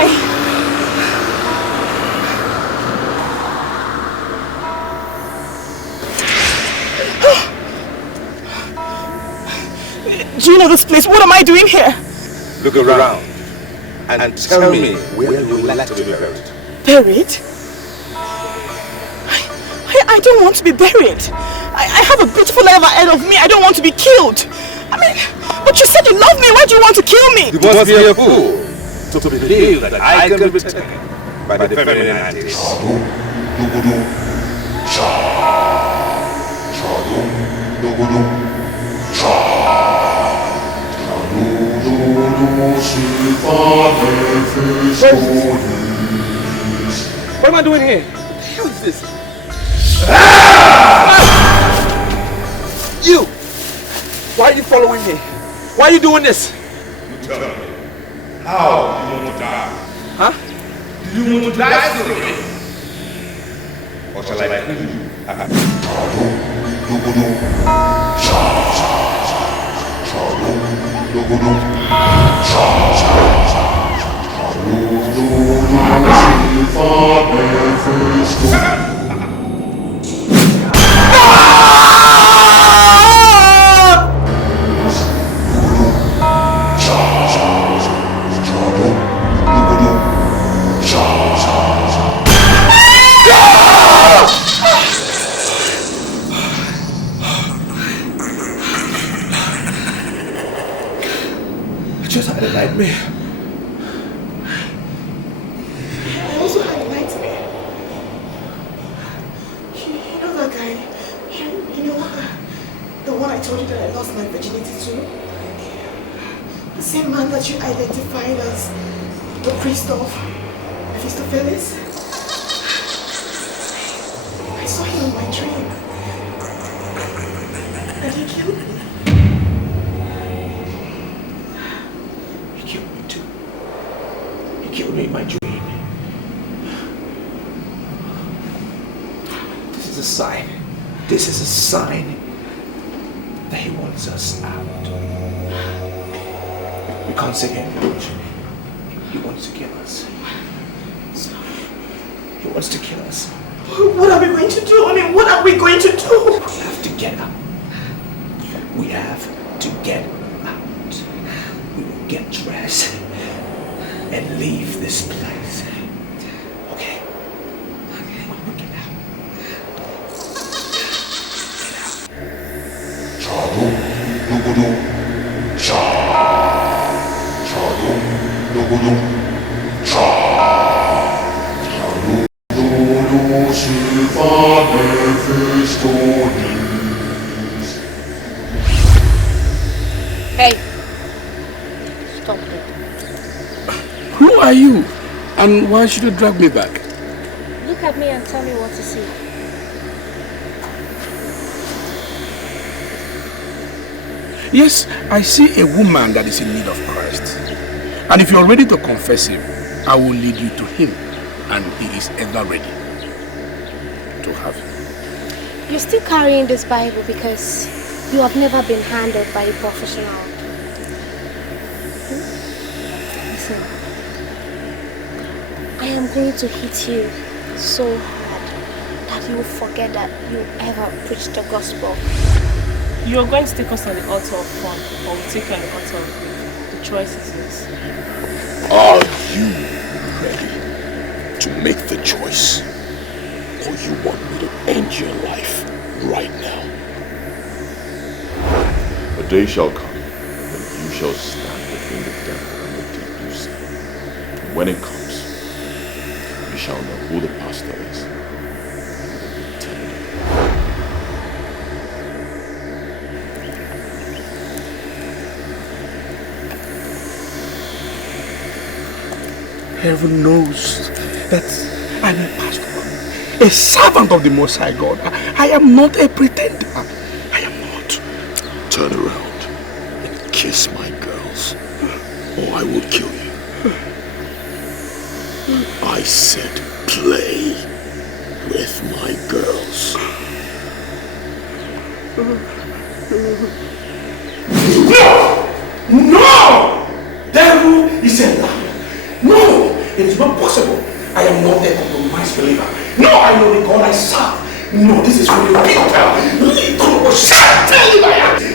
Do you know this place? What am I doing here? Look around and tell me where you would like to be buried. Buried? I don't want to be buried. I have a beautiful life ahead of me. I don't want to be killed. I mean, but you said you love me. Why do you want to kill me? You must be a fool to believe that I can be taken by the feminine ideas. What am I doing here? What the hell is this? You! Why are you following me? Why are you doing this? You tell me. How do you want to die? Huh? Do you want to die slowly? Or shall I kill you? Just had a nightmare. I also had a nightmare. You know that guy? You know the one I told you that I lost my virginity to? The same man that you identified as the priest of Mephistopheles? I saw him in my dream. And he killed me. Killed me in my dream. This is a sign. This is a sign that he wants us out. We can't stay here. He wants to kill us. He wants to kill us. What are we going to do? I mean, what are we going to do? We have to get out. We have to get out. We will get dressed and leave this place. Okay? Okay. We will get out. Chadum, dugudum, cha. Chadum, dugudum, cha. Chadum, dugudum, Hey, stop it. Who are you? And why should you drag me back? Look at me and tell me what to see. Yes, I see a woman that is in need of Christ. And if you're ready to confess him, I will lead you to him. And he is ever ready to have you. You're still carrying this Bible because you have never been handled by a professional. Listen, I am going to hit you so hard that you will forget that you ever preached the gospel. You're going to take us on the altar of fun, or we'll take you on the altar of grief. The choice is yours. Are you ready to make the choice? Or you want me to end your life right now? A day shall come when you shall stand between the devil and the deep blue sea. And when it comes, you shall know who the pastor is. Heaven knows that I'm a pastor, a servant of the Most High God. I am not a pretender. I am not. Turn around and kiss my girls, or I will kill you. I said play with my girls. No! No! Devil is a liar. No! It is not possible. I am not a compromised believer. No, I know the God I serve. No, this is really big power. Little shut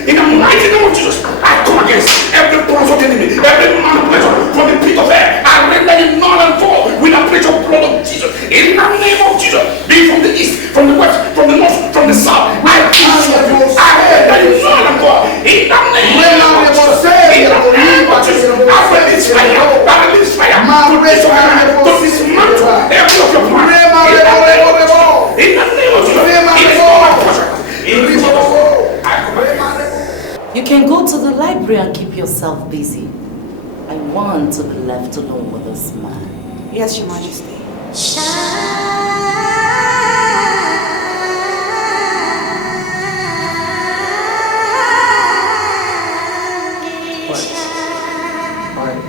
in the mighty name of Jesus, I come against every plot of the enemy, every manipulation from the pit of hell. I render it null and void with the precious blood of Jesus. In the name of Jesus, be from the east, from the west, from the north, from the south. I render it null and void. In the name of Jesus, in the name of Jesus, I release fire, to dismantle every of your plans. In the name of Jesus, you can go to the library and keep yourself busy. I want to be left alone with this man. Yes, Your Majesty.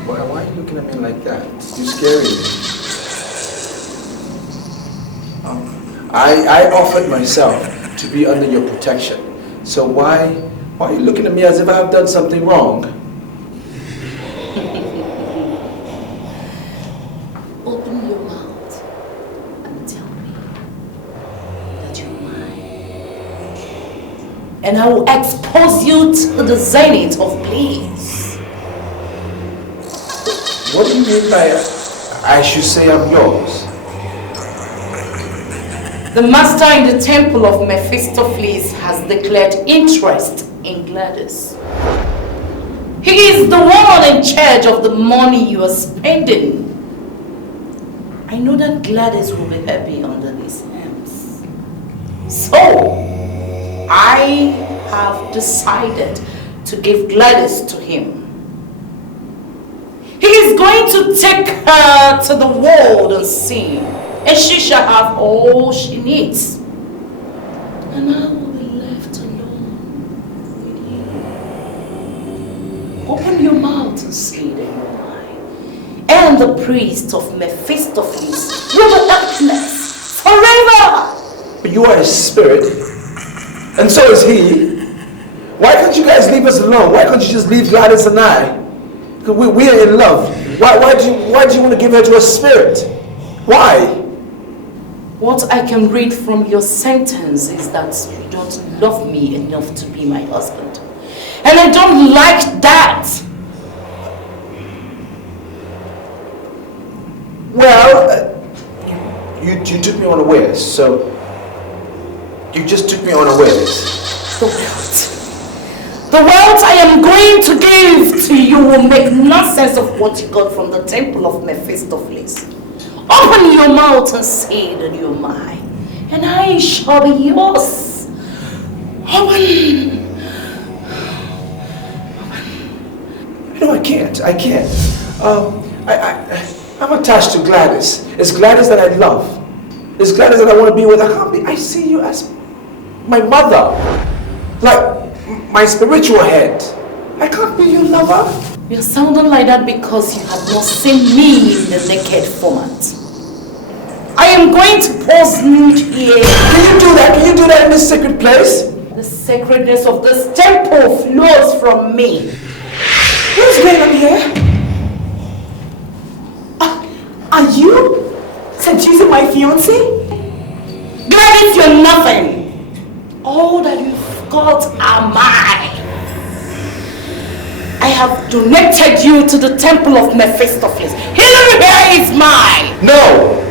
Why are you looking at me like that? You scare me. I offered myself to be under your protection. So why are you looking at me as if I've done something wrong? Open your mouth and tell me that you're mine. And I will expose you to the zenith of bliss. What do you mean by I should say I'm yours? The master in the temple of Mephistopheles has declared interest in Gladys. He is the one in charge of the money you are spending. I know that Gladys will be happy under his hands. So, I have decided to give Gladys to him. He is going to take her to the world and see, and she shall have all she needs. And I will be left alone with you. Open your mouth and say that you're mine. And the priest of Mephistopheles will be helpless forever. But you are a spirit, and so is he. Why can't you guys leave us alone? Why can't you just leave Gladys and I? We are in love. Why do you want to give her to a spirit? Why? What I can read from your sentence is that you don't love me enough to be my husband. And I don't like that. Well, you took me unawares, so you just took me unawares. The wealth I am going to give to you will make nonsense of what you got from the temple of Mephistopheles. Open your mouth and say that you're mine, and I shall be yours. Open. No, I can't. I'm attached to Gladys. It's Gladys that I love. It's Gladys that I want to be with. I see you as my mother. Like my spiritual head. I can't be your lover. You're sounding like that because you have not seen me in the naked format. I am going to pose nude here. Can you do that? Can you do that in this sacred place? The sacredness of this temple flows from me. Who's going on here? Are you seducing my fiancé? Gladys, you're nothing. All that you've got are mine. I have donated you to the temple of Mephistopheles. Hillary here is mine. No!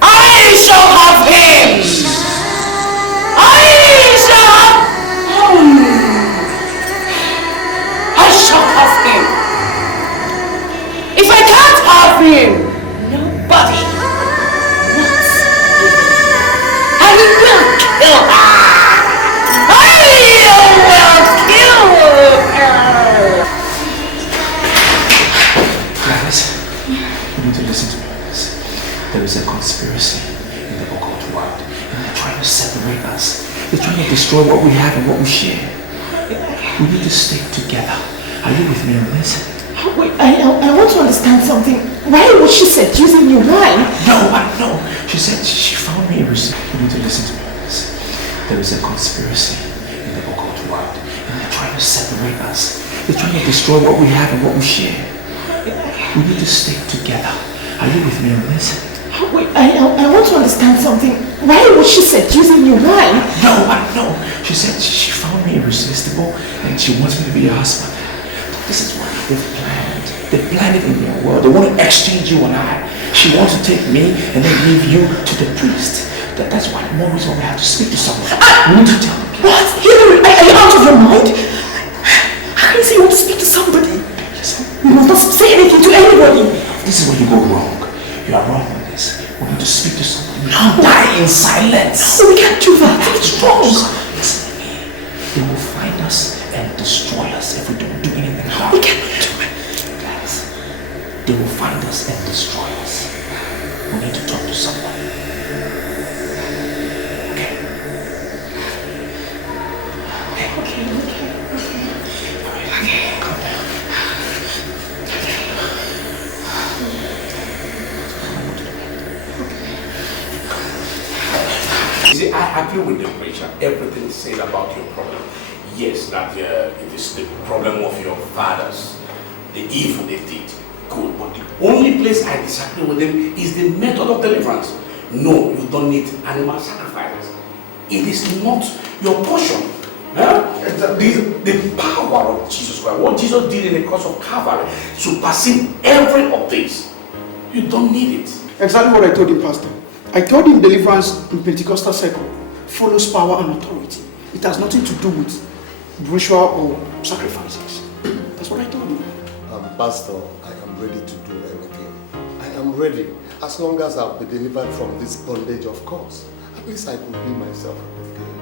I shall have him. I shall have him. If I can't have him, nobody, I will kill her. I will kill her. Gladys, you need to listen to me on this. There is a conspiracy in the occult world, and they're trying to separate us. They're trying to destroy what we have and what we share. We need to stick together. Are you with me on this? Wait, I want to understand something. Why was she seducing you? Why? No. She said she found me a receipt. You need to listen to me on this. There is a conspiracy in the occult world, and they're trying to separate us. They're trying to destroy what we have and what we share. We need to stick together. Are you with me on this? Wait, I want to understand something. Why was she seducing you? Why? No. She said she found me irresistible and she wants me to be her husband. This is what they've planned. They planned it in their world. They want to exchange you and I. She wants to take me and then leave you to the priest. That's why more reason we have to speak to someone. We need to tell them. What? Hillary, are you out of your mind? How can you say you want to speak to somebody? You must not say anything to anybody. This is where you go wrong. You are wrong on this. We need to speak to someone. We can't die in silence. We can't do that. It's wrong. Listen to me. They will find us and destroy us if we don't do anything about it. We cannot do it. Guys, they will find us and destroy us. We need to talk to someone. Okay. Calm down. You see, I agree with the preacher. Everything is said about your problem. Yes, that it is the problem of your fathers, the evil they did. Good, but the only place I disagree with them is the method of deliverance. No, you don't need animal sacrifices. It is not your portion. Huh? The power of Jesus Christ, what Jesus did in the cross of Calvary, surpassing every of this. You don't need it. Exactly what I told him, Pastor. I told him deliverance in Pentecostal circle follows power and authority. It has nothing to do with ritual or sacrifices. That's what I told him. Pastor, I am ready to do anything. I am ready. As long as I'll be delivered from this bondage, of course. At least I could be myself at the time.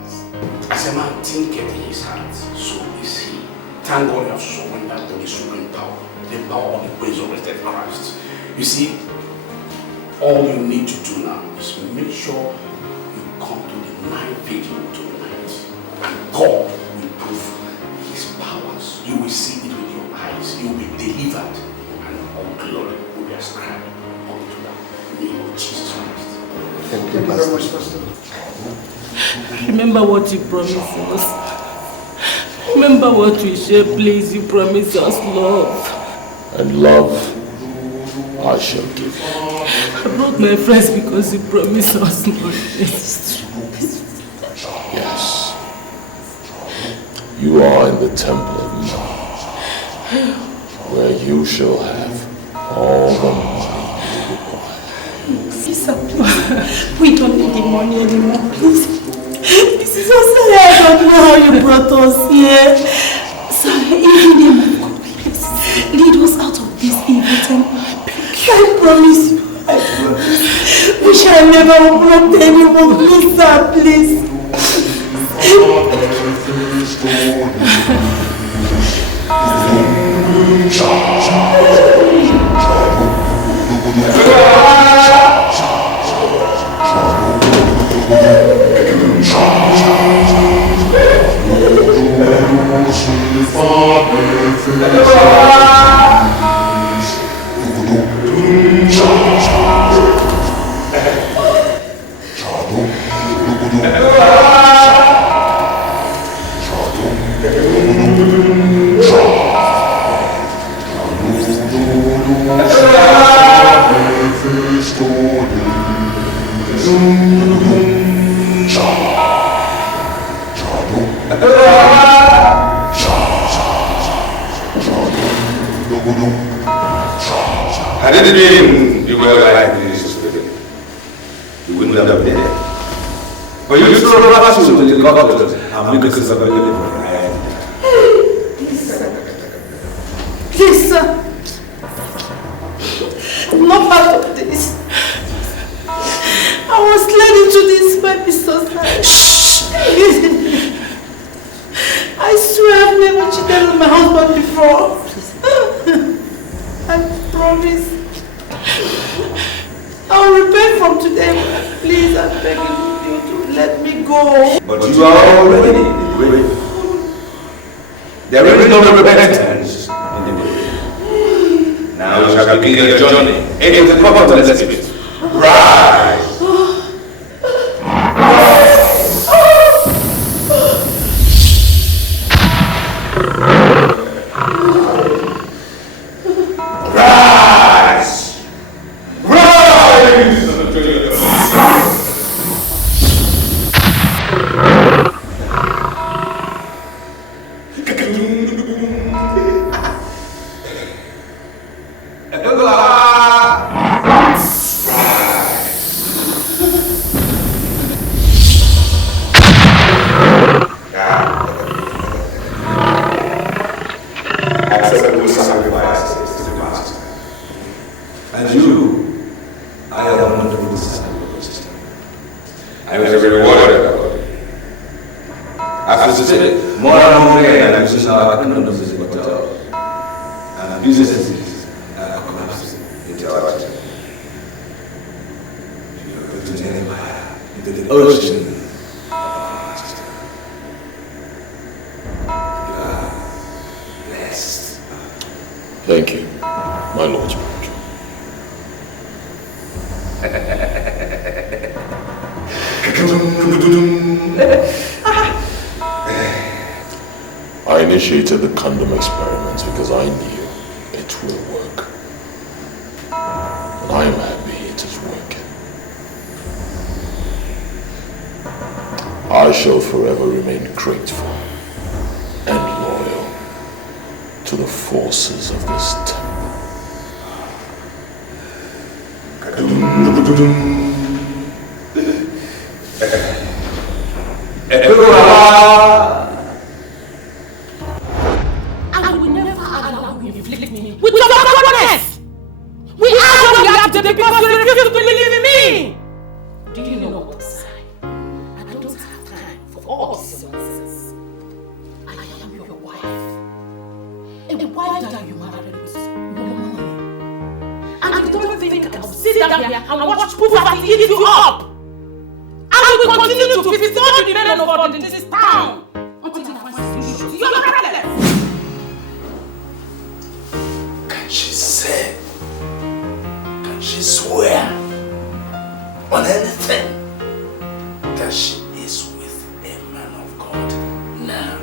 Please. As a man thinketh in his heart, so is he. Thank God you have surrendered to the supreme power, the power of the resurrected Christ. You see, all you need to do now is make sure you come to the night vigil tonight. And God will prove his powers. You will see it with your eyes. You will be delivered. And all glory will be ascribed unto the name of Jesus Christ. Thank you very much, Pastor. Remember what you promised us. Remember what we shared, please. You promised us love. And love I shall give you. I brought my friends because you promised us love. Yes. You are in the temple of Ma, where you shall have all the money you require. Sister, please. We don't need the money anymore, please. Mrs. Osai, I don't know how you brought us here. So, in the name of God, please, lead us out of this evil temple. I promise you, I promise. We shall never open up to anyone, please, sir, please. I didn't mean you were like this. You wouldn't have been there. But you throw a vacuum to the cockroaches and make us available for Please, sir. I'm not part of this. I was led into this by Mr. Osai. Shh! I swear I've never cheated on my husband before. I promise. I'll repent from today. Please, I'm begging you to let me go. But you are already in the grave. There is no repentance in the grave. Now you shall begin your journey into the comfortless spirit. Rise! Thank you, my Lord Spiritual. I initiated the condom experiments because I knew it will work. And I am happy it is working. I shall forever remain grateful and loyal to the forces of this temple. I will never allow you to inflict me with your backwardness! We are what we have to because you refuse to believe in me! Do you know what to say? I don't have time for all this nonsense. I am your wife. A wife that you married with no money. And you don't think I will sit down here and watch poverty eat you up! I will continue to visit all the men of God in this town until I find solutions to your problems! Can she say? Can she swear on anything that she is with a man of God now?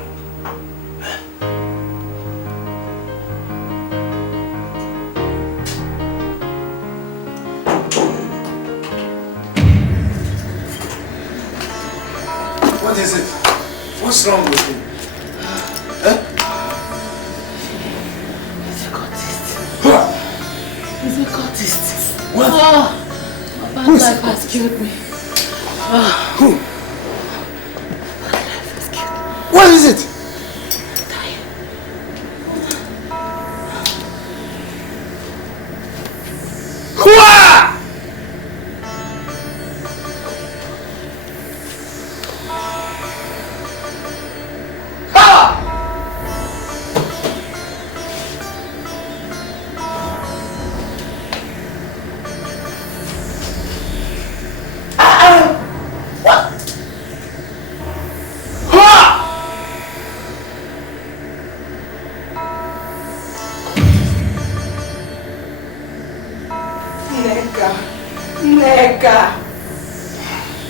is it? What's wrong with him? Huh? He's a cultist. He's a cultist. What? Oh, my bad life has killed me. Who? What is it?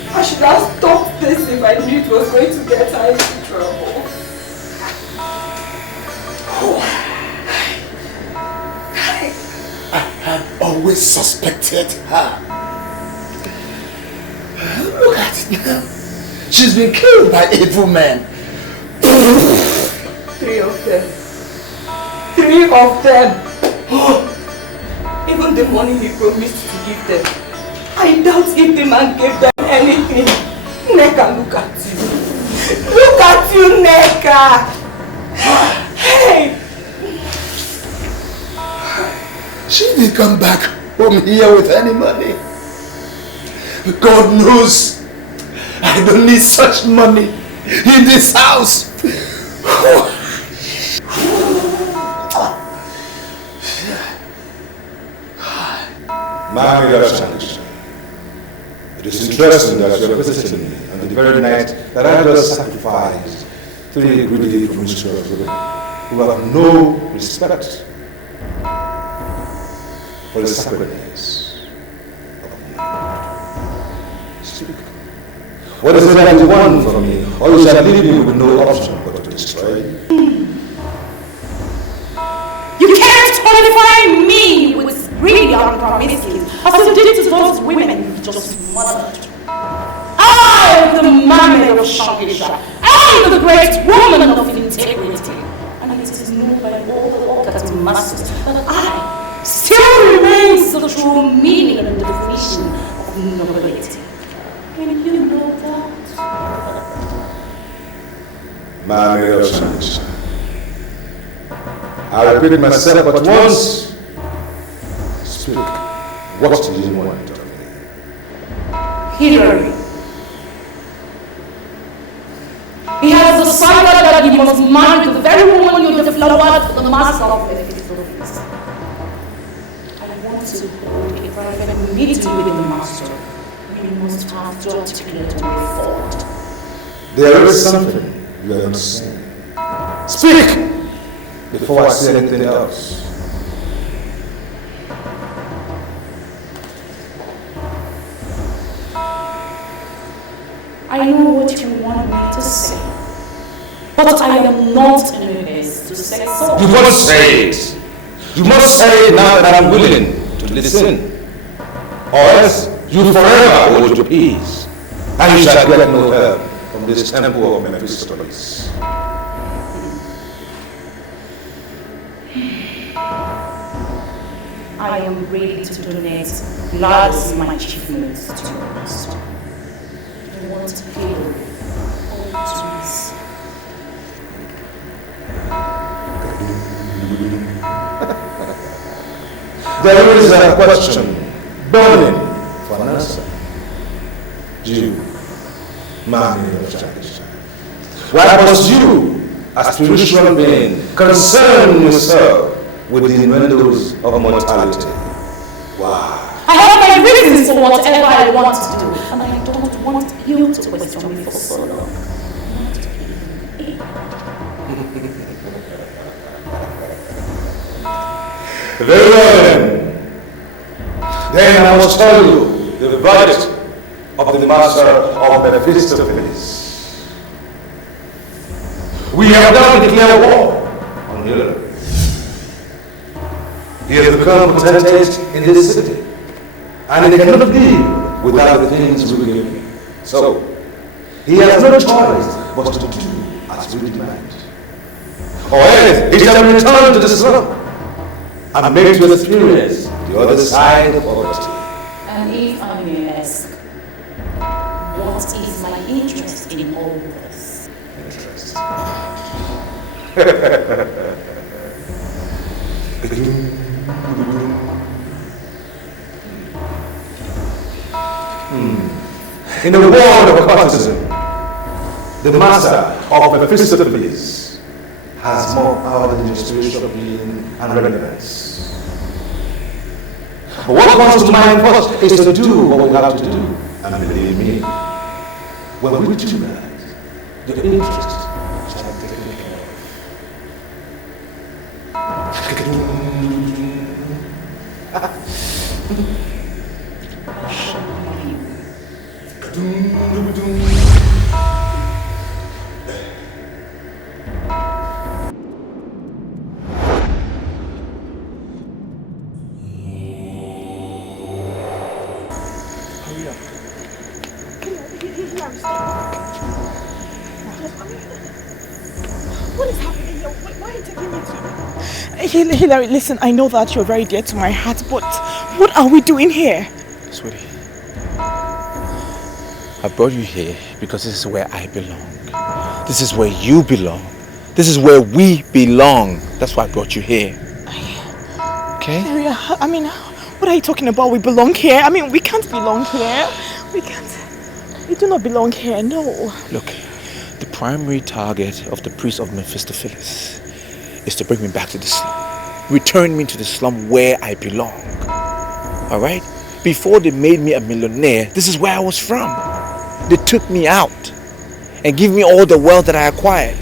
I should have stopped this if I knew it was going to get her into trouble. I have always suspected her. Look at it now. She's been killed by evil men. 3 of them. 3 of them. Even the money he promised to give them. I doubt if the man gave them anything. Neka, look at you. Look at you, Neka. Hey. She didn't come back home here with any money. God knows I don't need such money in this house. Ma'am, Edochie, it is interesting that you are visiting me on the very night that I just sacrificed 3 greedy promiscuous women who have no respect for the sacredness of man. Speak. What is it that you want from me, or you shall leave me with no option but to destroy you? You can't qualify me with greedy and promiscuous as you did to those women you just murdered. I am the man of Sacrificial. I am the great woman of integrity. And it is known by all the organs masters that I still remains the true meaning and definition of nobility. And you know that. Ma'am, Edochie, I repeat myself but once. Speak. What do you want of me? Hillary. He has decided that he must marry the very woman you deflowered for the master of the office. I want to hold a private meeting with the master. We must have to articulate a way forward. There is something you are not saying. Speak! Before I say anything else. I know what you want me to say, but I am not in a haste to say so. You must say it. You must say it now that I'm willing to listen. Or else you forever hold your peace, and you shall get no help from this temple of Mephistopheles. I am ready to donate Gladys my achievements to your master. I want to feel all to myself. There is a question burning for an answer. You, Ma'am Edochie, why must you, a spiritual being, concern yourself with the innuendos of mortality? Why? I have my reasons for whatever I want to do, and I don't want you to question me for so long. Very well then I must tell you the verdict of the master of Mephistopheles. We have now declared war on Hillary. He has become potentate in this city, and he cannot live without the things we give him. So, He has no choice but to do as we demand. Or else he shall return to the slum and make to experience the other side of poverty. And if I may ask, what is my interest in all this? Interest. In the world of occultism, the master of Mephistopheles has more power than your spiritual being and relevance. But what comes to mind first is to do what we have to do. And believe me, when we do that, your interest shall be taken care of. What is happening here? Why are you taking me to? Hilary, listen, I know that you're very dear to my heart, but what are we doing here? Sweetie, I brought you here because this is where I belong. This is where you belong. This is where we belong. That's why I brought you here. Okay? Hilary, I mean, what are you talking about? We belong here? I mean, we can't belong here. We can't. We do not belong here, no. Look, the primary target of the priest of Mephistopheles is to bring me back to the slum. Return me to the slum where I belong. Alright? Before they made me a millionaire, this is where I was from. They took me out and give me all the wealth that I acquired.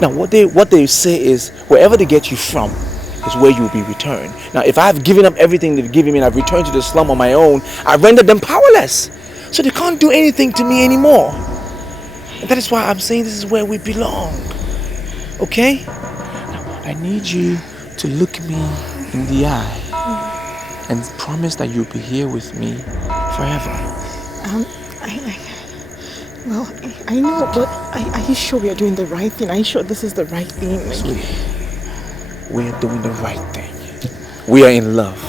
Now what they say is, wherever they get you from is where you will be returned. Now if I've given up everything they've given me and I've returned to the slum on my own, I've rendered them powerless. So they can't do anything to me anymore. And that is why I'm saying this is where we belong. Okay? Now, I need you to look me in the eye and promise that you'll be here with me forever. I know, but are you sure we are doing the right thing? Are you sure this is the right thing? Sweetie, we are doing the right thing. We are in love.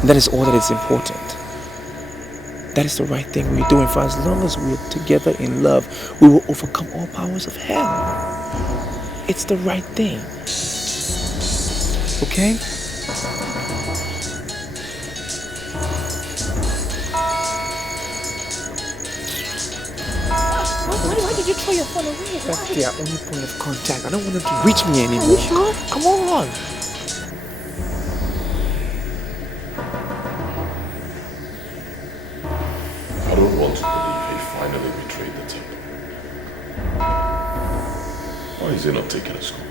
And that is all that is important. That is the right thing we're doing. For as long as we're together in love, we will overcome all powers of hell. It's the right thing. Okay? Why did you throw your phone away? That's their only point of contact. I don't want them to reach me anymore. Are you sure? Come on. I don't want to believe he finally betrayed the temple. Why is he not taking his calls?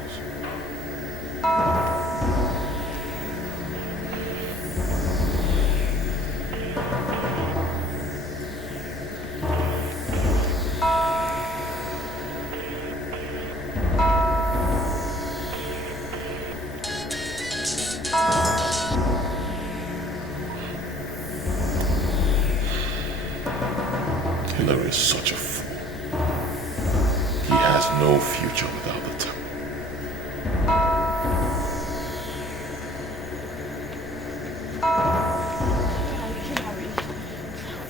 Hilary is such a fool. He has no future without the temple.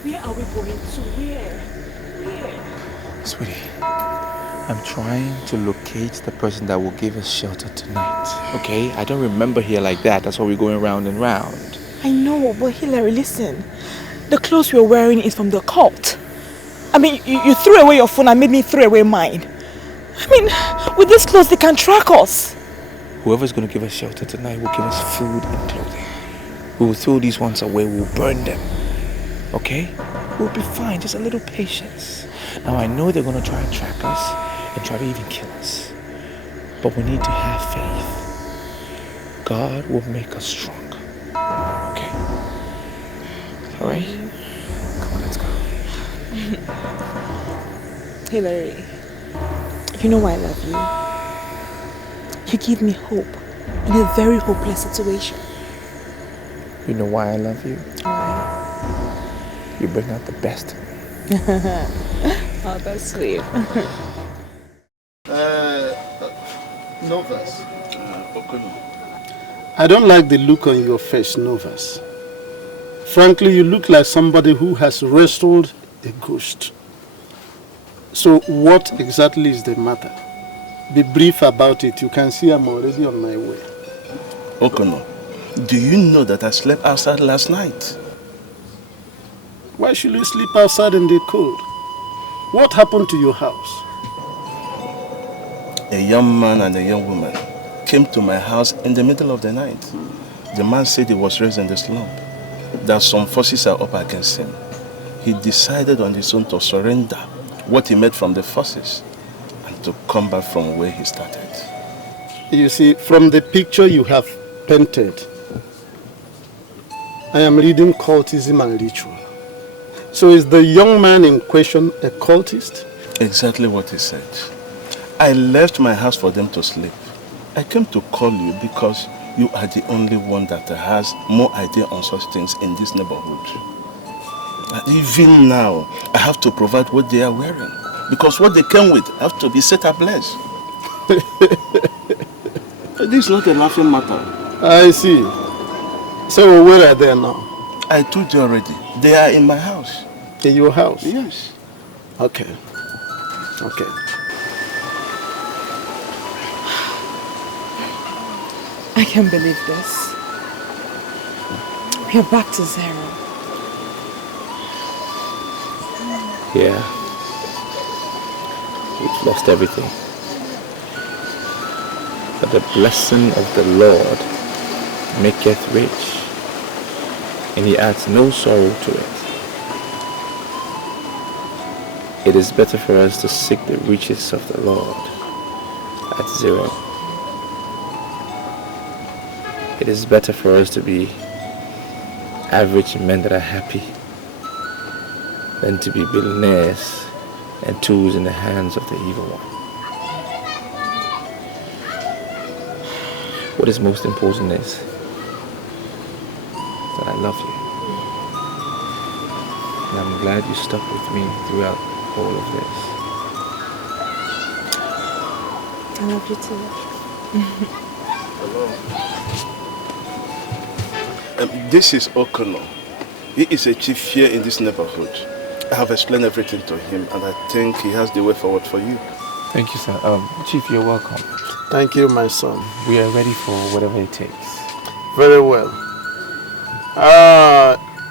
Where are we going to? Where? Sweetie, I'm trying to locate the person that will give us shelter tonight. Okay? I don't remember here like that. That's why we're going round and round. I know, but Hilary, listen. The clothes we're wearing is from the cult. I mean, you threw away your phone and made me throw away mine. I mean, with these clothes, they can track us. Whoever's going to give us shelter tonight will give us food and clothing. We will throw these ones away. We'll burn them. Okay? We'll be fine. Just a little patience. Now, I know they're going to try and track us and try to even kill us. But we need to have faith. God will make us strong. Okay? Alright? Come on, let's go. Hilary, you know why I love you? You give me hope in a very hopeless situation. You know why I love you? Why? You bring out the best in me. Oh, that's sweet. Novas. I don't like the look on your face, Novas. Frankly, you look like somebody who has wrestled a ghost. So what exactly is the matter? Be brief about it. You can see I'm already on my way. Okono, do you know that I slept outside last night? Why should you sleep outside in the cold? What happened to your house? A young man and a young woman came to my house in the middle of the night. The man said he was raised in the slum, that some forces are up against him. He decided on his own to surrender what he made from the forces and to come back from where he started. You see, from the picture you have painted, I am reading cultism and ritual. So is the young man in question a cultist? Exactly what he said. I left my house for them to sleep. I came to call you because you are the only one that has more idea on such things in this neighborhood. Even now, I have to provide what they are wearing because what they came with have to be set ablaze. This is not a laughing matter. I see. So where are they now? I told you already. They are in my house. In your house? Yes. Okay. Okay. I can't believe this. We are back to zero. Yeah. We've lost everything. But the blessing of the Lord maketh rich, and he adds no sorrow to it. It is better for us to seek the riches of the Lord at zero. It is better for us to be average men that are happy than to be billionaires and tools in the hands of the evil one. What is most important is that I love you. And I'm glad you stuck with me throughout all of this. I love you too. Hello. This is Okono. He is a chief here in this neighborhood. I have explained everything to him and I think he has the way forward for you. Thank you, sir. Chief, you're welcome. Thank you, my son. We are ready for whatever it takes. Very well.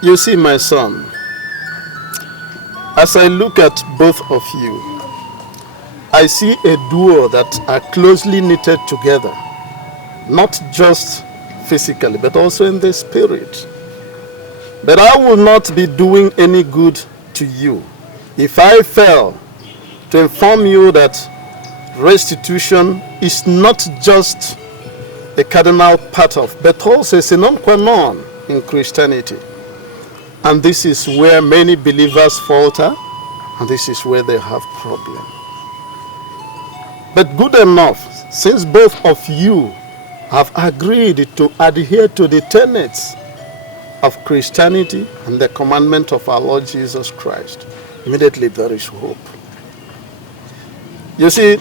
You see, my son, as I look at both of you, I see a duo that are closely knitted together, not just physically, but also in the spirit. But I will not be doing any good to you if I fail to inform you that restitution is not just a cardinal part of, but also a sine qua non in Christianity. And this is where many believers falter, and this is where they have problems. But good enough, since both of you have agreed to adhere to the tenets of Christianity and the commandment of our Lord Jesus Christ, immediately there is hope. You see,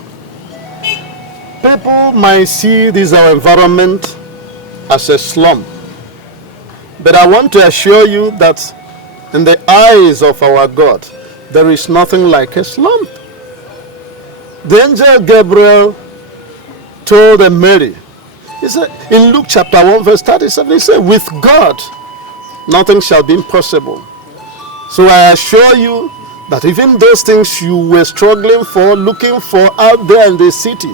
people might see this our environment as a slum. But I want to assure you that in the eyes of our God, there is nothing like a slum. The angel Gabriel told Mary, he said, in Luke chapter 1 verse 37, he said, with God, nothing shall be impossible. So I assure you that even those things you were struggling for, looking for out there in the city,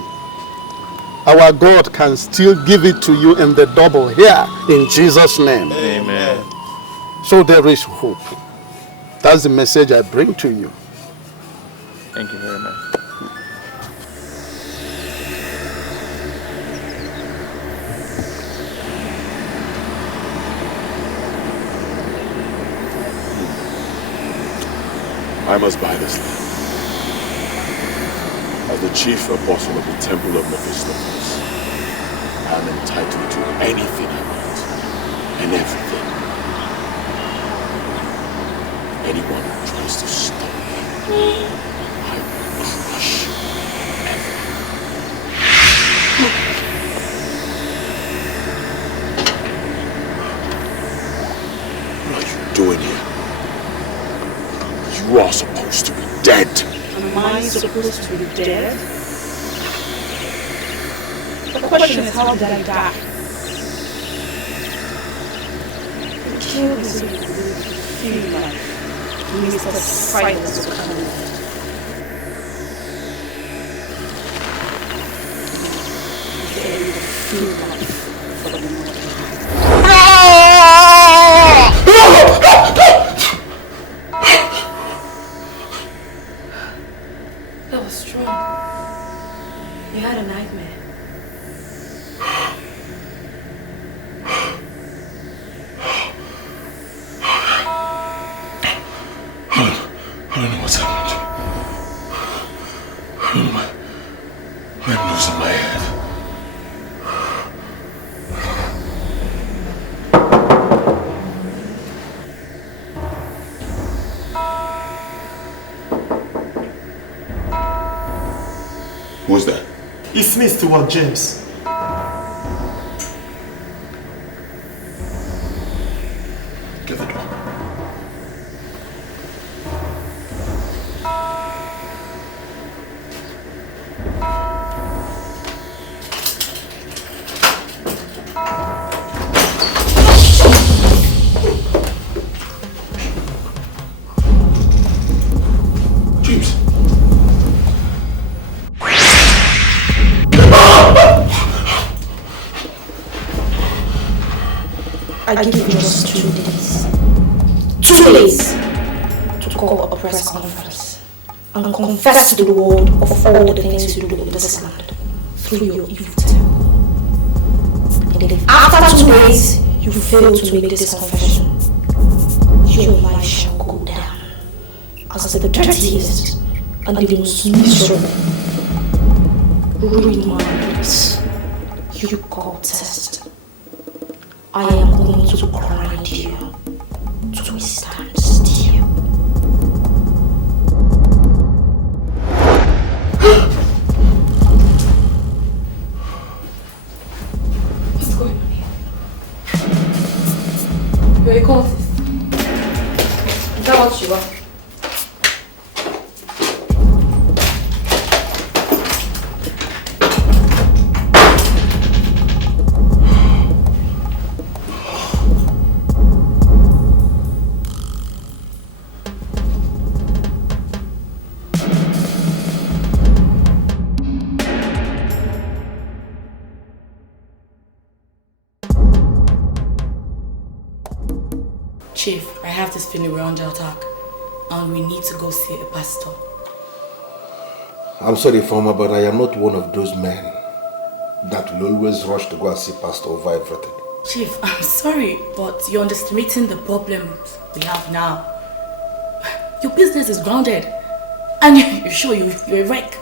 our God can still give it to you in the double here in Jesus' name. Amen. So there is hope. That's the message I bring to you. Thank you very much. I must buy this land. As the chief apostle of the temple of Mephistopheles, I am entitled to anything I want, and everything. anyone who tries to stop me, I will crush forever. What are you doing here? You are supposed to be dead. Am I supposed to be dead? The question is, how did I die? The truth is, you feel like Mr. Silence will come in. Feel like for the moment. That was strong. You had a nightmare. I don't know what's happened. I'm losing my head. Who's that? It's me, Stewart James. Get the door. James. I give you just 2 days. 2 days to call a press conference and confess to the world of all the things you do in this land through your evil tongue. And if after 2 days you fail to make this confession, your life shall go down as the dirtiest and the most miserable, ruined minds you call test. I am going to grind you to a standstill. What's going on here? You're a cultist. Is that what you are? Chief, I have this feeling we're under attack and we need to go see a pastor. I'm sorry, Farmer, but I am not one of those men that will always rush to go and see pastor over everything. Chief, I'm sorry, but you're underestimating the problems we have now. Your business is grounded and you're sure you're a wreck.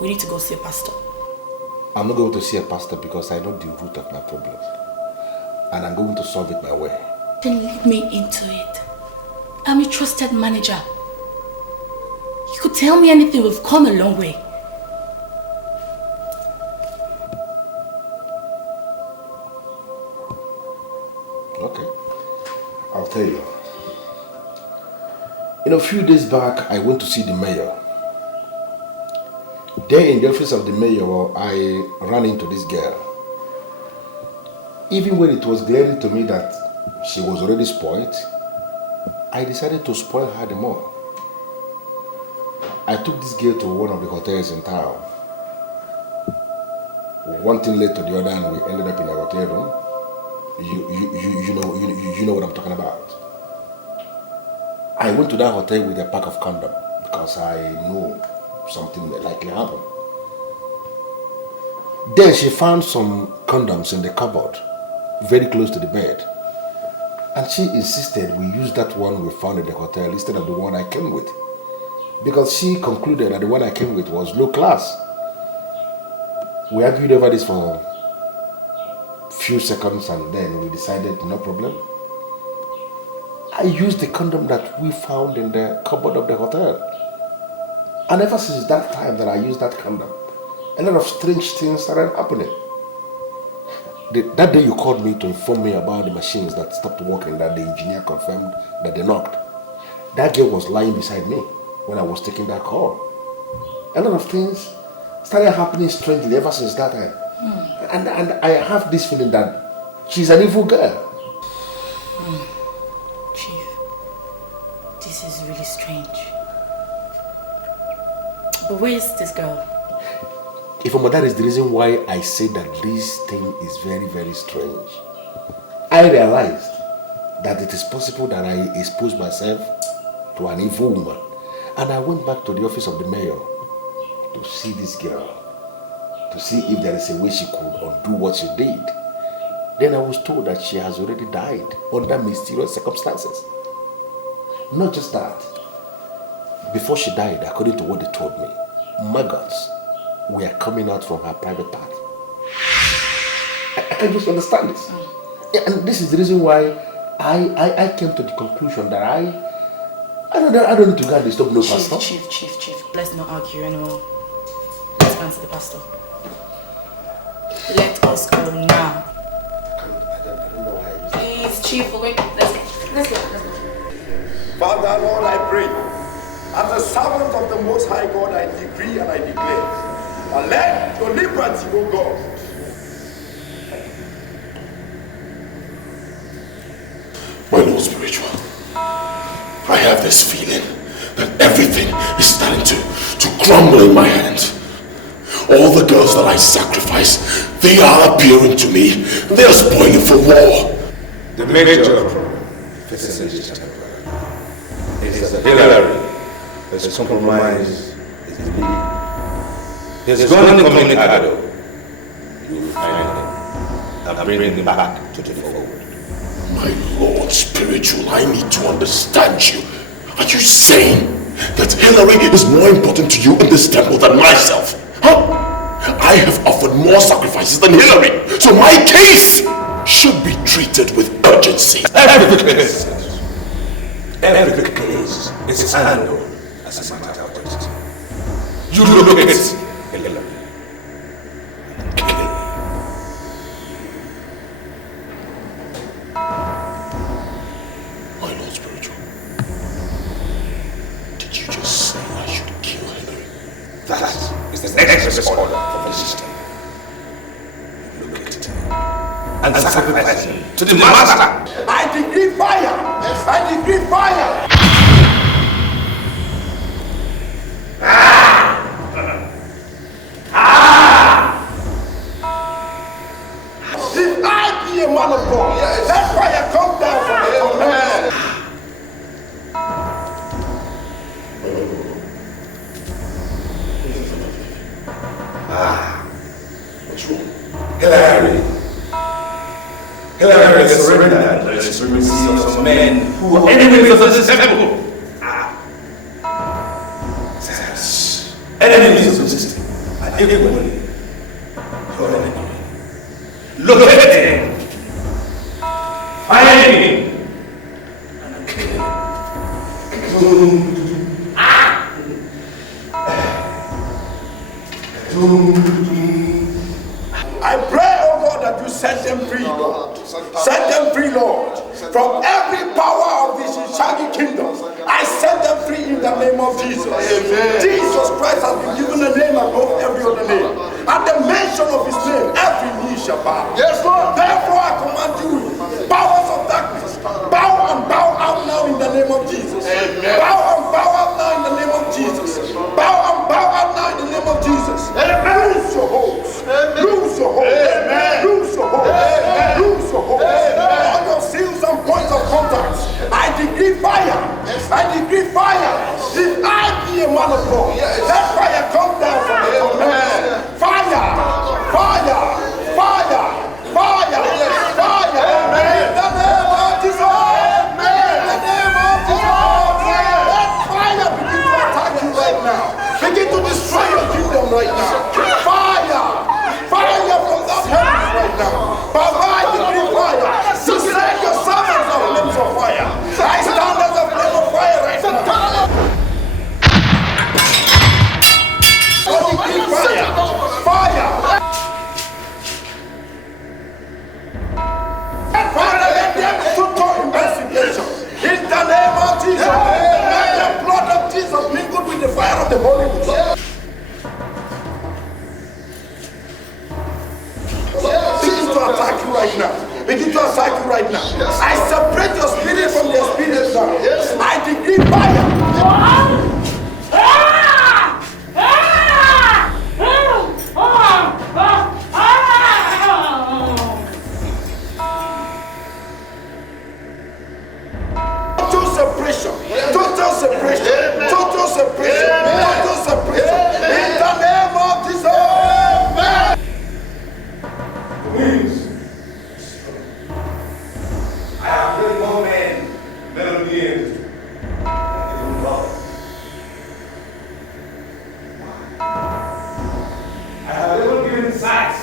We need to go see a pastor. I'm not going to see a pastor because I know the root of my problems. And I'm going to solve it my way. Then lead me into it. I'm a trusted manager. You could tell me anything, we've come a long way. Okay, I'll tell you. A few days back, I went to see the mayor. There in the office of the mayor, I ran into this girl. Even when it was glaring to me that she was already spoiled, I decided to spoil her the more. I took this girl to one of the hotels in town. One thing led to the other and we ended up in a hotel room. You know what I'm talking about. I went to that hotel with a pack of condom because I knew something may likely happen. Then she found some condoms in the cupboard, very close to the bed. And she insisted we use that one we found in the hotel instead of the one I came with. Because she concluded that the one I came with was low class. We argued over this for a few seconds and then we decided no problem. I used the condom that we found in the cupboard of the hotel. And ever since that time that I used that condom, a lot of strange things started happening. That day you called me to inform me about the machines that stopped working, that the engineer confirmed that they knocked. That girl was lying beside me when I was taking that call. A lot of things started happening strangely ever since that time. And I have this feeling that she's an evil girl. Chief, this is really strange. But where is this girl? That is the reason why I say that this thing is very, very strange. I realized that it is possible that I exposed myself to an evil woman. And I went back to the office of the mayor to see this girl, to see if there is a way she could undo what she did. Then I was told that she has already died under mysterious circumstances. Not just that. Before she died, according to what they told me, maggots were coming out from her private part. I can just understand this. Yeah, and this is the reason why I came to the conclusion that I don't need to go and disturb no pastor. Chief, let's not argue anymore. Let's go to the pastor. Let us go now. I don't know why. Please, Chief, let's go. Father, Lord, I pray, as a servant of the Most High God, I decree and I declare, and let your liberty, O God. My Lord Spiritual, I have this feeling that everything is starting to crumble in my hands. All the girls that I sacrifice, they are appearing to me. They are spoiling for war. The major facility is that Hillary has compromised his belief. He's going to commit Ado. You will find him and bring him back to the fold. My Lord Spiritual, I need to understand you. Are you saying that Hillary is more important to you in this temple than myself? Huh? I have offered more sacrifices than Hillary, so my case should be treated with urgency. Every case is handled as a matter of urgency. You look at Hillary and kill her. My Lord Spiritual, did you just say I should kill Hillary? That is the next order from the system. Look at her and sacrifice him to the master. I decree fire! I decree fire! If I be a man of God, let fire come down from heaven. What's wrong? Hillary has surrendered to the supremacy of some men who are enemies of this temple. Yes. Enemies of this temple are equally your enemy. Look at him. Find him. And kill him. I pray, oh God, that you set them free, Lord. Set them free, Lord. From every power of this shaggy kingdom, I set them free in the name of Jesus. Amen. Jesus Christ has been given a name above every other name. At the mention of his name, every knee shall bow. Yes, Lord. Therefore, I command you, powers of darkness, bow and bow out now in the name of Jesus. Amen. Bow and bow out now in the name of Jesus. Bow and bow out now in the name of Jesus. Amen. Lose your hopes. Lose your hopes. Amen. Lose your hopes. Amen. Lose your hopes. All your seals and points of contact, I decree fire. I decree fire. If I be a man of God, let fire come down from heaven. Fire. Fire. Fire. Fire. Fire. In the name of Jesus. In the name of Jesus. Let fire begin to attack you right now. Begin to destroy your kingdom right now. Fire. Fire from the heavens right now. Baba, I decree fire. To set your servants on flames of fire. I separation. Total separation. Total separation. In the name of Jesus. Please. I have many more men of the end. I have never given sight.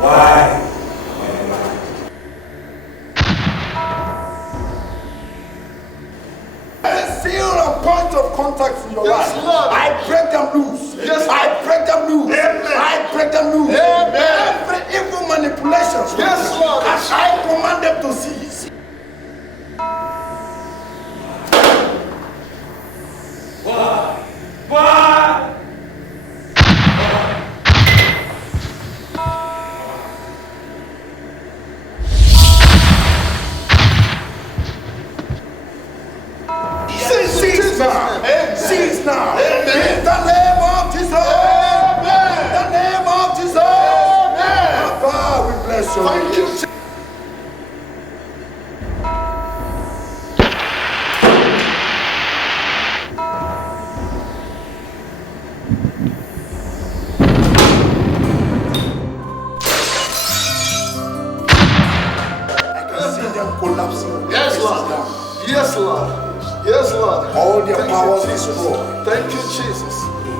Why? I feel a point of contact in your life. Lord. I break them loose. Yes, I break them loose. Amen. I break them loose. Amen. Every evil manipulations. Yes, Lord. As I command them to cease. Why? Cease now. Cease now. In the name of Jesus. In the name of Jesus. Papa, we bless you. Thank you. Collapsing. Yes, Lord. Yes, Lord. Yes, Lord. All their powers destroyed. Thank you, Jesus.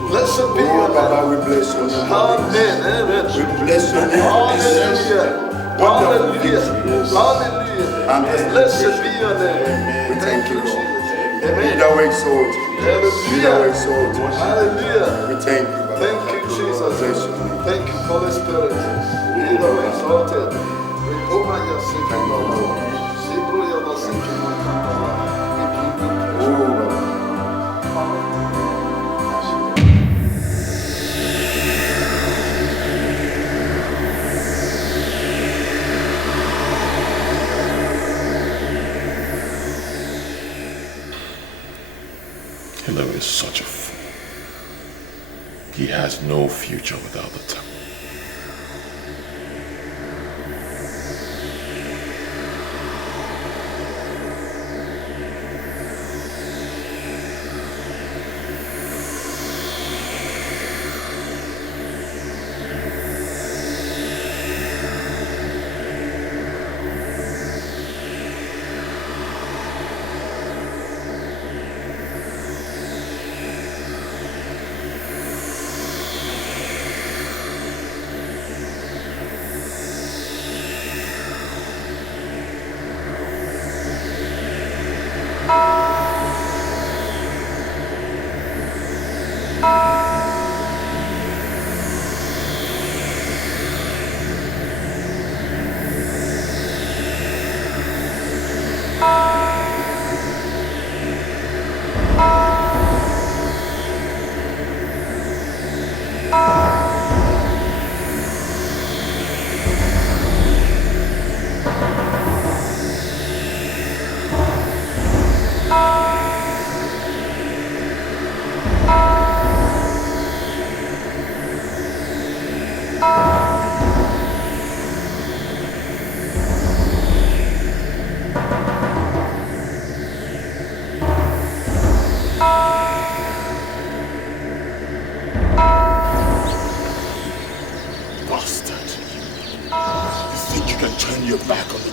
Blessed be your your Baba, name. we bless your name. Amen. Amen. We bless your name. Hallelujah. Wonderful Hallelujah. victory. Hallelujah. Blessed be your name. We thank you, Lord. Amen. Be thou exalted. Be thou exalted. Hallelujah. We thank you, Baba. Thank you, Jesus. Bless your name. Thank you, Holy Spirit. Be thou exalted. Recover your sick and Lord. Sibro your sick and Hillary is such a fool. He has no future without the temple.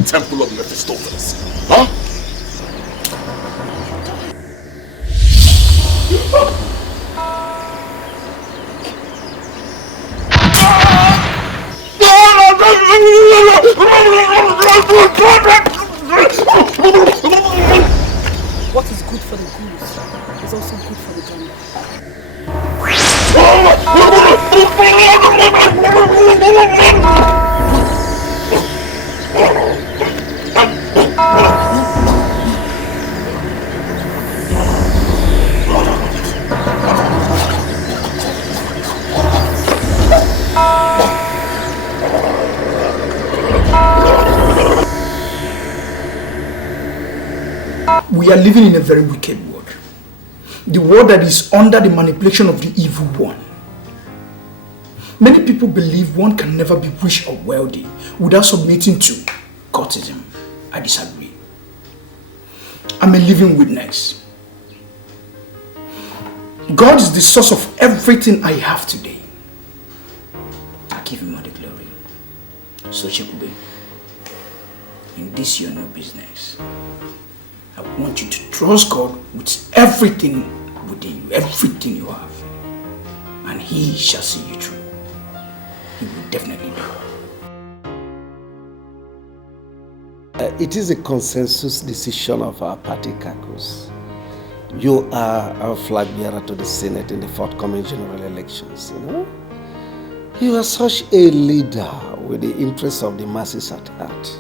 Temple of Mephistopheles. Huh? What is good for the goose is also good for the gander. We are living in a very wicked world. The world that is under the manipulation of the evil one. Many people believe one can never be rich or wealthy without submitting to cultism. I disagree. I'm a living witness. God is the source of everything I have today. I give him all the glory. So Chekube, in this your new business, I want you to trust God with everything within you, everything you have. And he shall see you through. He will definitely do. It is a consensus decision of our party caucus. You are our flag bearer to the Senate in the forthcoming general elections, you know? You are such a leader with the interests of the masses at heart.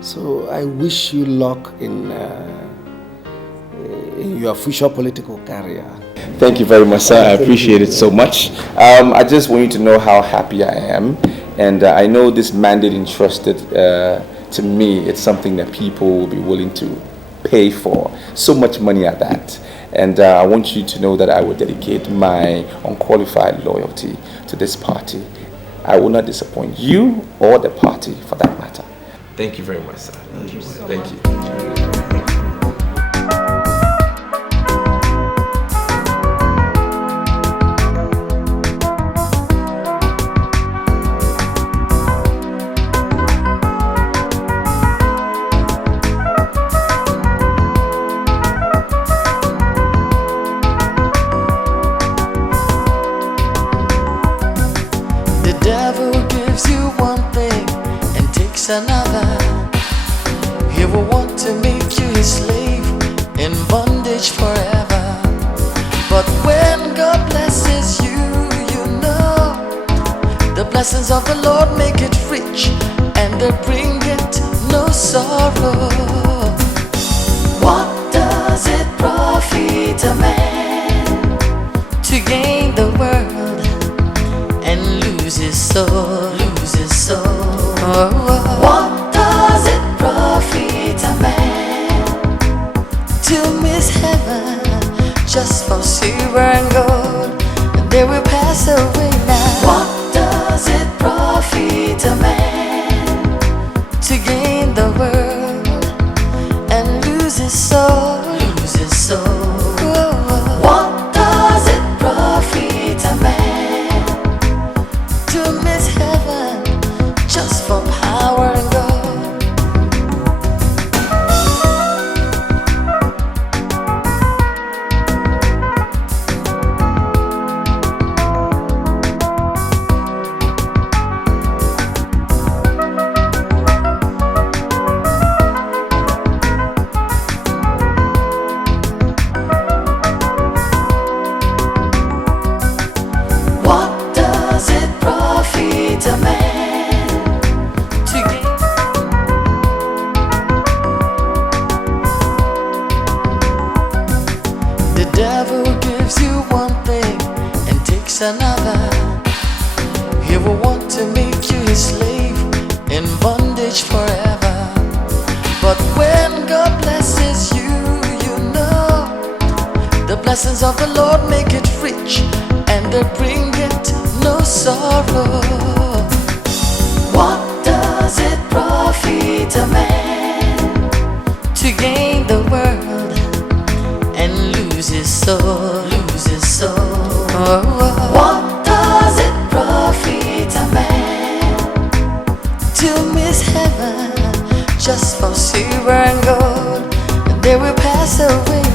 So I wish you luck in your future political career. Thank you very much, sir. I appreciate it so much. I just want you to know how happy I am. And I know this mandate entrusted to me, it's something that people will be willing to pay for. So much money at that. And I want you to know that I will dedicate my unqualified loyalty to this party. I will not disappoint you or the party for that matter. Thank you very much, sir. Thank you. Thank you. Another, he will want to make you his slave in bondage forever. But when God blesses you, you know the blessings of the Lord make it rich and they bring it no sorrow. What does it profit a man to gain the world and lose his soul? Lose his soul. What does it profit a man to miss heaven just for silver and gold? They will pass away now. What does it profit a man to gain the world and lose his soul? Lose his soul. What does it profit a man to miss heaven just for power and gold? What does it profit a man to gain? The devil gives you one thing and takes another. He will want to make you his slave in bondage forever. But when God blesses you, you know the blessings of the Lord make it rich and they bring it no sorrow. What does it profit a man to gain the world and lose his soul? Lose his soul. What does it profit a man to miss heaven just for silver and gold? They will pass away